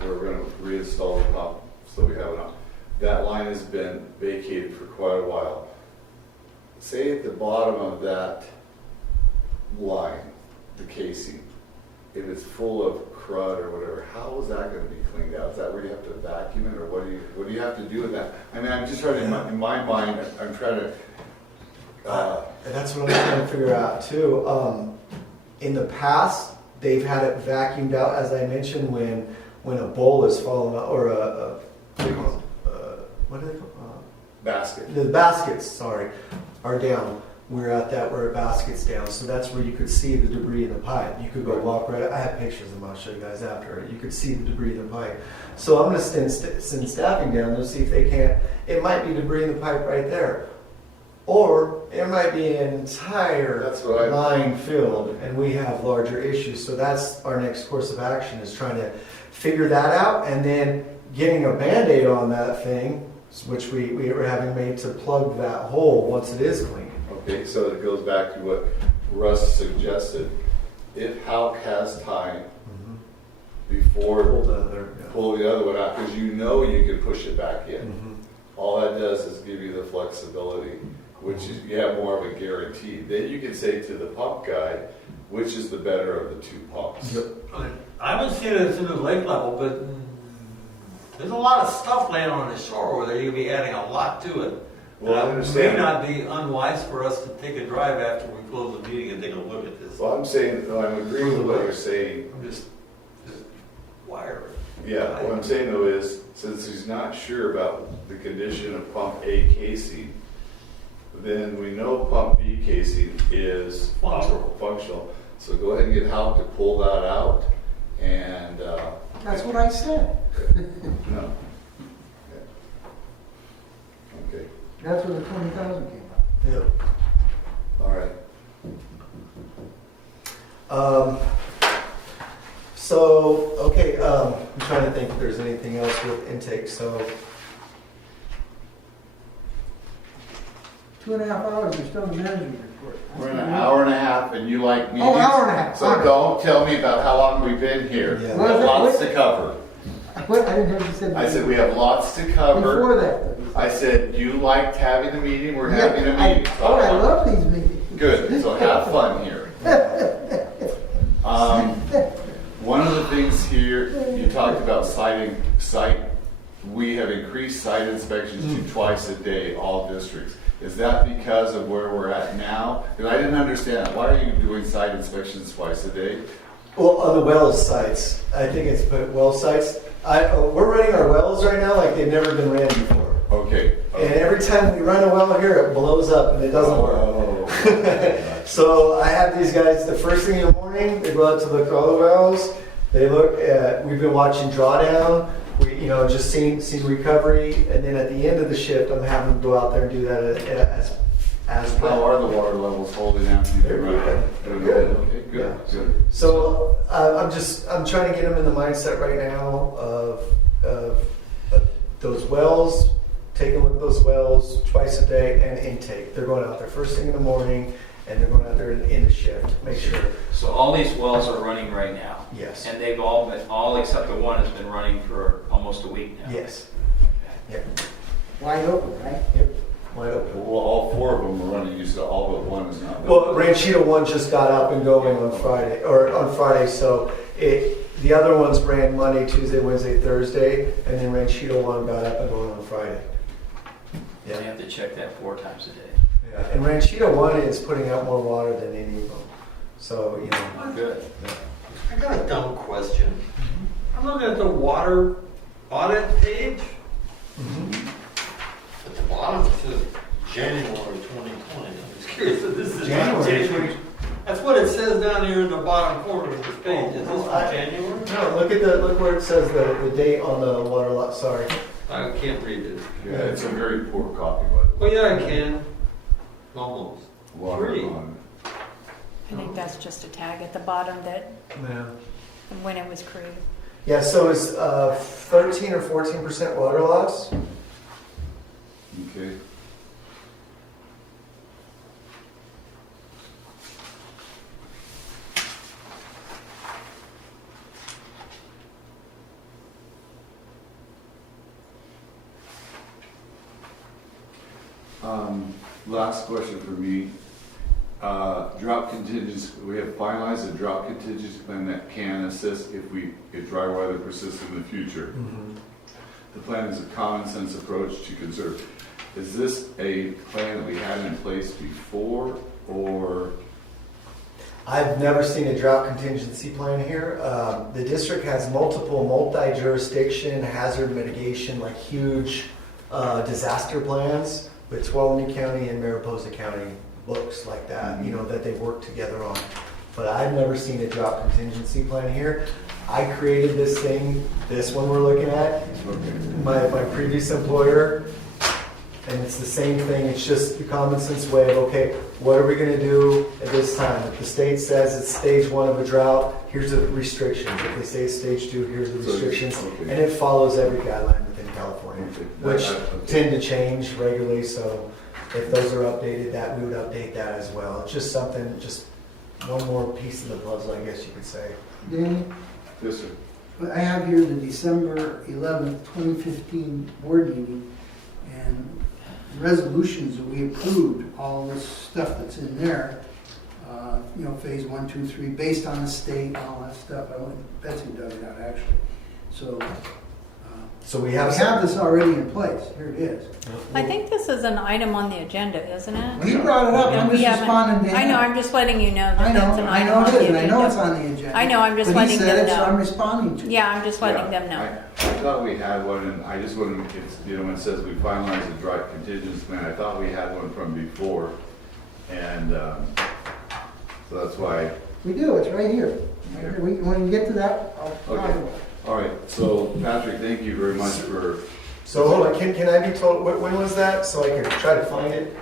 we're going to reinstall the pump, so we have enough. That line has been vacated for quite a while. Say at the bottom of that line, the casing, if it's full of crud or whatever, how is that gonna be cleaned out? Is that where you have to vacuum it, or what do you have to do with that? I mean, I'm just trying to, in my mind, I'm trying to, And that's what I'm trying to figure out too. In the past, they've had it vacuumed out, as I mentioned, when a bowl is falling out, or what do they call basket. the baskets, sorry, are down. We're at that where a basket's down, so that's where you could see the debris in the pipe. You could go walk right. I have pictures of them. I'll show you guys after. You could see the debris in the pipe. So I'm going to send staffing down there, see if they can't. It might be debris in the pipe right there, or it might be an entire That's what I- line filled, and we have larger issues. So that's our next course of action, is trying to figure that out, and then getting a Band-Aid on that thing, which we are having made to plug that hole once it is clean. Okay, so it goes back to what Russ suggested. If Halk has time before Pull the other, yeah. pull the other one out, because you know you can push it back in. Mhm. All that does is give you the flexibility, which is, you have more of a guarantee. Then you can say to the pump guy, which is the better of the two pumps. Yep. I haven't seen it to the lake level, but there's a lot of stuff laying on the shore over there. You'll be adding a lot to it. Well, I It may understand. not be unwise for us to take a drive after we close the meeting and take a look at this. Well, I'm saying, I'm agreeing with what you're saying. I'm just wire it. Yeah, what I'm saying though is, since he's not sure about the condition of pump A casing, then we know pump B casing is functional. So go ahead and get Halk to pull that out, and, That's what I said. no. Okay, That's where the 20,000 came from. Yep. all right. So, okay, I'm trying to think if there's anything else with intake. So, 2.5 hours, we're still in the management report. We're in an hour and a half, and you like meetings. Oh, hour and a half. So All right. don't tell me about how long we've been here. Yeah. We have lots to cover. What? I didn't hear you say. I said we have lots to cover. Before that, though. I said you liked having the meeting, we're having a Yeah, meeting. Oh, I love these meetings. Good, so have fun here. One of the things here, you talked about we have increased site inspections to twice a day, all districts. Is that because of where we're at now? Because I didn't understand that. Why are you doing site inspections twice a day? well, on the wells sites, I think it's put well sites. We're running our wells right now like they've never been ran before. Okay. And every time we run a well here, it blows up and it doesn't work. Oh. So I have these guys, the first thing in the morning, they go out to look at all the wells. They look at, we've been watching drawdown, just seeing recovery. And then at the end of the shift, I'm having them go out there and do that as How well. are the water levels holding after you've been running? They're good. Okay, good, Yeah. good. So I'm trying to get them in the mindset right now of those wells, take a look at those wells twice a day, and intake. They're going out there first thing in the morning, and they're going out there in the shift. Make sure. So all these wells are running right now? Yes. And they've all except the one has been running for almost a week now? Yes. Yep. Wide open, right? Yep. Wide open. Well, all four of them are running, you said all but one is not. Well, Ranchito 1 just got up and going on Friday, so the other ones ran Monday, Tuesday, Wednesday, Thursday, and then Ranchito 1 got up and going on Friday. You have to check that 4 times a day. Yeah. And Ranchito 1 is putting out more water than any of them. So, Good. I got a dumb question. I'm looking at the water audit page. At the bottom it says January 2020. I'm just curious if this is not January. That's what it says down here in the bottom corner of this page. Is this from January? No, look where it says the date on the water lot. Sorry. I can't read it. Yeah, it's a very poor copy, by the way. Oh, yeah, I can. Almost. Water 3. on. I think that's just a tag at the bottom that, Yeah. when it was created. Yeah. So it's 13 or 14% water loss. Okay. Last question for me. drought contingency, we have finalized a drought contingency plan that can assist if dry weather persists in the future. The plan is a common sense approach to conserve. Is this a plan that we had in place before, or? I've never seen a drought contingency plan here. The district has multiple multi-jurisdiction hazard mitigation, like huge disaster plans with Tuolumne County and Mariposa County books like that, you know, that they work together on. But I've never seen a drought contingency plan here. I created this thing, this one we're looking at, my previous employer, and it's the same thing. It's just the common sense way of, okay, what are we going to do at this time? If the state says it's stage 1 of a drought, here's the restrictions. If they say it's stage 2, here's the restrictions. And it follows every guideline within California, which tend to change regularly. So if those are updated, that we would update that as well. It's just something, just one more piece of the puzzle, I guess you could say. Danny, Yes, sir. I have here the December 11th, 2015 board meeting, and resolutions that we approved, all this stuff that's in there, you know, phase 1, 2, 3, based on the state and all that stuff. Betsy dug it out, actually. So we we have have this already in place. Here it is. I think this is an item on the agenda, isn't it? He brought it up. And I'm we just haven't- responding to him. I know, I'm just letting you know I that that's know, an I item know on it the is, and I know it's agenda. on the agenda. I know, I'm just But letting he said them it, so know. I'm responding to it. Yeah, I'm just letting Yeah, them know. I thought we had one, and I just wouldn't, it's, you know, when it says we finalized the drought contingency plan, I thought we had one from before. And so that's why. We do, it's right here. Right here. When we get to that, I'll talk Okay. about it. All right, so Patrick, thank you very much for, So hold on, can I be told, when was that, so I can try to find it?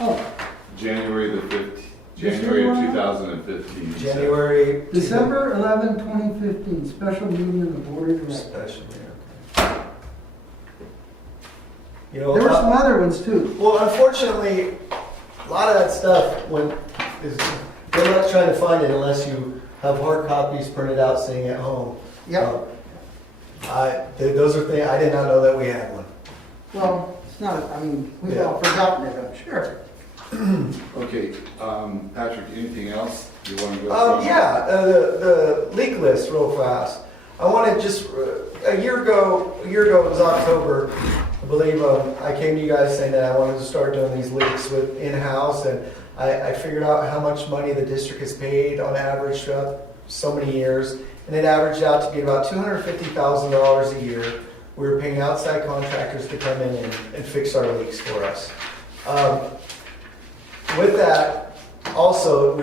Oh, January the 15th, This January of one? 2015. January. December 11, 2015, special meeting of the board of directors. Special, yeah. You know, There were some other ones too. well, unfortunately, a lot of that stuff they're not trying to find it unless you have hard copies printed out sitting at home. Yep. Those are things, I did not know that we had one. Well, it's not, I mean, we've Yeah. all forgotten it, I'm sure. Okay, Patrick, anything else you want to go through? Yeah, the leak list real fast. I wanted just, a year ago, it was October, I believe, I came to you guys saying that I wanted to start doing these leaks with in-house, and I figured out how much money the district has paid on average throughout so many years, and it averaged out to be about $250,000 a year. We were paying outside contractors to come in and fix our leaks for us. With that, also,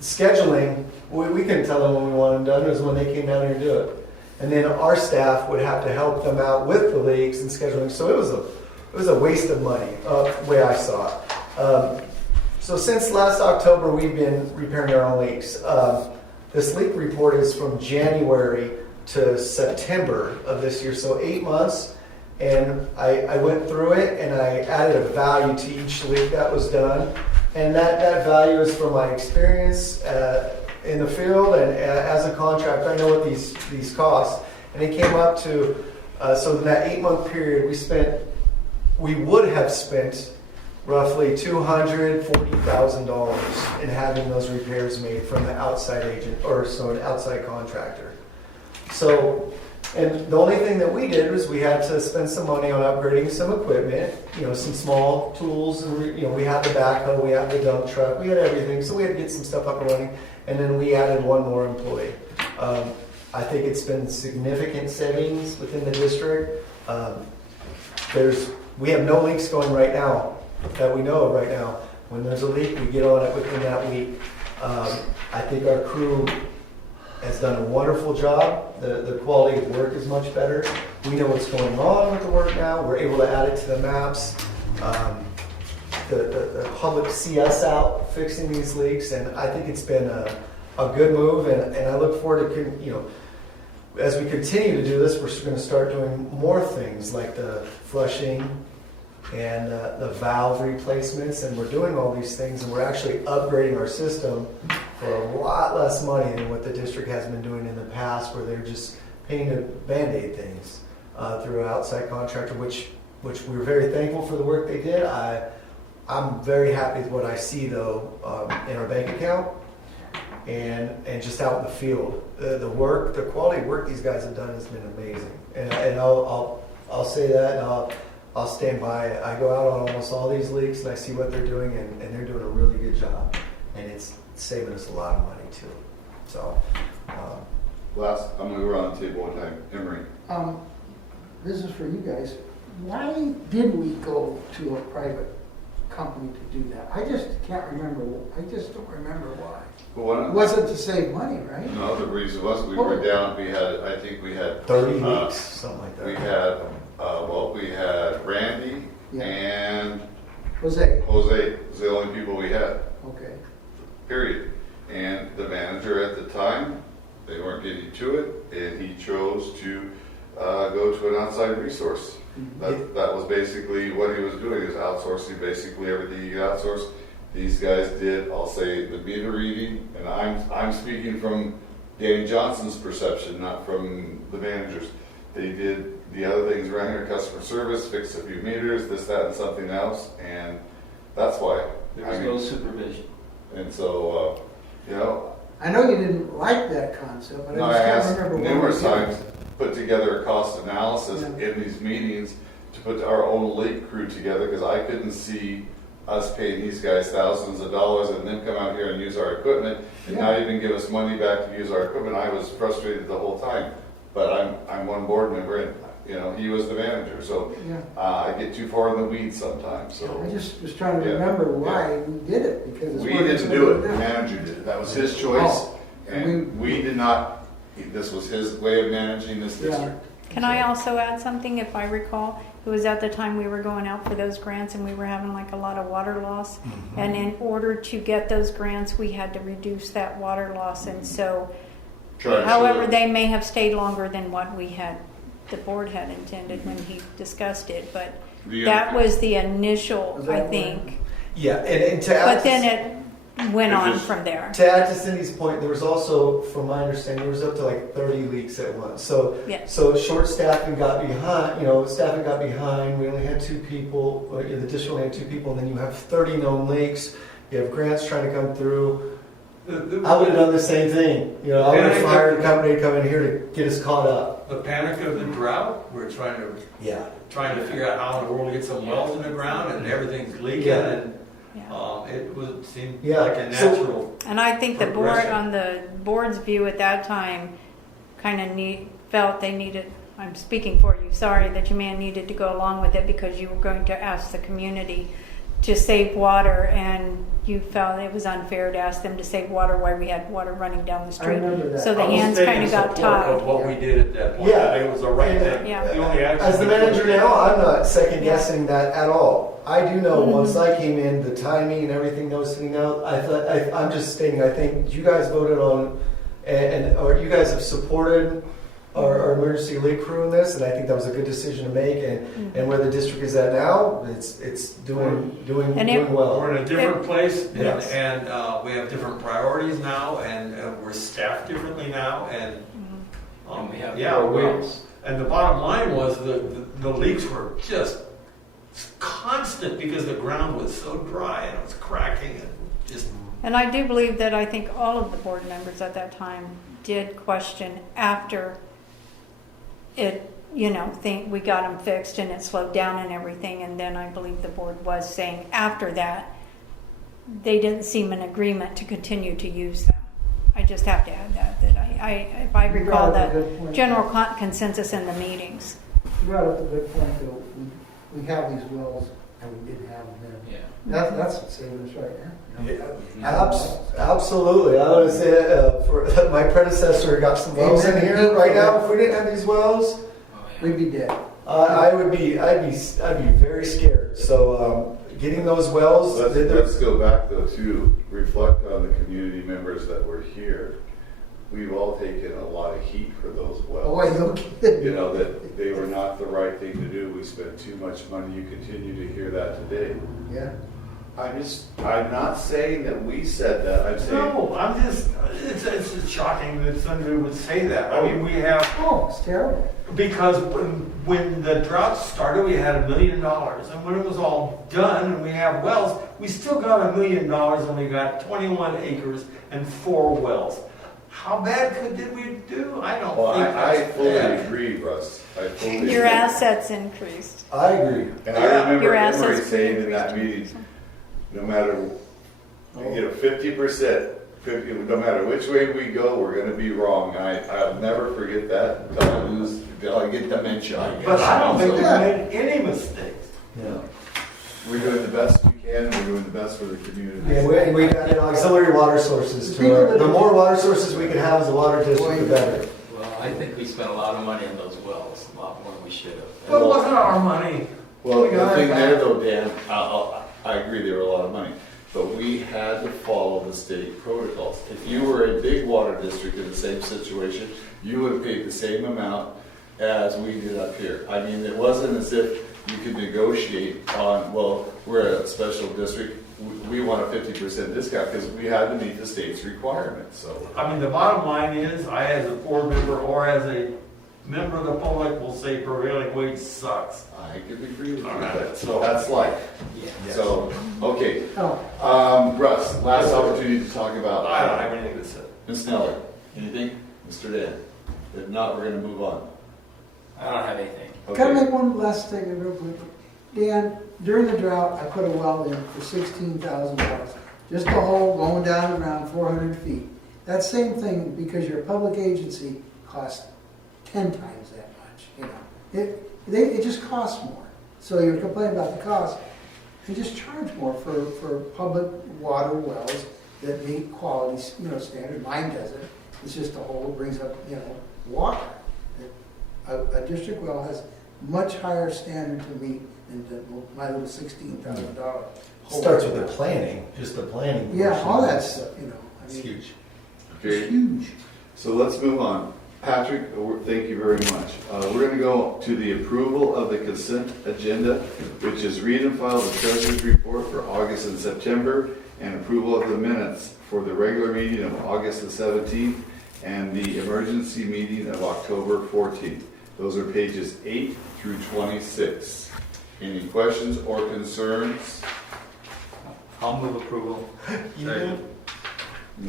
scheduling, we couldn't tell them when we wanted them done, it was when they came down here to do it. And then our staff would have to help them out with the leaks and scheduling, so it was a waste of money, the way I saw it. So since last October, we've been repairing our own leaks. This leak report is from January to September of this year, so 8 months. And I went through it and I added a value to each leak that was done. And that value is from my experience in the field and as a contractor, I know what these cost. And it came up to, so in that 8-month period, we would have spent roughly $240,000 in having those repairs made from the outside agent, or so an outside contractor. So, and the only thing that we did was we had to spend some money on upgrading some equipment, some small tools, and we had the backhoe, we had the dump truck, we had everything, so we had to get some stuff up and running, and then we added one more employee. I think it's been significant savings within the district. We have no leaks going right now that we know of right now. When there's a leak, we get on it within that week. I think our crew has done a wonderful job. The quality of work is much better. We know what's going on with the work now. We're able to add it to the maps. The public see us out fixing these leaks, and I think it's been a good move. And I look forward to, as we continue to do this, we're going to start doing more things like the flushing and the valve replacements, and we're doing all these things, and we're actually upgrading our system for a lot less money than what the district has been doing in the past, where they're just paying to Band-Aid things through an outside contractor, which we're very thankful for the work they did. I I'm very happy with what I see though in our bank account and just out in the field. The quality of work these guys have done has been amazing. And I'll say that, and I'll stand by it. I go out on almost all these leaks and I see what they're doing, and they're doing a really good job. And it's saving us a lot of money too. So, I'm gonna go around the table one time. Emery. This is for you guys. Why did we go to a private company to do that? I just can't remember. I just don't remember why. It wasn't to save money, right? No, the reason was we were down. I think we had 30 leaks, something like that. We had Randy and Jose. Jose was the only people we had. Okay. Period. And the manager at the time, they weren't getting to it, and he chose to go to an outside resource. Mm-hmm. That was basically what he was doing, is outsourcing basically everything he could outsource. These guys did, I'll say, the meter reading, and I'm speaking from Danny Johnson's perception, not from the managers. They did the other things around here, customer service, fixed a few meters, this, that, and something else, and that's why. There was no supervision. And so, I know you didn't like that concept, but no, I I just can't asked remember what numerous we did. times, put together a cost analysis Yeah. in these meetings to put our own leak crew together, because I couldn't see us paying these guys thousands of dollars and then come out here and use our equipment and not even give us money back to use our equipment. I was frustrated the whole time, but I'm one board member, and he was the manager, so I get too far in the weeds sometimes. So I just was trying to remember why we did it, because it's we what it's didn't do it. what The we manager did it. That was his choice, Oh. and we did not. This was his way of managing this district. Can I also add something, if I recall? It was at the time we were going out for those grants and we were having like a lot of water loss. And in order to get those grants, we had to reduce that water loss. And so, however, they may have stayed longer than what the board had intended when he discussed it. But that was the initial, I think. Yeah, and to add But then it went on from there. To add to Cindy's point, there was also, from my understanding, there was up to like 30 leaks at once. So, so short staffing got behind. Staffing got behind. We only had 2 people. The district only had 2 people, and then you have 30 known leaks. You have grants trying to come through. I would have done the same thing. I would have hired a company to come in here to get us caught up. The panic of the drought, we're trying to figure out how in the world to get some wells in the ground, and everything's leaking, and it seemed like a natural. And I think the board, on the board's view at that time, kind of felt they needed. I'm speaking for you. Sorry that you may have needed to go along with it because you were going to ask the community to save water, and you felt it was unfair to ask them to save water while we had water running down the street. So the hands kind of got tied. Of what we did at that point. Yeah. I think it was the right thing. Yeah. The only action As the we manager took- now, I'm not second guessing that at all. I do know once I came in, the timing and everything that was sitting out. I'm just stating. I think you guys voted on, or you guys have supported our emergency leak crew in this, and I think that was a good decision to make. And where the district is at now, it's doing well. We're in a different place, Yes. and we have different priorities now, and we're staffed differently now, and And we have yeah, more wells. and the bottom line was the leaks were just constant because the ground was so dry and it was cracking and just. And I do believe that I think all of the board members at that time did question after it, think we got them fixed and it slowed down and everything. And then I believe the board was saying after that, they didn't seem in agreement to continue to use them. I just have to add that if I recall that general consensus in the meetings. You brought up a good point, though. We have these wells, and we didn't have them then. Yeah. That's what's saving us right now. Absolutely. I would say for my predecessor got some wells in here right now. If we didn't have these wells, We'd be dead. I'd be very scared. So getting those wells. Let's go back though to reflect on the community members that were here. We've all taken a lot of heat for those wells. Oh, I no kidding. That they were not the right thing to do. We spent too much money. You continue to hear that today. Yeah. I'm not saying that we said that, I'm saying. No, I'm just, it's shocking that somebody would say that. I mean, we have, Oh, it's terrible. because when the drought started, we had $1 million. And when it was all done and we have wells, we still got $1 million and we got 21 acres and 4 wells. How bad did we do? I don't Well, think I that's fully bad. agree, Russ. I fully agree. Your assets increased. I agree. And I remember Your Emery assets saying in increased. that meeting, no matter, 50%, no matter which way we go, we're gonna be wrong. And I'll never forget that until I get dementia, I guess. But I don't think we Yeah. made any mistakes. Yeah. We're doing the best we can, and we're doing the best for the community. Yeah, we got auxiliary water sources to our, the more water sources we can have as a water district, the better. Well, I think we spent a lot of money on those wells, a lot more than we should have. But it wasn't our money. Well, We got the thing it there back. though, Dan, I agree they were a lot of money, but we had to follow the state protocols. If you were a big water district in the same situation, you would have paid the same amount as we did up here. I mean, it wasn't as if you could negotiate on, well, we're a special district, we want a 50% discount because we had to meet the state's requirements, so. I mean, the bottom line is, I as a board member or as a member of the public will say prevailing wage sucks. I could agree with you, All right. but so that's life. Yeah. So, okay. Oh, Russ, last opportunity to talk about. I don't have anything to say. Ms. Sneller, anything? Mr. Dan? If not, we're gonna move on. I don't have anything. can I Okay. make one last statement real quick? Dan, during the drought, I put a well in for $16,000. Just a hole going down around 400 feet. That same thing, because you're a public agency, costs 10 times that much, you know. It just costs more. So you're complaining about the cost. They just charge more for public water wells that meet quality, standard. Mine doesn't. It's just a hole that brings up, water. A district well has much higher standard to meet than my little $16,000 hole. Starts with the planning, just the planning. Yeah, portion. all that stuff, It's huge. It's Okay, huge. so let's move on. Patrick, thank you very much. We're gonna go to the approval of the consent agenda, which is read and file the treasurer's report for August and September, and approval of the minutes for the regular meeting of August the 17th and the emergency meeting of October 14th. Those are pages 8 through 26. Any questions or concerns? I'll move approval. You do?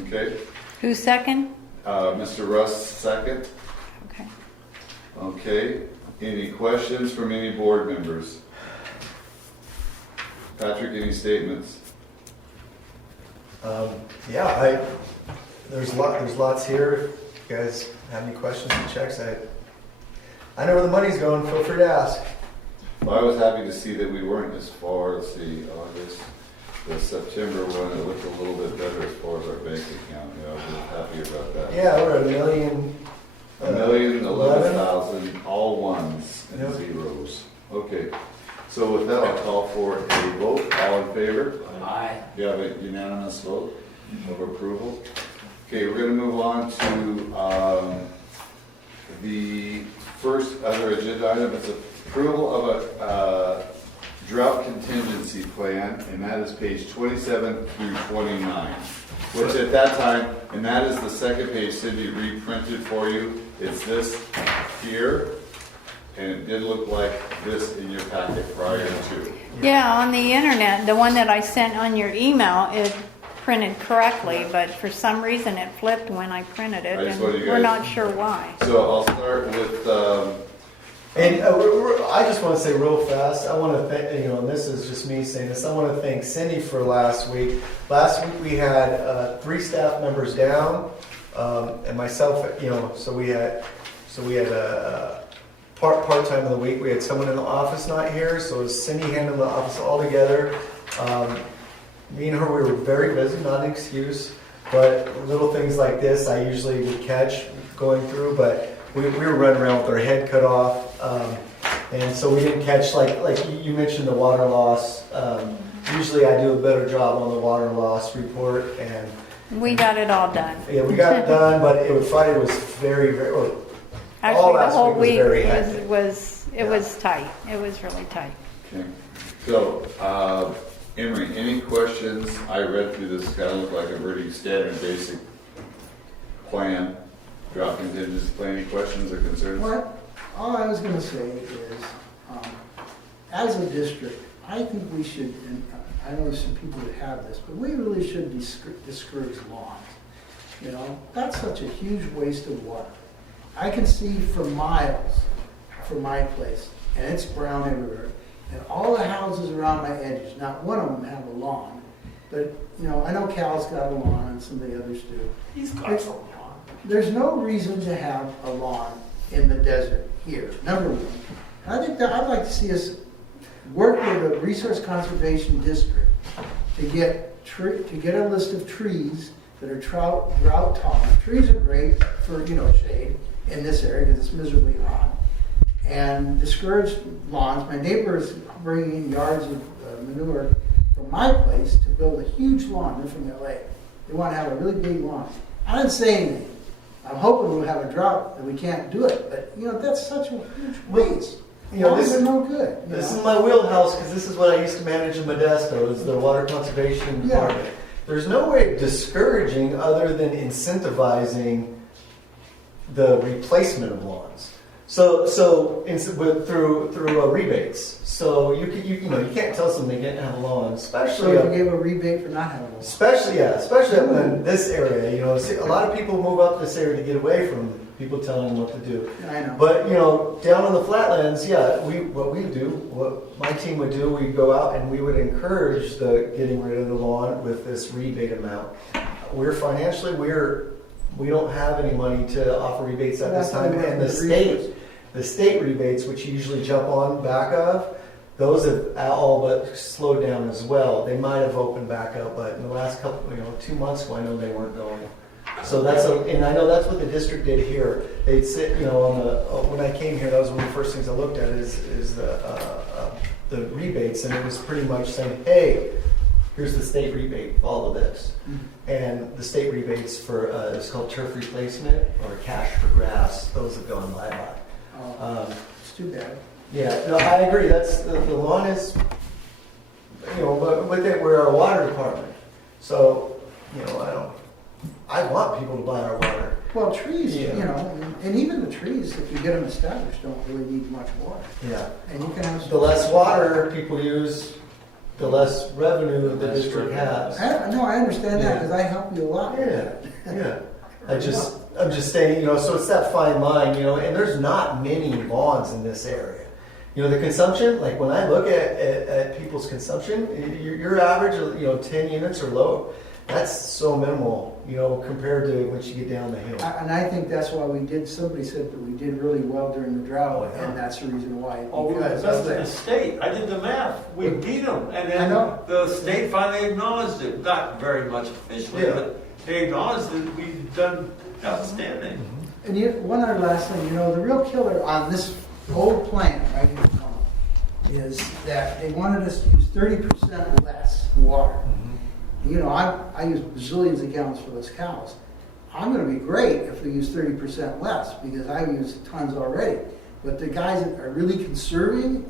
Okay, Who's second? Mr. Russ, second. Okay. Okay, any questions from any board members? Patrick, any statements? Yeah, there's lots here. If you guys have any questions or checks, I know where the money's going. Feel free to ask. Well, I was happy to see that we weren't as far, let's see, August, the September one, it looked a little bit better as far as our bank account. I was really happy about that. Yeah, we're at $1 million. 1,011,000, all ones and Yep. zeros. Okay, so with that, I'll call for a vote. All in favor? Aye. You have a unanimous vote of approval? Okay, we're gonna move on to the first other agenda item. It's approval of a drought contingency plan, and that is page 27 through 29. Which at that time, and that is the second page Cindy reprinted for you. It's this here, and it did look like this in your packet prior to. Yeah, on the internet, the one that I sent on your email, it printed correctly, but for some reason it flipped when I printed it, I just and wanted you we're guys- not sure why. So I'll start with, And I just want to say real fast, I want to thank, and this is just me saying this, I want to thank Cindy for last week. Last week we had 3 staff members down, and myself, so we had part-time of the week. We had someone in the office not here, so it was Cindy handling the office altogether. Me and her, we were very busy, not an excuse, but little things like this I usually would catch going through, but we were running around with our head cut off, and so we didn't catch, like you mentioned the water loss. Usually I do a better job on the water loss report, and We got it all done. yeah, we got it done, but Friday was very, very, all Actually, the last whole week was week very hectic. was tight. It was really tight. okay, so Emery, any questions? I read through this, kind of looked like a pretty standard basic plan, drought contingency plan. Any questions or concerns? What, all I was gonna say is, as a district, I think we should, and I know there's some people that have this, but we really should discourage lawns. You know, that's such a huge waste of water. I can see for miles from my place, and it's brown everywhere, and all the houses around my edges, not one of them have a lawn. But, you know, I know Cal's got a lawn and some of the others do. He's got some lawn. There's no reason to have a lawn in the desert here, number one. I think that I'd like to see us work with the Resource Conservation District to get a list of trees that are drought tolerant. Trees are great for, you know, shade in this area because it's miserably hot. And discourage lawns. My neighbor is bringing in yards of manure from my place to build a huge lawn. They're from LA. They want to have a really big lawn. I didn't say anything. I'm hoping we'll have a drought and we can't do it. But, you know, that's such a huge waste. You know, Lawns are no good. You This know? is my wheelhouse because this is what I used to manage in Modesto, is the water conservation Yeah. department. There's no way of discouraging other than incentivizing the replacement of lawns. Through rebates. So you know you can't tell someone they can't have a lawn, especially So you gave a rebate for not having a lawn. especially up in this area. You know, see, a lot of people move up this area to get away from people telling them what to do. I know. But you know, down on the flatlands, what my team would do, we'd go out and we would encourage the getting rid of the lawn with this rebate amount. We don't have any money to offer rebates at this time, and the state rebates, which you usually jump on back of, those have all but slowed down as well. They might have opened back up, but in the last 2 months ago, I know they weren't going. So and I know that's what the district did here. They'd sit, you know, when I came here, that was one of the first things I looked at is the rebates, and it was pretty much saying, hey, here's the state rebate, follow this. And the state rebates for, it's called turf replacement or cash for grass, those have gone bye-bye. It's too bad. Yeah, no, I agree, that's, the lawn is, you know, but with it, we're a water department. So, you know, I want people to buy our water. Well, trees, Yeah. you know, and even the trees, if you get them established, don't really need much water. Yeah. And you can have. The less water people use, the less revenue the district has. I understand that because I help you a lot. Yeah. I'm just saying, you know, so it's that fine line, you know, and there's not many lawns in this area. You know, the consumption, like when I look at people's consumption, your average, you know, 10 units or low, that's so minimal, you know, compared to once you get down the hill. And I think that's why somebody said that we did really well during the drought, and that's the reason why. Oh, we're the best in the state. I did the math. We beat them. And I then know. the state finally acknowledged it. Not very much officially, Yeah. but they acknowledged that we've done outstanding. And one other last thing, you know, the real killer on this old plan, right, is that they wanted us to use 30% less water. You know, I use bazillions of gallons for those cows. I'm going to be great if we use 30% less because I use tons already. But the guys that are really conserving,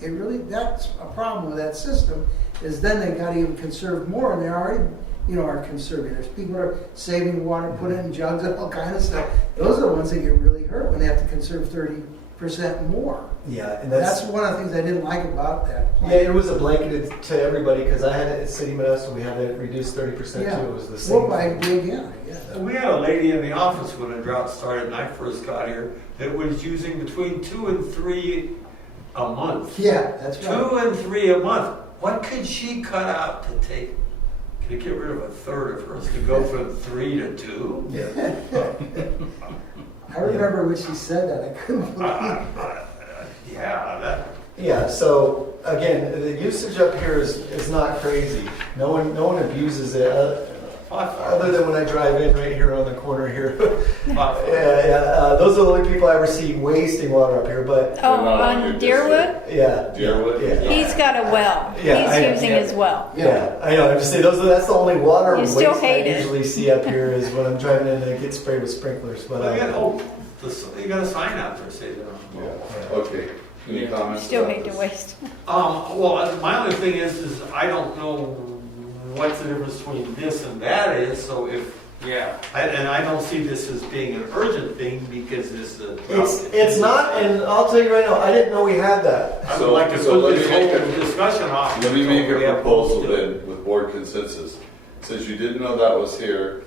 that's a problem with that system, is then they got to even conserve more, and they already, you know, are conserving. There's people that are saving water, put it in jugs, and all kind of stuff. Those are the ones that get really hurt when they have to conserve 30% more. Yeah, and That's one of the things I didn't like about that plan. Yeah, it was a blanketed to everybody because I had it at City Modesto, we had it reduced 30% too. It was the same. Well, I agree again, I guess. We had a lady in the office when the drought started and I first got here that was using between 2 and 3 a month. Yeah, that's right. 2 and 3 a month. What could she cut out to take? To get rid of a third of hers to go from 3 to 2? Yeah. I remember when she said that. I couldn't believe it. Yeah, so again, the usage up here is not crazy. No one abuses it, other than when I drive in right here on the corner here. Those are the only people I ever see wasting water up here. But on Deerwood, Deerwood? Yeah. he's got a well. Yeah, He's using his well. Yeah, I know. I'm just saying that's the only water You waste still I hate it. usually see up here is when I'm driving in and it gets sprayed with sprinklers. But You got a sign out there saying that. Yeah, okay. Any comments? Still about hate to this? waste. Well, my only thing is I don't know what's the difference between this and that is, so if, Yeah. and I don't see this as being an urgent thing because this is a. It's not, and I'll tell you right now, I didn't know we had that. I would like to So put let this me make whole discussion off. Let me make until we a have proposal both. then with board consensus. Since you didn't know that was here,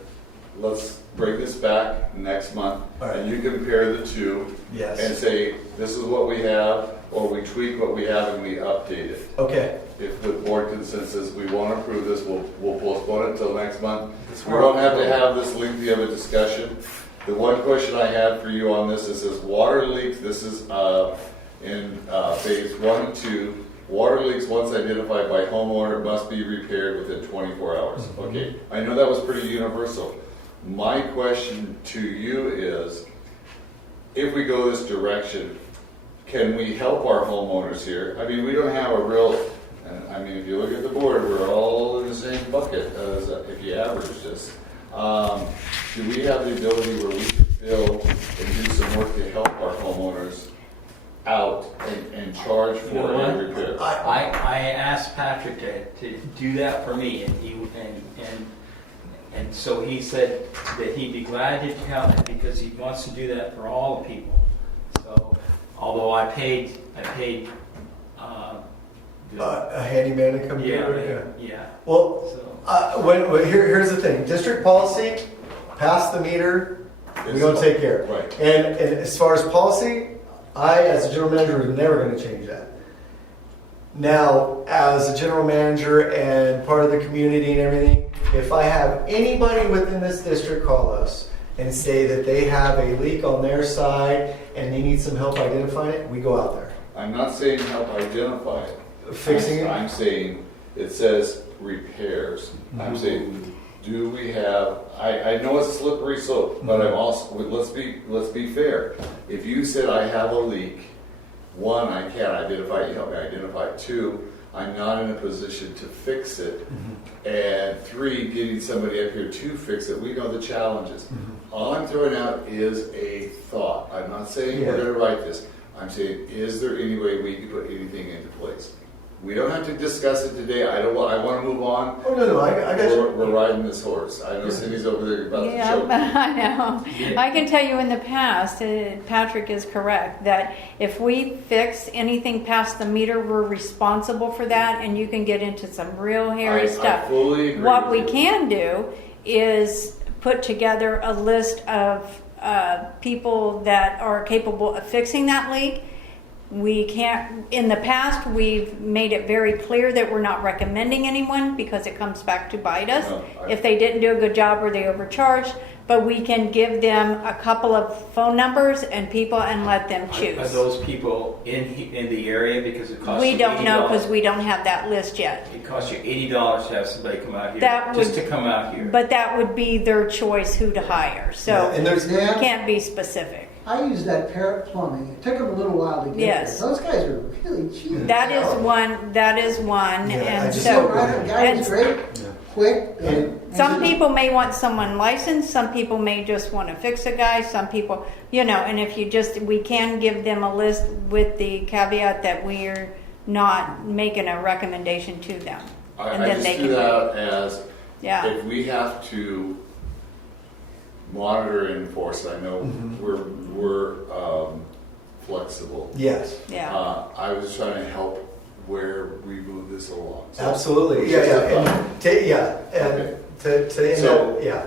let's bring this back next month All right. and you compare the two and Yes. say, this is what we have, or we tweak what we have and we update it. Okay. If with board consensus, we won't approve this, we'll postpone it until next month. That's We where don't I'm have to going. have this lengthy of a discussion. The one question I had for you on this, it says water leaks, this is in phase 1 and 2. Water leaks once identified by homeowner must be repaired within 24 hours. Okay, I know that was pretty universal. My question to you is, if we go this direction, can we help our homeowners here? I mean, we don't have a real, and I mean, if you look at the board, we're all in the same bucket as if you average this. Do we have the ability where we can build and do some work to help our homeowners out and charge You know for what? every repair? I asked Patrick to do that for me, and so he said that he'd be glad to help because he wants to do that for all the people. So, although I paid, A handyman to come here. yeah. Well, So, here's the thing. District policy, pass the meter, we don't take care. Right. And as far as policy, I, as a general manager, was never going to change that. Now, as a general manager and part of the community and everything, if I have anybody within this district call us and say that they have a leak on their side and they need some help identifying it, we go out there. I'm not saying help identify it. Fixing it? I'm saying, it says repairs. I'm saying, do we have, I know it's slippery slope, but I'm also, let's be fair. If you said I have a leak, one, I can't identify it, you help me identify it. Two, I'm not in a position to fix it. And three, getting somebody up here to fix it, we know the challenges. All I'm throwing out is a thought. I'm not saying we're gonna write this. I'm saying, is there any way we can put anything into place? We don't have to discuss it today. I want to move on. Oh, no, I got you. We're riding this horse. I know Cindy's over there about to Yeah, choke. I know. I can tell you in the past, Patrick is correct, that if we fix anything past the meter, we're responsible for that, and you can get into some real hairy stuff. I fully agree. What with we you. can do is put together a list of people that are capable of fixing that leak. We can't, in the past, we've made it very clear that we're not recommending anyone because it comes back to bite us if they didn't do a good job or they overcharged. But we can give them a couple of phone numbers and people and let them choose. Are those people in the area because it costs We you don't know because $80? we don't have that list yet. It costs you $80 to have somebody come out here, That just would- to come out here. But that would be their choice who to hire. So And there's we can't be specific. I used that Parrot Plumbing. It took them a little while to get Yes. there. Those guys are really cheap. That is one. That is one. Yeah, I And just so, don't- Right, guy was and great, quick. some people may want someone licensed. Some people may just want to fix a guy. Some people, and if you we can give them a list with the caveat that we're not making a recommendation to them. And I then just they do can- that as, Yeah. if we have to monitor and enforce, I know we're flexible. Yes, Yeah. I was trying to help where we move this along. So, absolutely. Yeah. And to end So- up, yeah.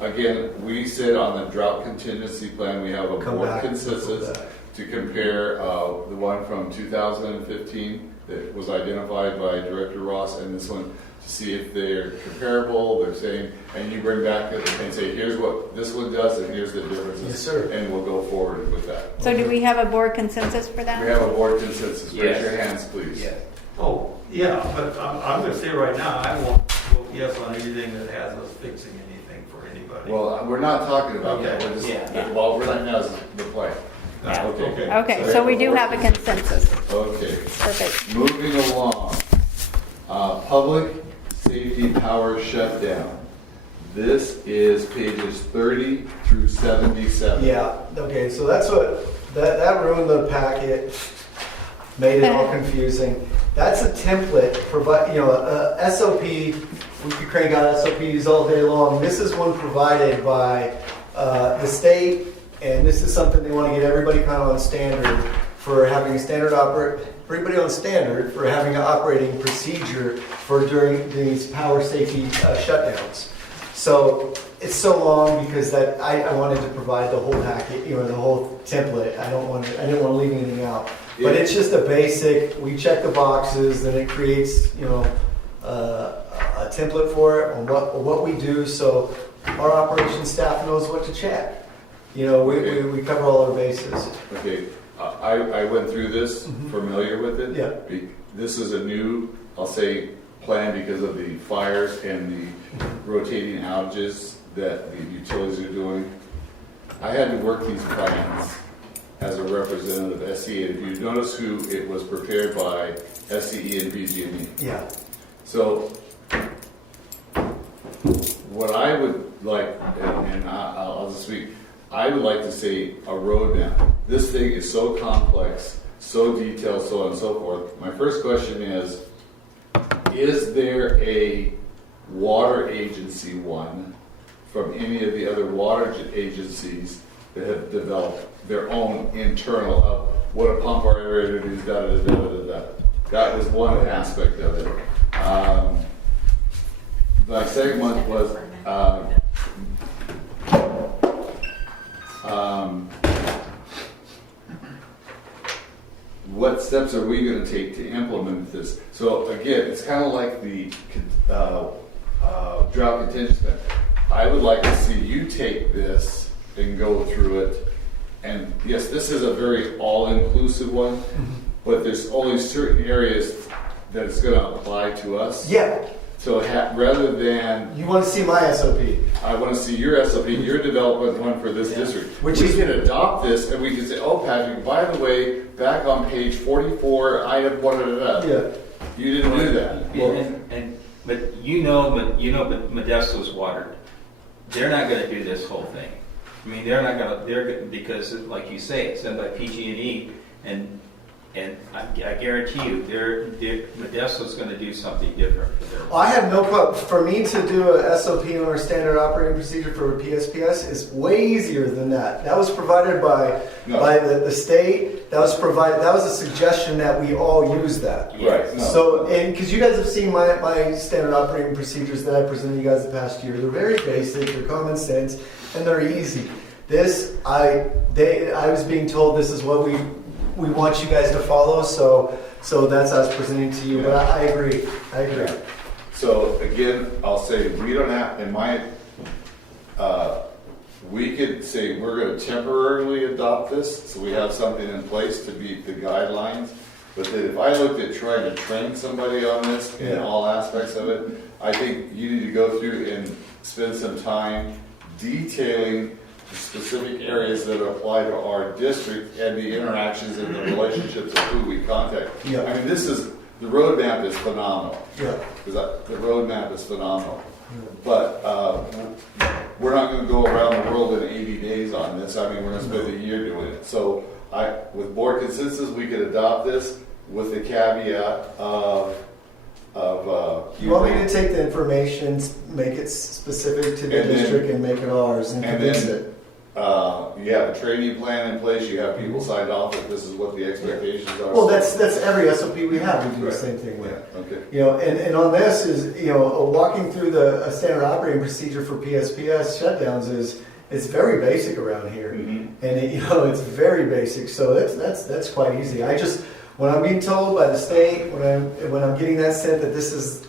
Again, we said on the drought contingency plan, we have a Come board back and consensus look at that. to compare the one from 2015 that was identified by Director Ross and this one to see if they're comparable, they're saying, and you bring back and say, here's what this one does and here's the differences. Yes, sir. And we'll go forward with that. So do we have a board consensus for We that? have a board consensus. Raise Yes. your hands, please. Yeah. Oh, yeah, but I'm gonna say right now, I won't vote yes on anything that has us fixing anything for anybody. Well, we're not talking about that. Okay. We're just, Yeah. well, we're not now is the plan. Yeah. Okay. Okay, so we do board have a consensus. Okay. Perfect. Moving along, public safety power shutdown. This is pages 30 through 77. Yeah, okay, so that's what, that ruined the packet, made it all confusing. That's a template, provide, SOP, we could crank out SOPs all day long. This is one provided by the state, and this is something they want to get everybody kind of on standard for having a standard everybody on standard for having an operating procedure for during these power safety shutdowns. So it's so long because that I wanted to provide the whole packet, the whole template. I didn't want to leave anything out. But it's just a basic. We check the boxes, then it creates a template for it on what we do, so our operations staff knows what to check. We cover all our bases. Okay, I went through this, familiar with it. Yeah. This is a new, I'll say, plan because of the fires and the rotating outages that the utilities are doing. I had to work these plans as a representative of SCE. And if you notice who it was prepared by, SCE and BG&E. Yeah. So what I would like, and I'll just speak, I would like to say a roadmap. This thing is so complex, so detailed, so on and so forth. My first question is there a water agency one from any of the other water agencies that have developed their own internal of what a pump operator does, da da da da da. That was one aspect of it. The second one was what steps are we going to take to implement this? So again, it's kind of like the drought contingency plan. I would like to see you take this and go through it. And yes, this is a very all-inclusive one, but there's only certain areas that it's going to apply to us. Yeah. So rather than... You want to see my SOP? I want to see your SOP, your development one for this district. Which we is... can adopt this and we can say, oh, Patrick, by the way, back on page 44, item da. Yeah. You didn't do that. But Modesto's watered. They're not going to do this whole thing. I mean, because like you say, it's done by PG&E, and I guarantee you, Modesto's going to do something different for their. I have no problem. For me to do a SOP on our standard operating procedure for a PSPS is way easier than that. That was provided by the state. That was a suggestion that we all use that. Right. No. So, and because you guys have seen my standard operating procedures that I presented you guys the past year, they're very basic, they're common sense, and they're easy. This, I was being told this is what we want you guys to follow, so that's us presenting to you. Yeah. But I agree. Yeah. So again, I'll say we don't have, we could say we're going to temporarily adopt this, so we have something in place to meet the guidelines. But then if I looked at trying to train somebody on this in all aspects of it, I think you need to go through and spend some time detailing the specific areas that apply to our district and the interactions and the relationships of who we contact. Yeah. I mean, the roadmap is phenomenal. Yeah. The roadmap is phenomenal. But we're not going to go around the world in 80 days on this. I mean, we're going to spend a year doing it. So with board consensus, we could adopt this with the caveat of you want me to take the information, make it specific to the district, and make it ours, and condense it? You have a training plan in place. You have people signed off that this is what the expectations are. Well, that's every SOP we have. We do the same thing with. Yeah. Okay. And on this is walking through a standard operating procedure for PSPS shutdowns is very basic around here, and it's very basic. So that's quite easy. When I'm being told by the state, when I'm getting that sense that this is,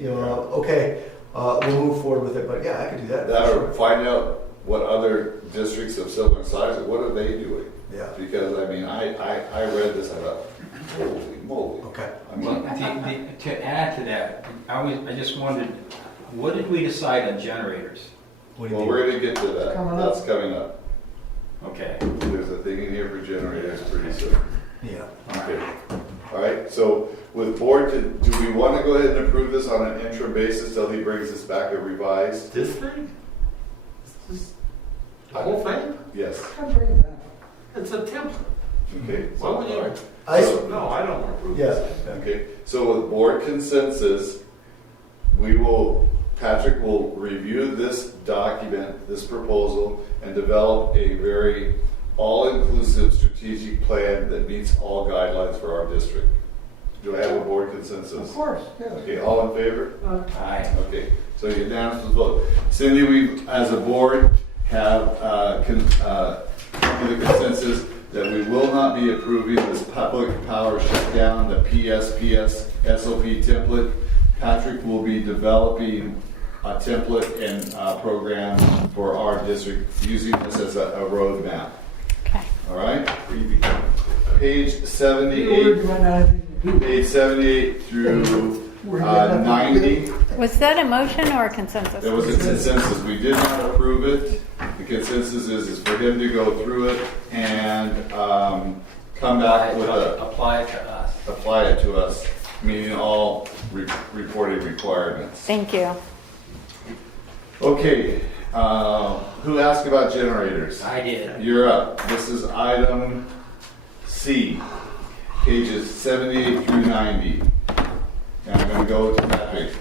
okay, we'll move forward with it. But yeah, I could do that. Or find out what other districts of similar size, what are they doing? Yeah. Because I mean, I read this, I thought, holy moly. Okay. I mean, To add to that, I just wondered, what did we decide on generators? we're going to get to that. That's coming up. Okay. There's a thing in here for generators pretty soon. Yeah. Okay. All right. So with board, do we want to go ahead and approve this on an interim basis till he brings this back and revised? This thing? The whole thing? Yes. It's a template. Okay. Why would you? All right. No, I don't approve Yeah. this. Okay, so with board consensus, Patrick will review this document, this proposal, and develop a very all-inclusive strategic plan that meets all guidelines for our district. Do I have a board consensus? Of course, yeah. Okay, all in favor? Aye. Okay, so unanimous vote. Cindy, we, as a board, have come to the consensus that we will not be approving this public power shutdown, the PSPS SOP template. Patrick will be developing a template and program for our district using this as a roadmap. Okay. All right? Page We're 78, running out of things to do. page 78 through We're getting nothing to 90. do. Was that a motion or a consensus? There was a consensus. We did not approve it. The consensus is for him to go through it and come back with Apply it to us. apply it to us, meaning all reporting requirements. Thank you. Okay, who asked about generators? I did. You're up. This is item C, pages 78 through 90. And I'm going to go to Patrick.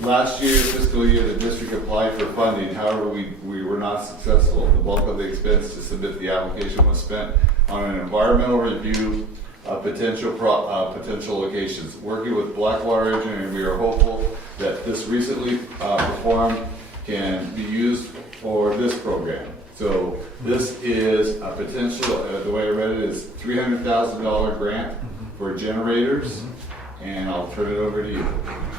Last year, fiscal year, the district applied for funding. However, we were not successful. The bulk of the expense to submit the application was spent on an environmental review of potential locations. Working with Blackwater Engineering, we are hopeful that this recently performed can be used for this program. So this is a potential, the way I read it is $300,000 grant for generators. And I'll turn it over to you.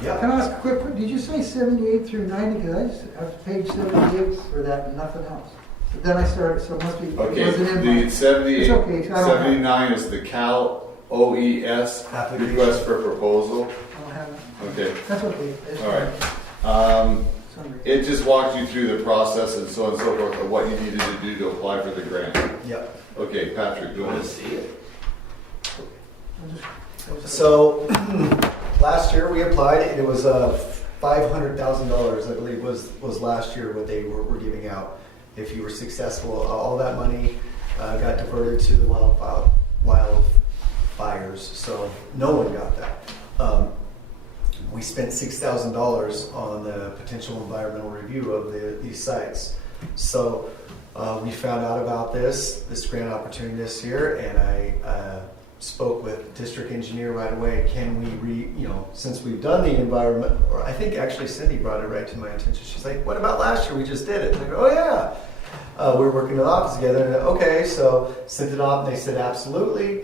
Yeah. Can I ask a quick, did you say 78 through 90? Because I just have page 78 for that and nothing else. But then I started, so it must be, it Okay, wasn't in the my... 78, It's okay, I don't have- 79 is the Cal OES Application. request for proposal. I don't have it. Okay, That's okay. That's all right. fine. Sorry. It just walks you through the process and so on and so forth of what you needed to do to apply for the grant. Yep. Okay, Patrick, go You want ahead. to see it? So last year we applied, and it was $500,000, I believe, was last year what they were giving out. If you were successful, all that money got diverted to the wildfires, so no one got that. We spent $6,000 on the potential environmental review of these sites. So we found out about this grant opportunity this year, and I spoke with district engineer right away. Can we since we've done the environment, or I think actually Cindy brought it right to my attention. She's like, what about last year? We just did it. And I go, oh yeah. We were working in the office together, and okay, so sent it off, and they said absolutely.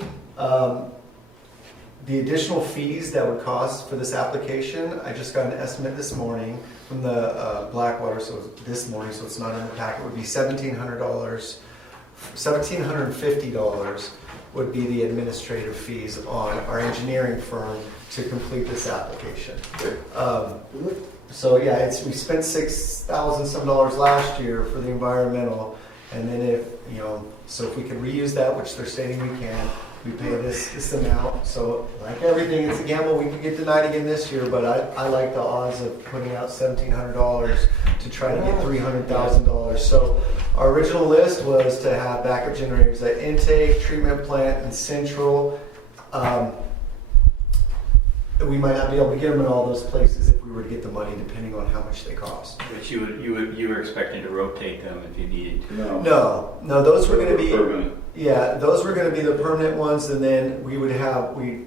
The additional fees that would cost for this application, I just got an estimate this morning from the Blackwater, so this morning, so it's not in the packet, would be $1,700, $1,750 would be the administrative fees on our engineering firm to complete this application. So yeah, we spent $6,000 some last year for the environmental, and then so if we can reuse that, which they're stating we can, we pay this amount. So like everything, it's a gamble. We could get denied again this year, but I like the odds of putting out $1,700 to try to get $300,000. So our original list was to have backup generators at intake, treatment plant, and central. We might not be able to get them in all those places if we were to get the money, depending on how much they cost. But you were expecting to rotate them if you needed to. No, those were going to be permanent. Yeah, those were going to be the permanent ones, and then we would have we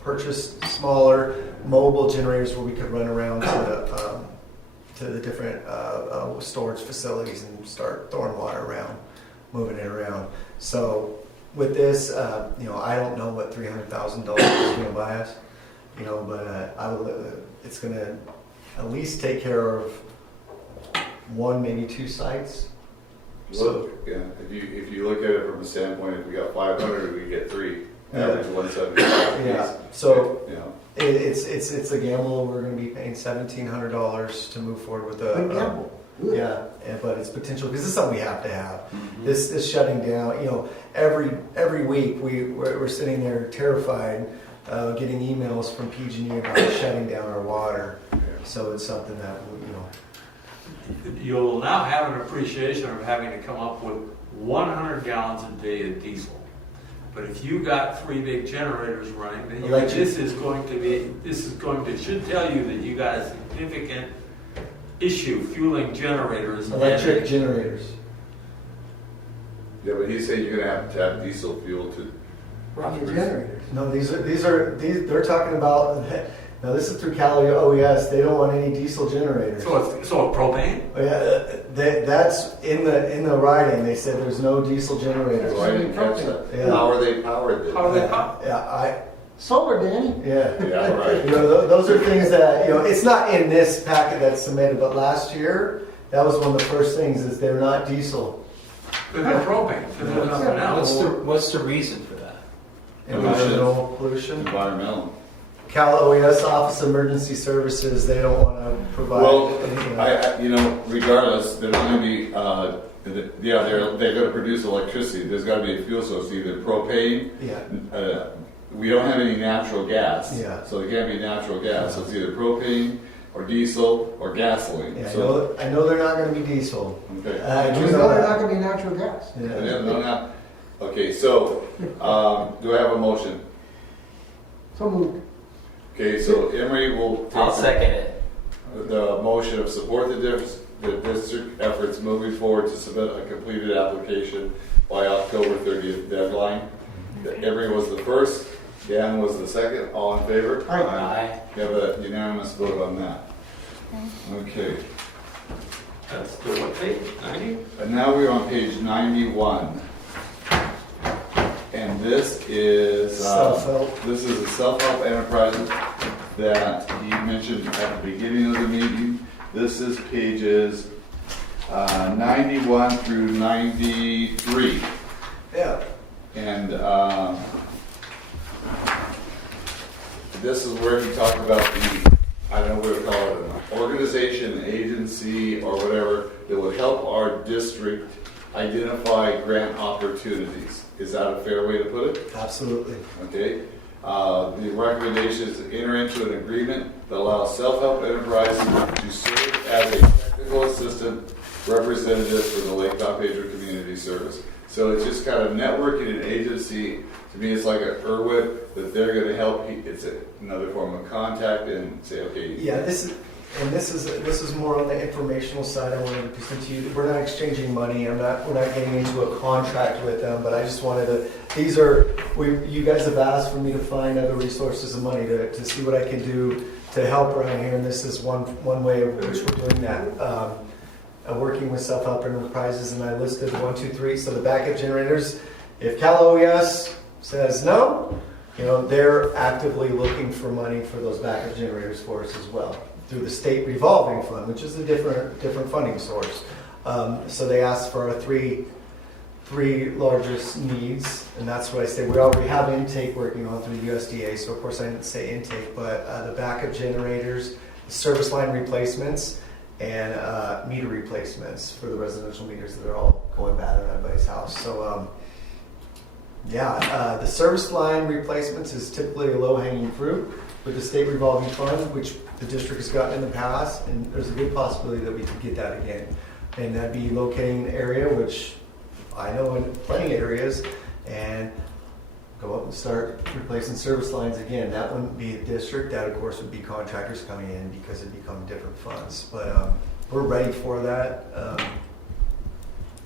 purchased smaller mobile generators where we could run around to the different storage facilities and start throwing water around, moving it around. So with this, I don't know what $300,000 is going to buy us, but it's going to at least take care of one, maybe two sites. Look, yeah, if you look at it from a standpoint, if we got 500, we get 3, average 175. Yeah, so you know. it's a gamble. We're going to be paying $1,700 to move forward with Good gamble. Good. yeah, but it's potential because this is something we have to have. Mm-hmm. This shutting down, every week we're sitting there terrified, getting emails from PG&E about shutting down our water. So it's something that You'll now have an appreciation of having to come up with 100 gallons a day of diesel. But if you got 3 big generators running, then Electric. should tell you that you got a significant issue fueling generators. Electric generators. Yeah, but he's saying you're gonna have to have diesel fuel to. Run your generators. No, these they're talking about, now this is through Cali OES, they don't want any diesel generators. So it's propane? Yeah, that's in the writing, they said there's no diesel generators. So I didn't catch that. Yeah. How are they powered then? How are they powered? Yeah, Solar, Danny. yeah. Yeah, right. You know, those are things that, you know, it's not in this packet that's submitted, but last year, that was one of the first things, is they're not diesel. Because they're propane, because there's nothing else. What's the reason for that? Environmental pollution. Environmental. Cal OES Office of Emergency Services, they don't want to provide. Well, any, you know, regardless, they're not gonna be, they're gonna produce electricity. There's gotta be a fuel source, either propane. Yeah. We don't have any natural gas. Yeah. So it can't be natural gas. So it's either propane or diesel or gasoline. Yeah, So, I know they're not going to be diesel. okay. I do You know know they're that. not gonna be natural gas. I Yeah. didn't know that. Okay, so, do I have a motion? So moved. Okay, so Emery will I'll take second it. the motion of support the district efforts moving forward to submit a completed application by October 30th deadline. Emery was the first, Dan was the second, all in favor? Aye. Aye. You have a unanimous vote on that. Okay, That's the what page, 90? and now we're on page 91. And this is, Self-help. this is a self-help enterprise that he mentioned at the beginning of the meeting. This is pages 91 through 93. Yeah. And this is where he talked about the, I don't know what to call it, an organization, an agency, or whatever, that would help our district identify grant opportunities. Is that a fair way to put it? Absolutely. Okay. The recommendation is to enter into an agreement that allows self-help enterprises to serve as a technical assistant representative for the Lake Top Pedro Community Service. So it's just kind of networking an agency. To me, it's like a IRWIP that they're going to help. It's another form of contact and say, okay. Yeah, this is more on the informational side. I wanted to present to you. We're not exchanging money. We're not getting into a contract with them. But I just wanted to. You guys have asked for me to find other resources of money to see what I can do to help around here, and this is one way of which we're doing that. Working with self-help enterprises, and I listed 1, 2, 3. So the backup generators, if Cal OES says no, you know, they're actively looking for money for those backup generators for us as well through the state revolving fund, which is a different funding source. So they asked for our three largest needs, and that's what I say. We already have intake working on through USDA, so of course I didn't say intake, but the backup generators, the service line replacements, and meter replacements for the residential meters that are all going bad in everybody's house. So the service line replacements is typically a low-hanging fruit with the state revolving fund, which the district has gotten in the past, and there's a good possibility that we could get that again. And that'd be locating an area, which I know in plenty of areas, and go up and start replacing service lines again. That wouldn't be a district. That, of course, would be contractors coming in because it'd become different funds. But we're ready for that.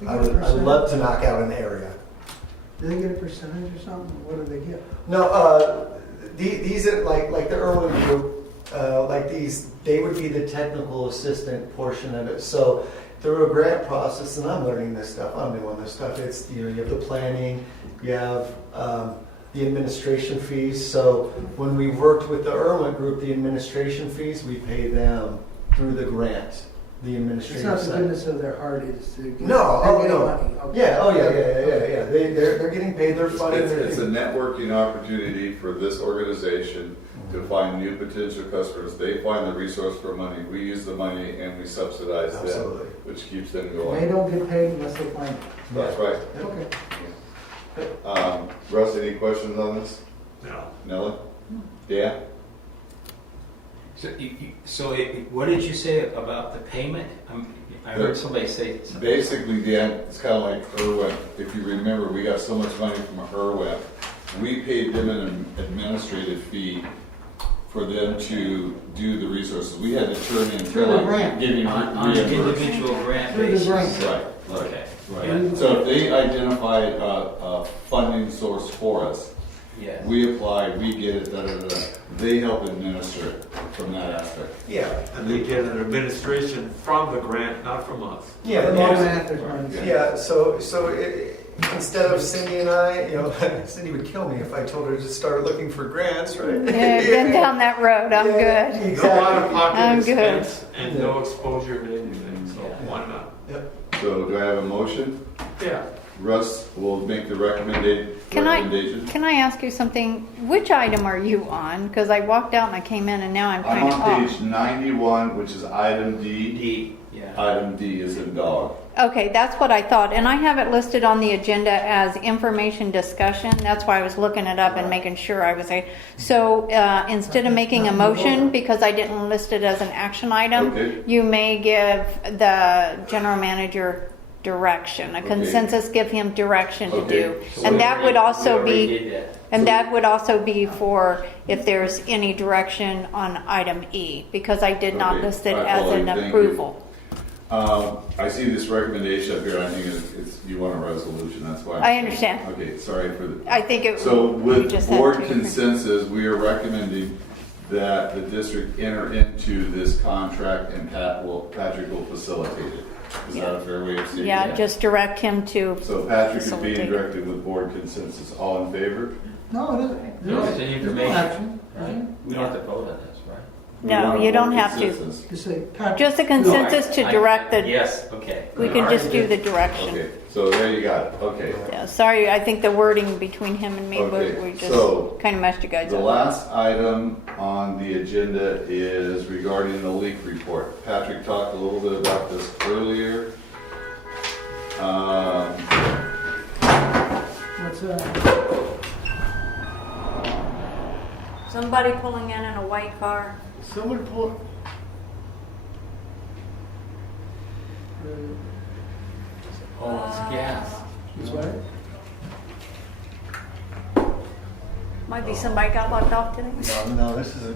I would love to knock out an area. Do they get a percentage or something? What do they get? No, these are like the Irwin group, like these, they would be the technical assistant portion of it. So through a grant process, and I'm learning this stuff, I'm doing this stuff, it's, you have the planning, you have the administration fees. So when we worked with the Irwin group, the administration fees, we pay them through the grant. The It's administration not the side. goodness of their heart is to get No, they're oh getting no. money. Okay. Yeah. They're getting paid their funding. It's a networking opportunity for this organization to find new potential customers. They find the resource for money. We use the money and we subsidize Absolutely. them, which keeps them They going. don't get paid unless they find it. That's right. Okay. Russ, any questions on this? No. Nella? Yeah? What did you say about the payment? I heard somebody say something. Basically, Dan, it's kind of like Irwin. If you remember, we got so much money from Irwin we paid them an administrative fee for them to do the resources. We had to turn in Through the grant. getting On an reimbursed. individual grant Through the basis. grant. Right, Okay. right. So if they identify a funding source for us, Yeah. we apply, we get it, da-da-da-da. They help administer it from that aspect. Yeah, and they get an administration from the grant, not from us. Yeah, The and law there's- math is running. yeah, so instead of Cindy and I, Cindy would kill me if I told her to start looking for grants, right? Yeah, been down that road, I'm Yeah, good. No Exactly. out-of-pocket I'm good. expense and no exposure to anything, so why not? Yep. So do I have a motion? Yeah. Russ will make the recommendation. Can I ask you something? Which item are you on? Because I walked out and I came in and now I'm I'm kind of on off. page 91, which is item D. D, yeah. Item D is in dog. Okay, that's what I thought. And I have it listed on the agenda as information discussion. That's why I was looking it up and making sure I was. So instead of making a motion, because I didn't list it as an action item, Okay. you may give the general manager direction, a Okay. consensus, give him direction to Okay. do. So And we that would also We already be, did that. and that would also be for if there's any direction on item E, because I did not Okay. list it All right, as Pauline, an thank you. approval. I see this recommendation up here. I think it's you want a resolution. That's why. I understand. Okay, sorry for the. I think it. So we with just had board two different- consensus, we are recommending that the district enter into this contract and Patrick will facilitate it. Is that a fair way of saying it? Yeah, just direct him to. So Patrick is being Facilitate. directed with board consensus. All in favor? No, it isn't. No, it's an There's no information. action. Right? We don't have to vote on this, right? We No, want a you don't board have to. consensus. Just say, Patrick. Just a consensus to I- direct the. Yes, okay. We can just do the direction. Okay, so there you got it. Okay. Yeah, sorry, I think the wording between him and me, Okay, we just so kind of messed you guys The up. last item on the agenda is regarding the leak report. Patrick talked a little bit about this earlier. What's that? Somebody pulling in a white car. Someone pull. Oh, it's gas. This way? Might be somebody got locked off today. No, this is a.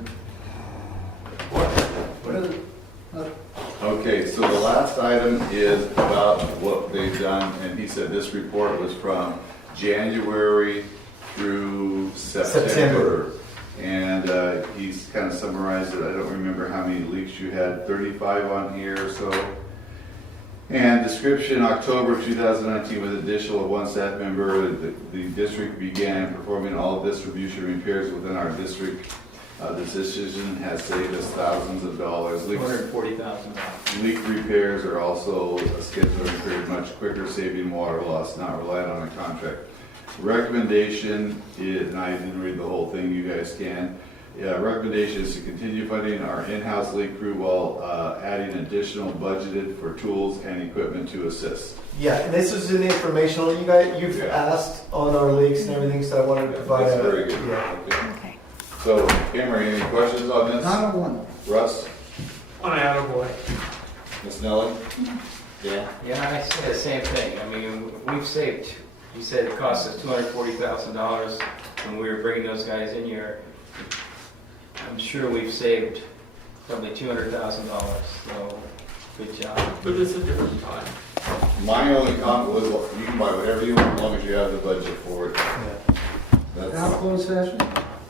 What is it? Okay, so the last item is about what they've done, and he said this report was from January through September. And he's kind of summarized it. I don't remember how many leaks you had, 35 on here or so. And description, October 2019, with additional of one staff member, the district began performing all distribution repairs within our district. This decision has saved us thousands of dollars. $240,000. Leak repairs are also scheduled to occur much quicker, saving water loss, not relying on a contract. Recommendation is, and I didn't read the whole thing, you guys can. Recommendation is to continue funding our in-house leak crew while adding additional budgeted for tools and equipment to assist. Yeah, and this is an informational, you've Yeah. asked on our leaks and everything, so I wanted to provide That's a. very good. Yeah. Okay. Okay. So, Emery, any questions on this? Not a one. Russ? One attaboy. Miss Nellie? Yeah? Yeah, I say the same thing. I mean, we've saved, you said it cost us $240,000 when we were bringing those guys in here. I'm sure we've saved probably $200,000, so good job. But it's a different time. My only comment was, well, you can buy whatever you want as long as you have the budget for it. Now That's, closed session?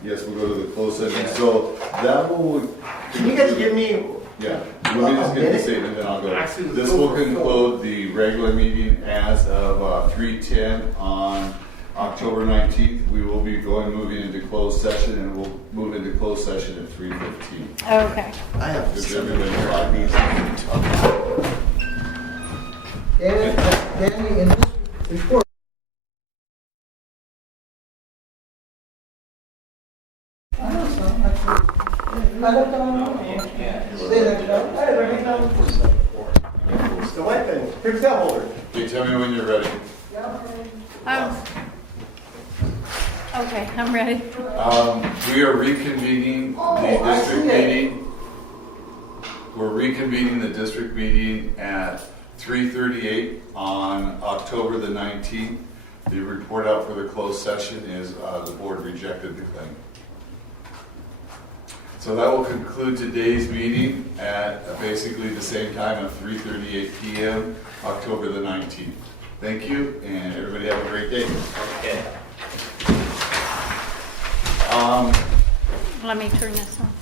yes, we'll go to the closed session. So that will. Can you guys give me, Yeah, let me just get the statement, then I'll go. Actually, let's This go will for a vote. conclude the regular meeting as of 3:10 on October 19th. We will be moving into closed session, and we'll move into closed session at 3:15. Okay. I have Is so many everybody more fine? ideas I can talk about. Danny, in this report, I know some, actually. I looked on. Say that, Joe. Hey, bring it down. It's the white thing, here's that holder. Okay, tell me when you're ready. Okay, I'm ready. We are reconvening the I district see it. meeting. We're reconvening the district meeting at 3:38 on October the 19th The report out for the closed session is the board rejected the claim. So that will conclude today's meeting at basically the same time of 3:38 p.m., October the 19th. Thank you, and everybody have a great day. Okay. Let me turn this on.